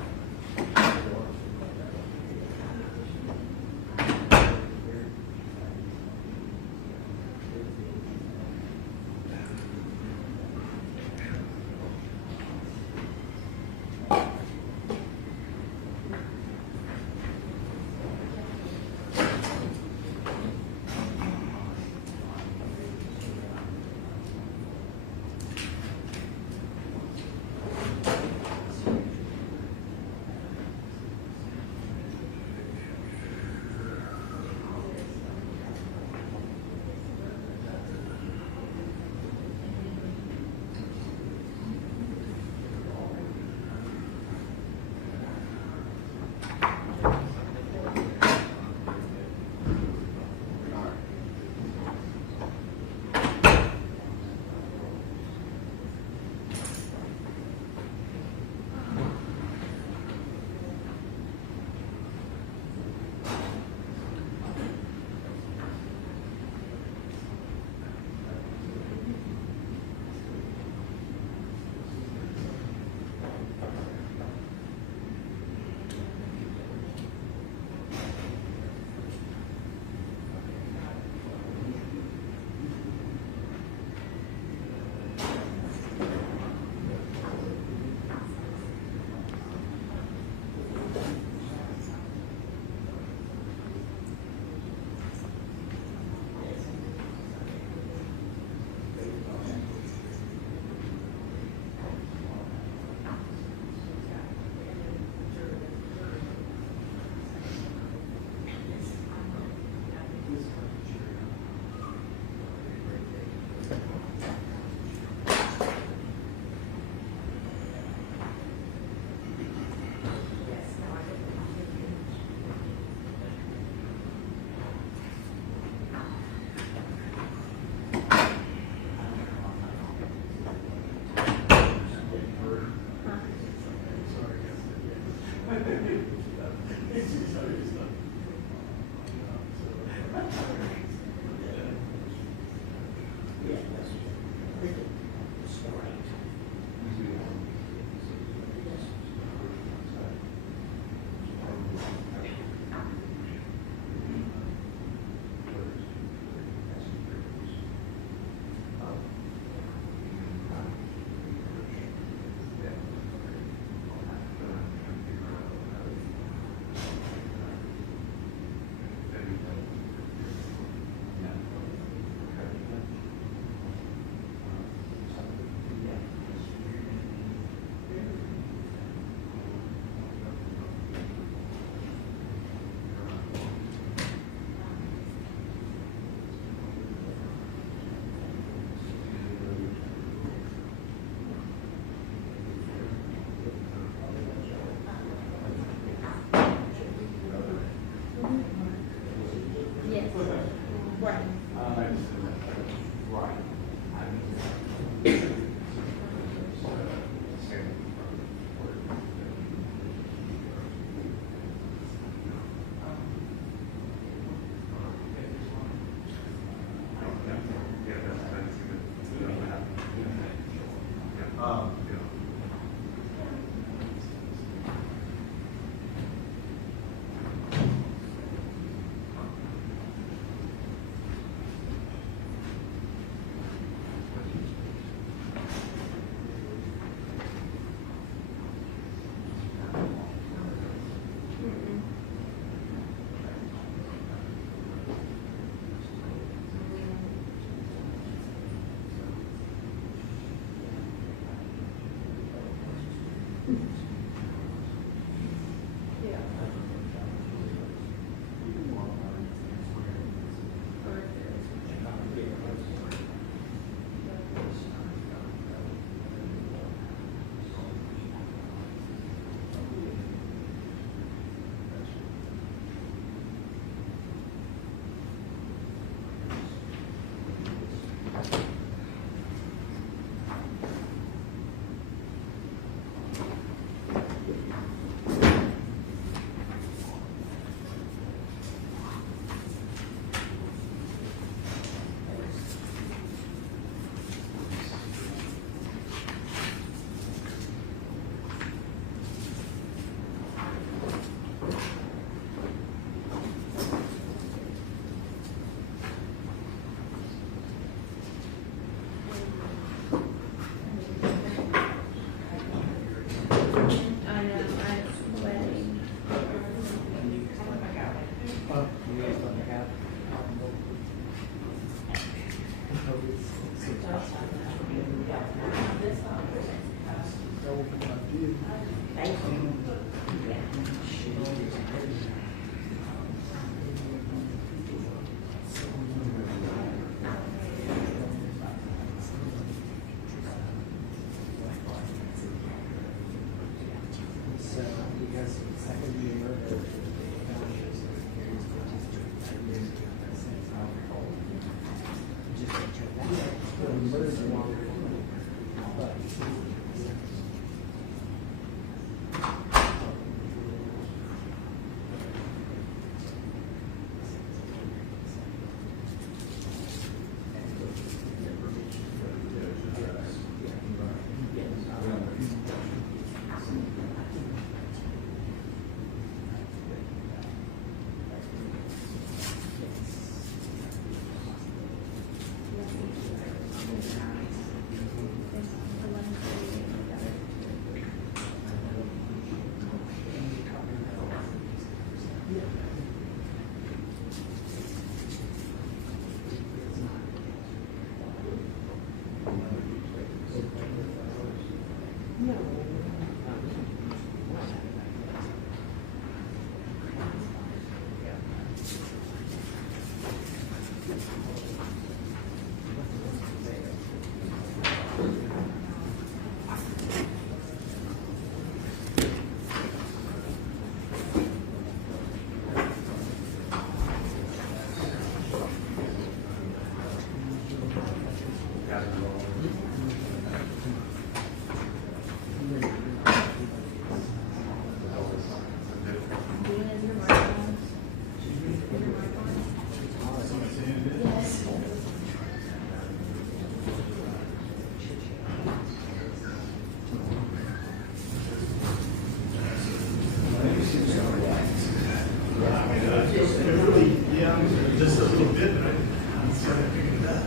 Just a little bit, but I'm starting to pick it up.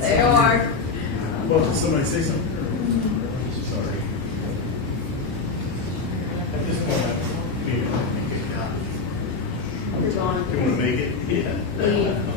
They are. Well, did somebody say something? Sorry. At this point, I maybe I'll make it out. You're gone. You want to make it? Yeah. Leave.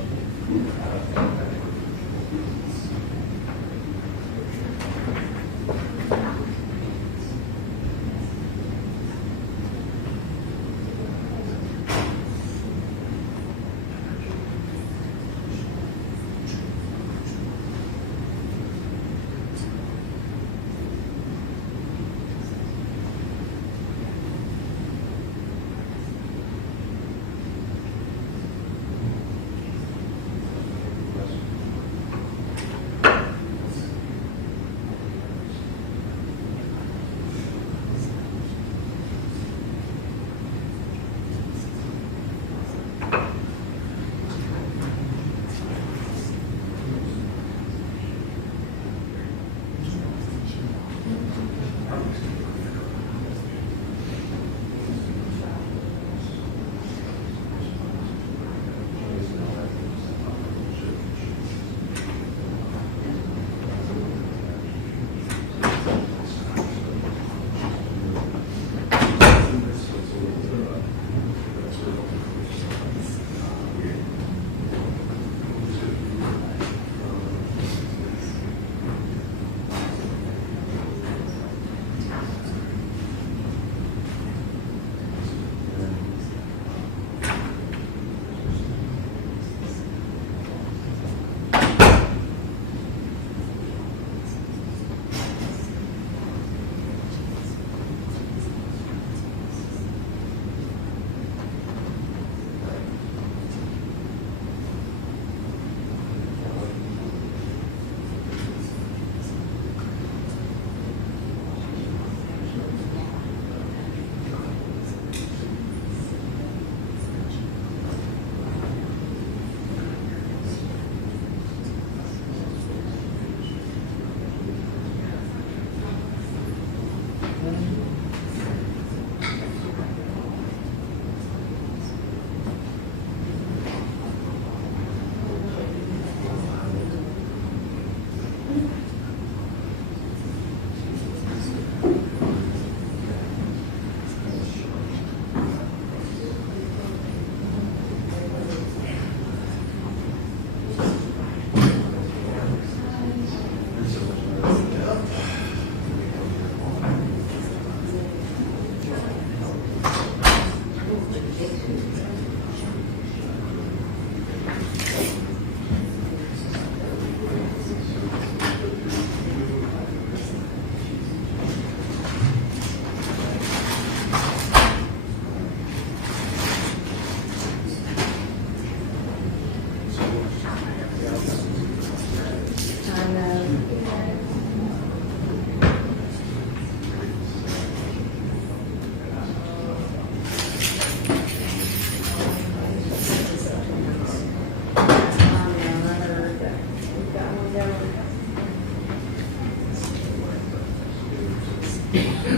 Yeah.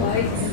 Lights.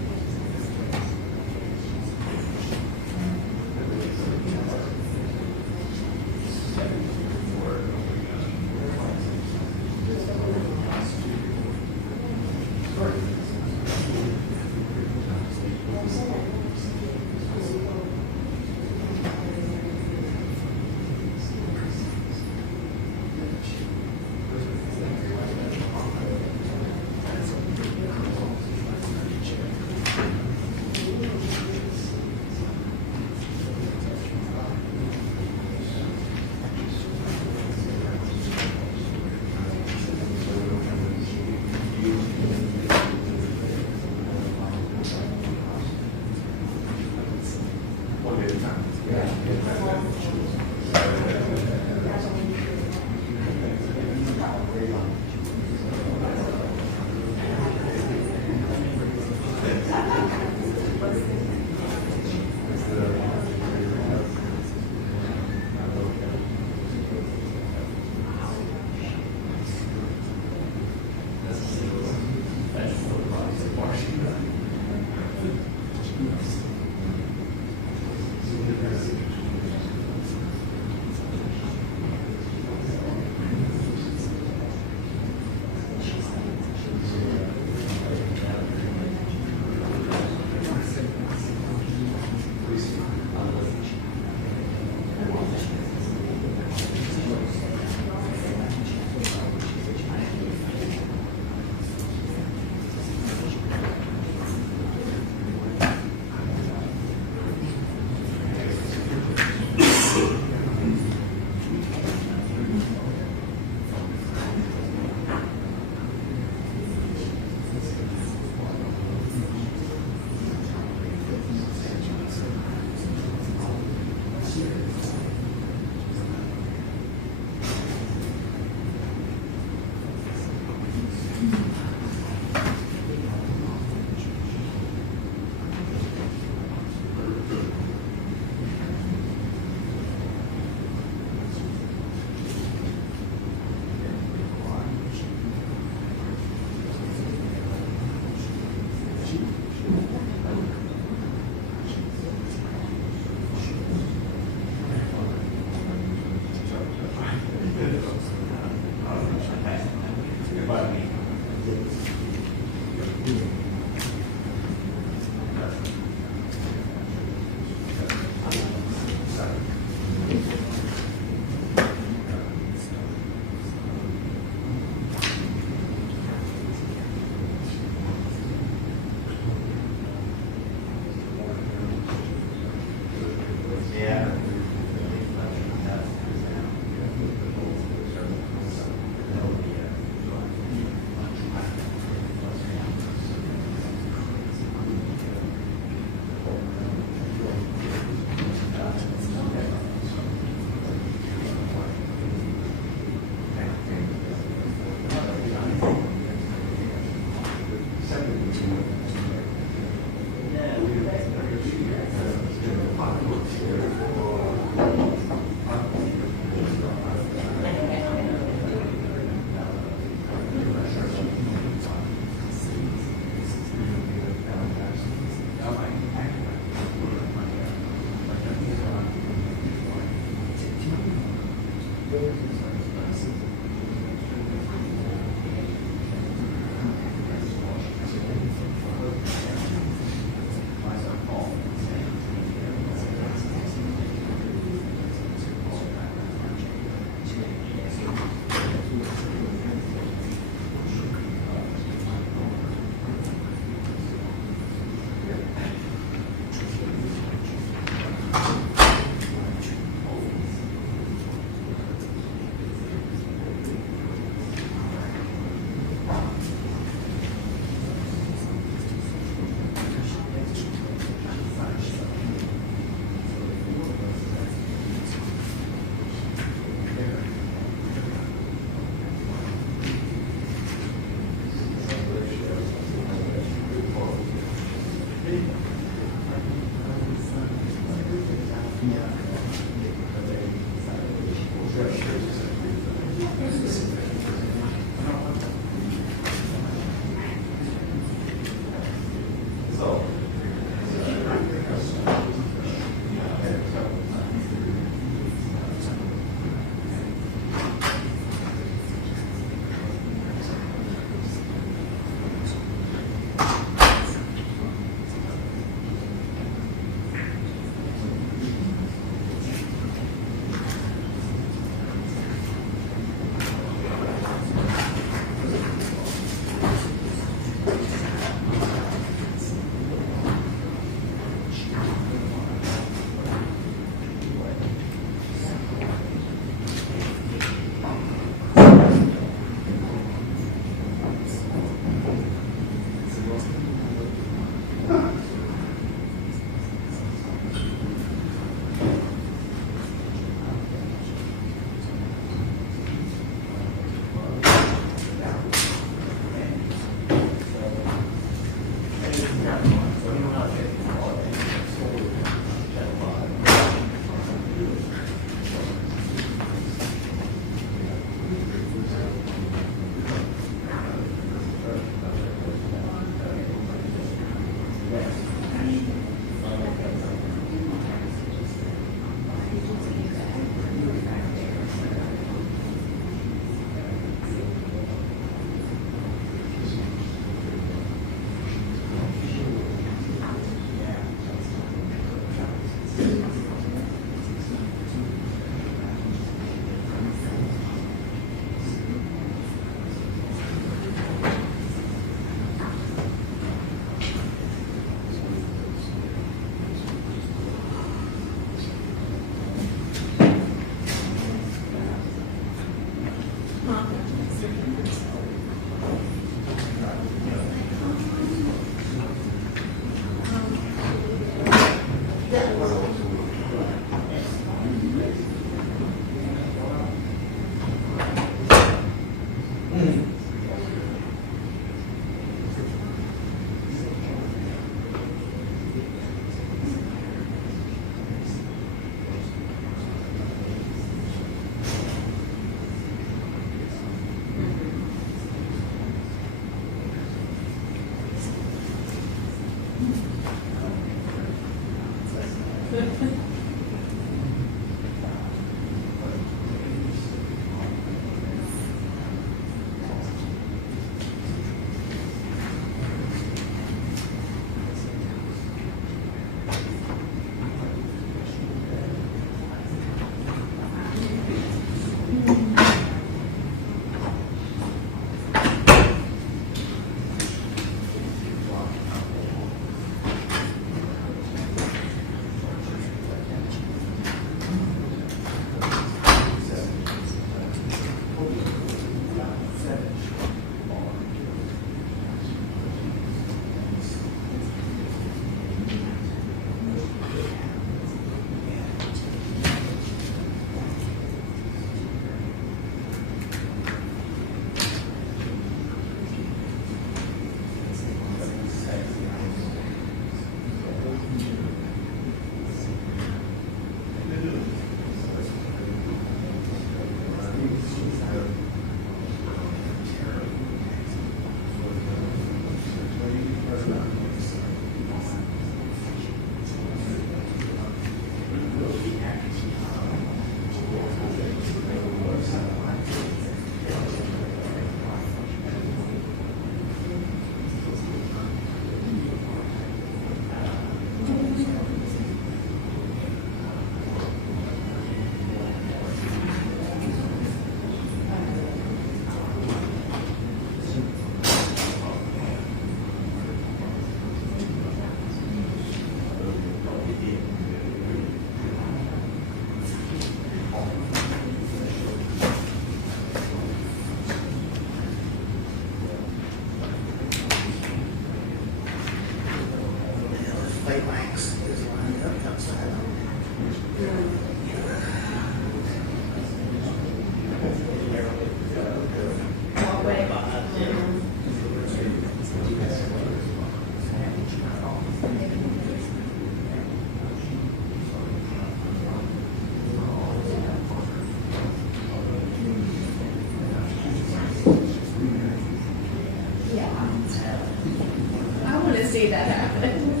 see that happen.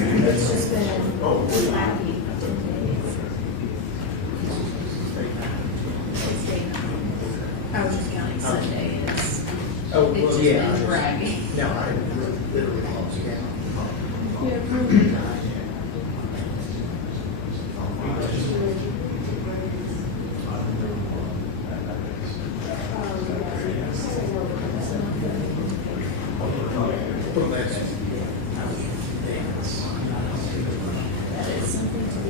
It's just been wacky. I was just counting Sunday, and it's just been dragging. No, I literally lost count. Yeah, probably not. That is something to be.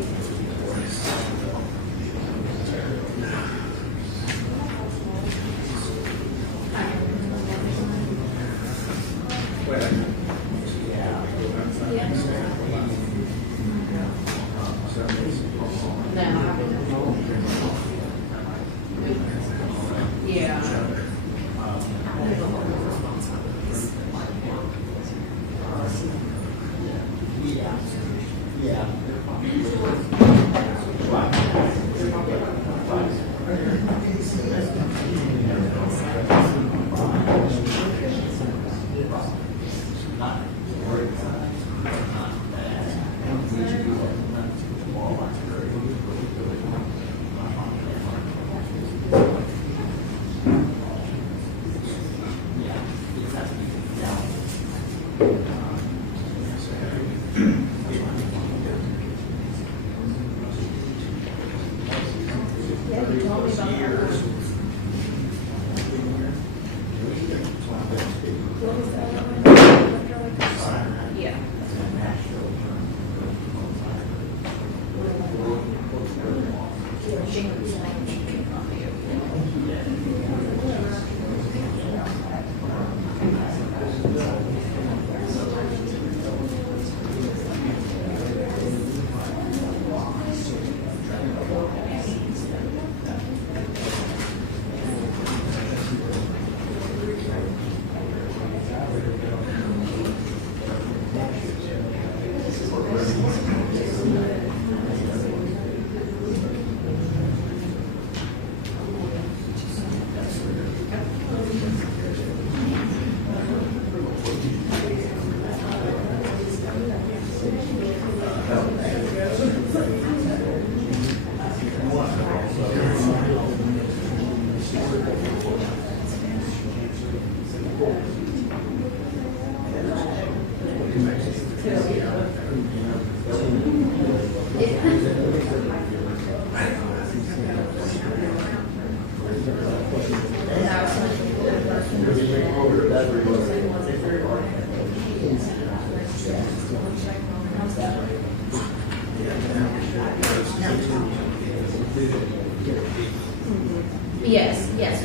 Yes, yes.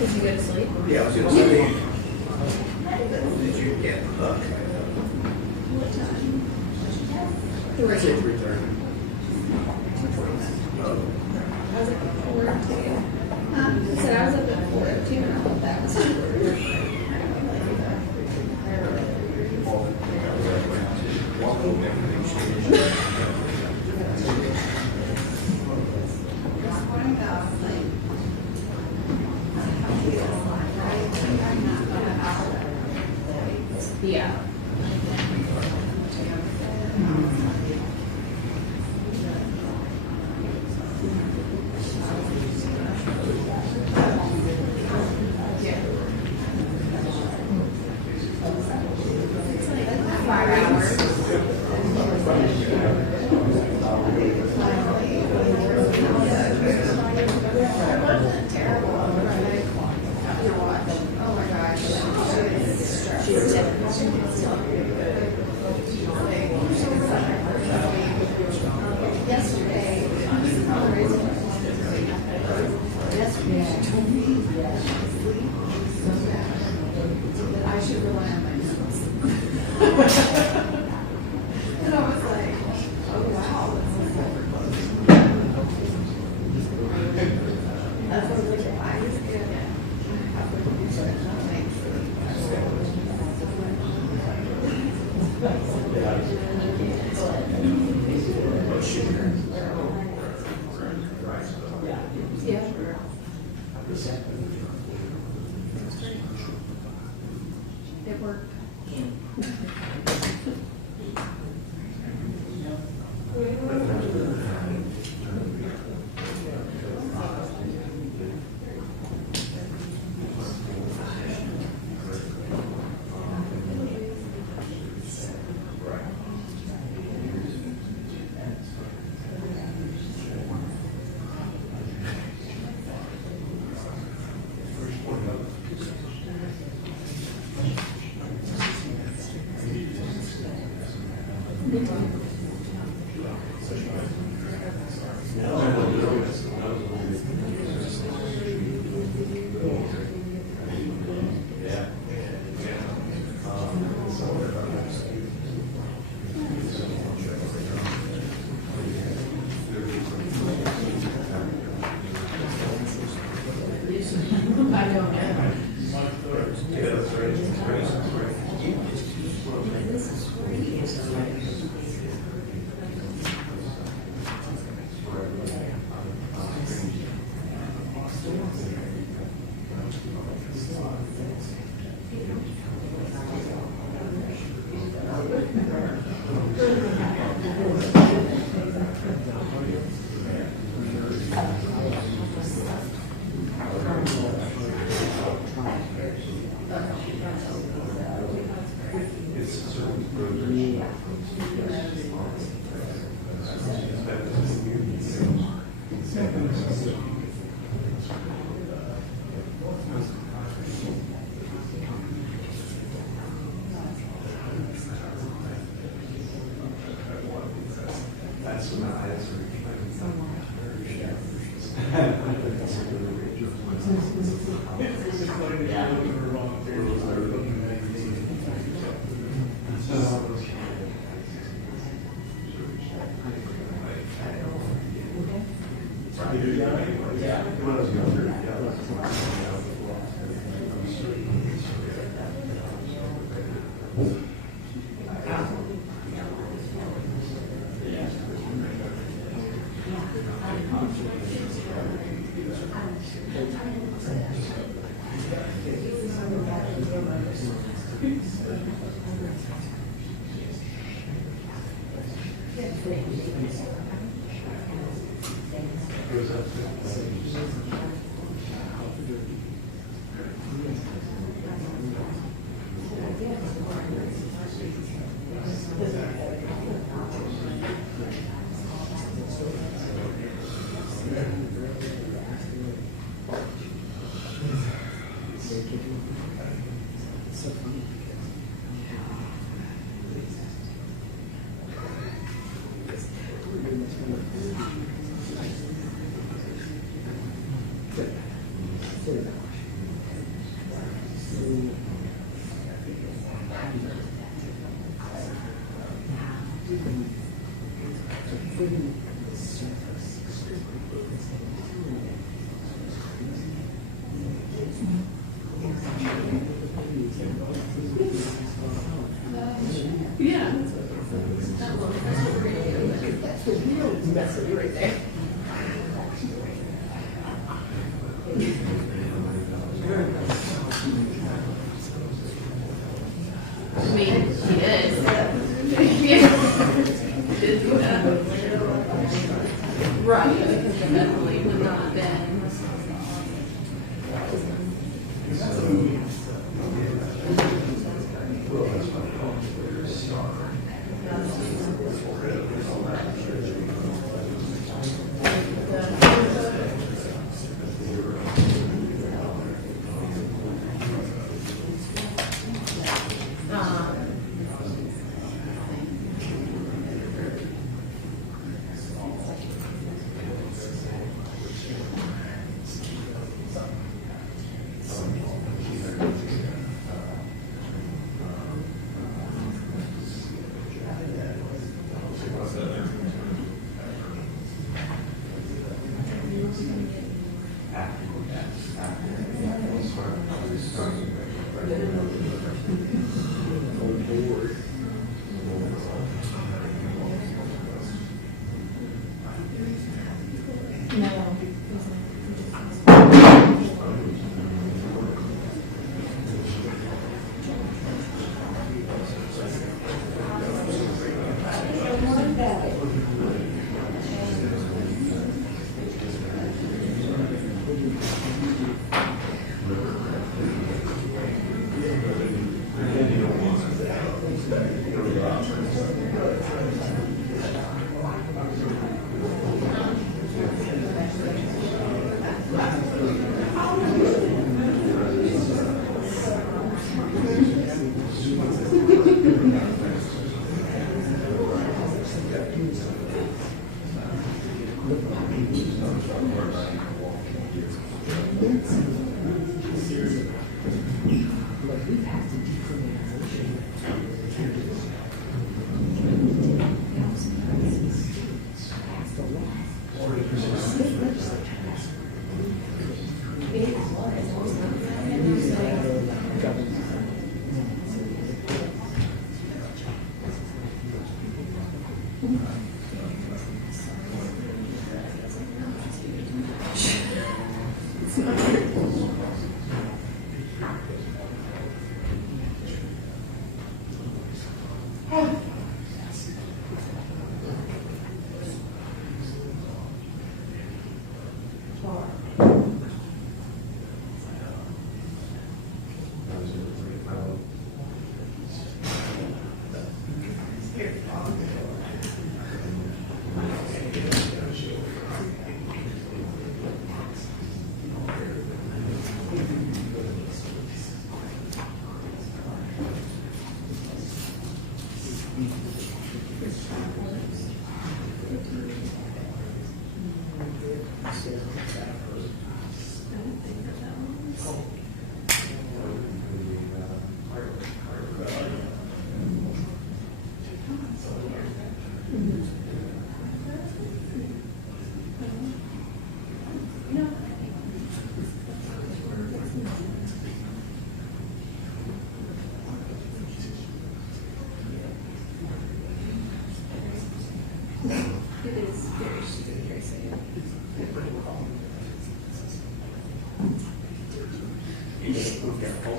Did you go to sleep? Yeah, I was gonna say, did you get hooked? What time? I said 3:30. I was up at 4 too. I said I was up at 4 too, and I thought that was Yeah. It worked. I mean, he is. Right, because it definitely would not have been.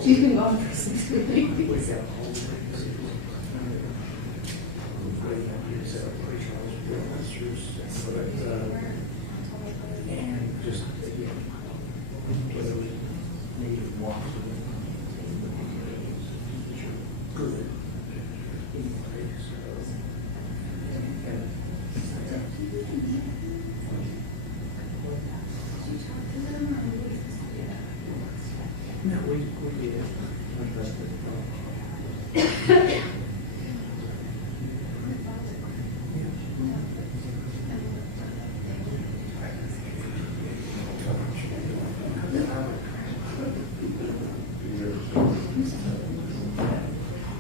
She's been gone for 6 weeks. And just, again, whether we need to walk good. No, we did.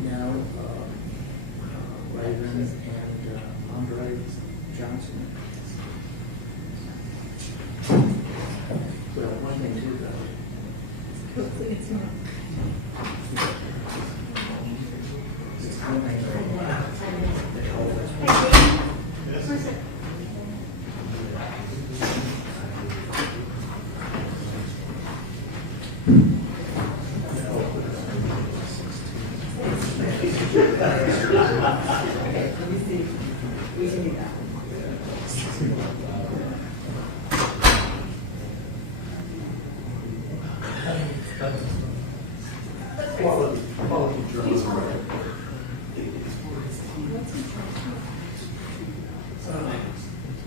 Now, Raven and Andre Johnson. Well, one thing too, though. Hopefully it's not. Let me see. We can do that.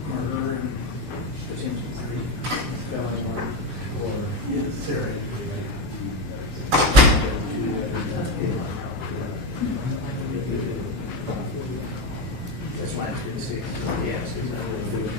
Murder and potential felony murder or serious. That's why it's been 6. Yes, it's not really good.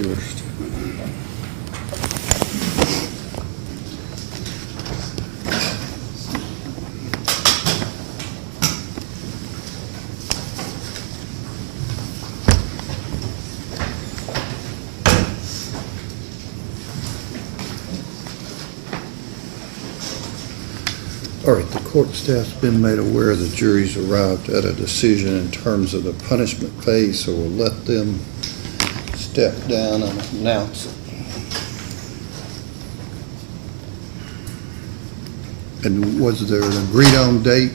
Taylor's. All right, the court staff's been made aware the jury's arrived at a decision in terms of the punishment phase, so we'll let them step down and announce it. And was there an agreed on date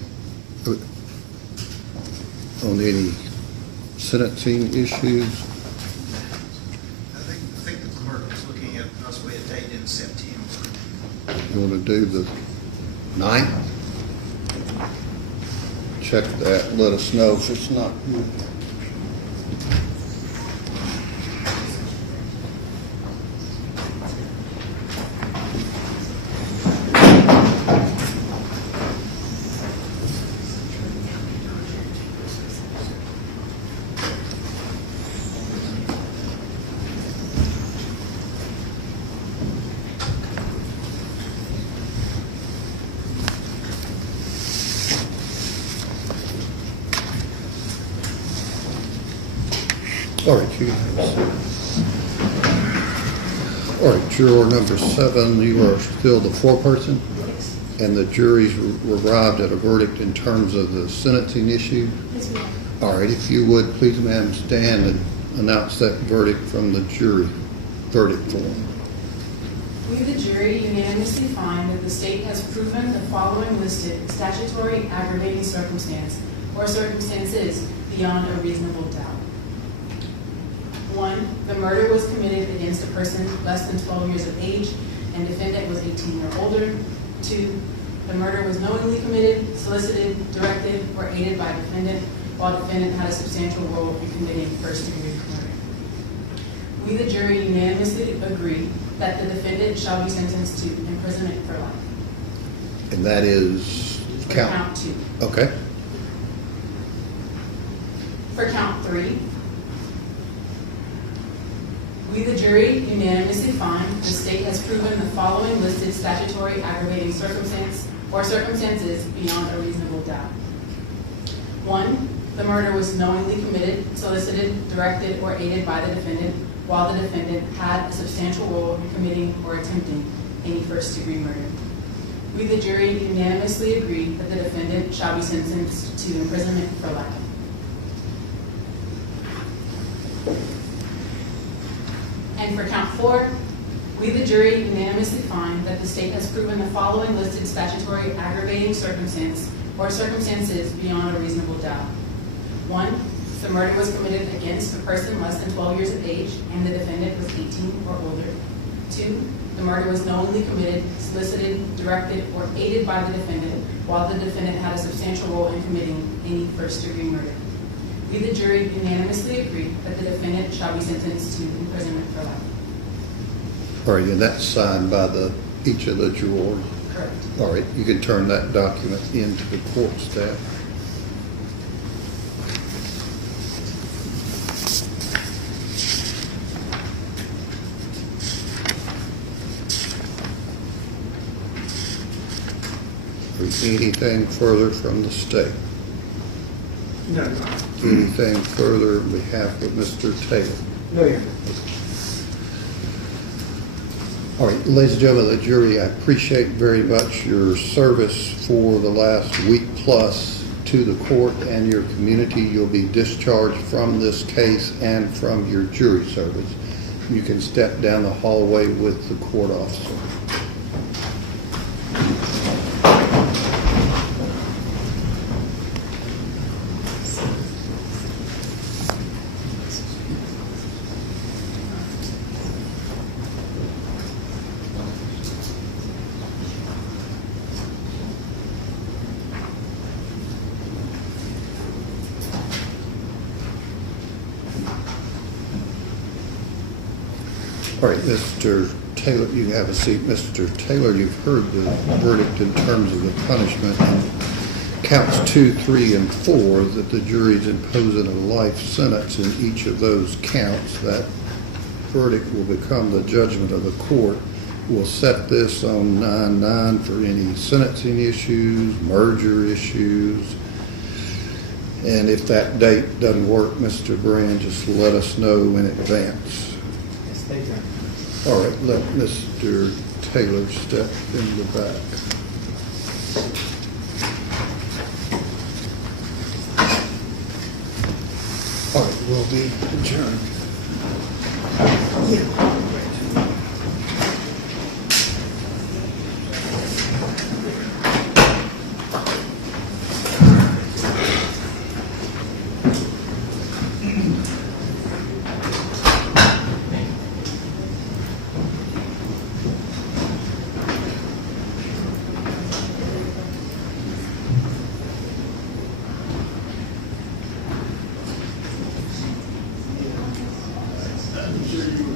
on any sentencing issues? I think the clerk was looking at possibly a date in September. You want to do the 9th? Check that, let us know if it's not good. All right, you all right, juror number 7, you are still the foreperson? Yes. And the jury's arrived at a verdict in terms of the sentencing issue? Yes, ma'am. All right, if you would, please, ma'am, stand and announce that verdict from the jury verdict form. We, the jury, unanimously find that the state has proven the following listed statutory aggravating circumstance or circumstances beyond a reasonable doubt. 1, the murder was committed against a person less than 12 years of age and defendant was 18 or older. 2, the murder was knowingly committed, solicited, directed, or aided by defendant while defendant had a substantial role in committing first-degree murder. We, the jury, unanimously agree that the defendant shall be sentenced to imprisonment for life. And that is Count 2. Okay. For count 3, we, the jury, unanimously find the state has proven the following listed statutory aggravating circumstance or circumstances beyond a reasonable doubt. 1, the murder was knowingly committed, solicited, directed, or aided by the defendant while the defendant had a substantial role in committing or attempting any first-degree murder. We, the jury, unanimously agree that the defendant shall be sentenced to imprisonment for life. And for count 4, we, the jury, unanimously find that the state has proven the following listed statutory aggravating circumstance or circumstances beyond a reasonable doubt. 1, the murder was committed against a person less than 12 years of age and the defendant was 18 or older. 2, the murder was knowingly committed, solicited, directed, or aided by the defendant while the defendant had a substantial role in committing any first-degree murder. We, the jury, unanimously agree that the defendant shall be sentenced to imprisonment for life. All right, and that's signed by each of the jurors? Correct. All right, you can turn that document into the court staff. Anything further from the state? No. Anything further on behalf of Mr. Taylor? No, Your Honor. All right, ladies and gentlemen of the jury, I appreciate very much your service for the last week plus to the court and your community. You'll be discharged from this case and from your jury service. You can step down the hallway with the court officer. All right, Mr. Taylor, you have a seat. Mr. Taylor, you've heard the verdict in terms of the punishment. Counts 2, 3, and 4 that the jury's imposing a life sentence in each of those counts. That verdict will become the judgment of the court. We'll set this on 9/9 for any sentencing issues, merger issues. And if that date doesn't work, Mr. Brand, just let us know in advance. Yes, thank you. All right, let Mr. Taylor step in the back. All right, we'll be adjourned. I'm sure you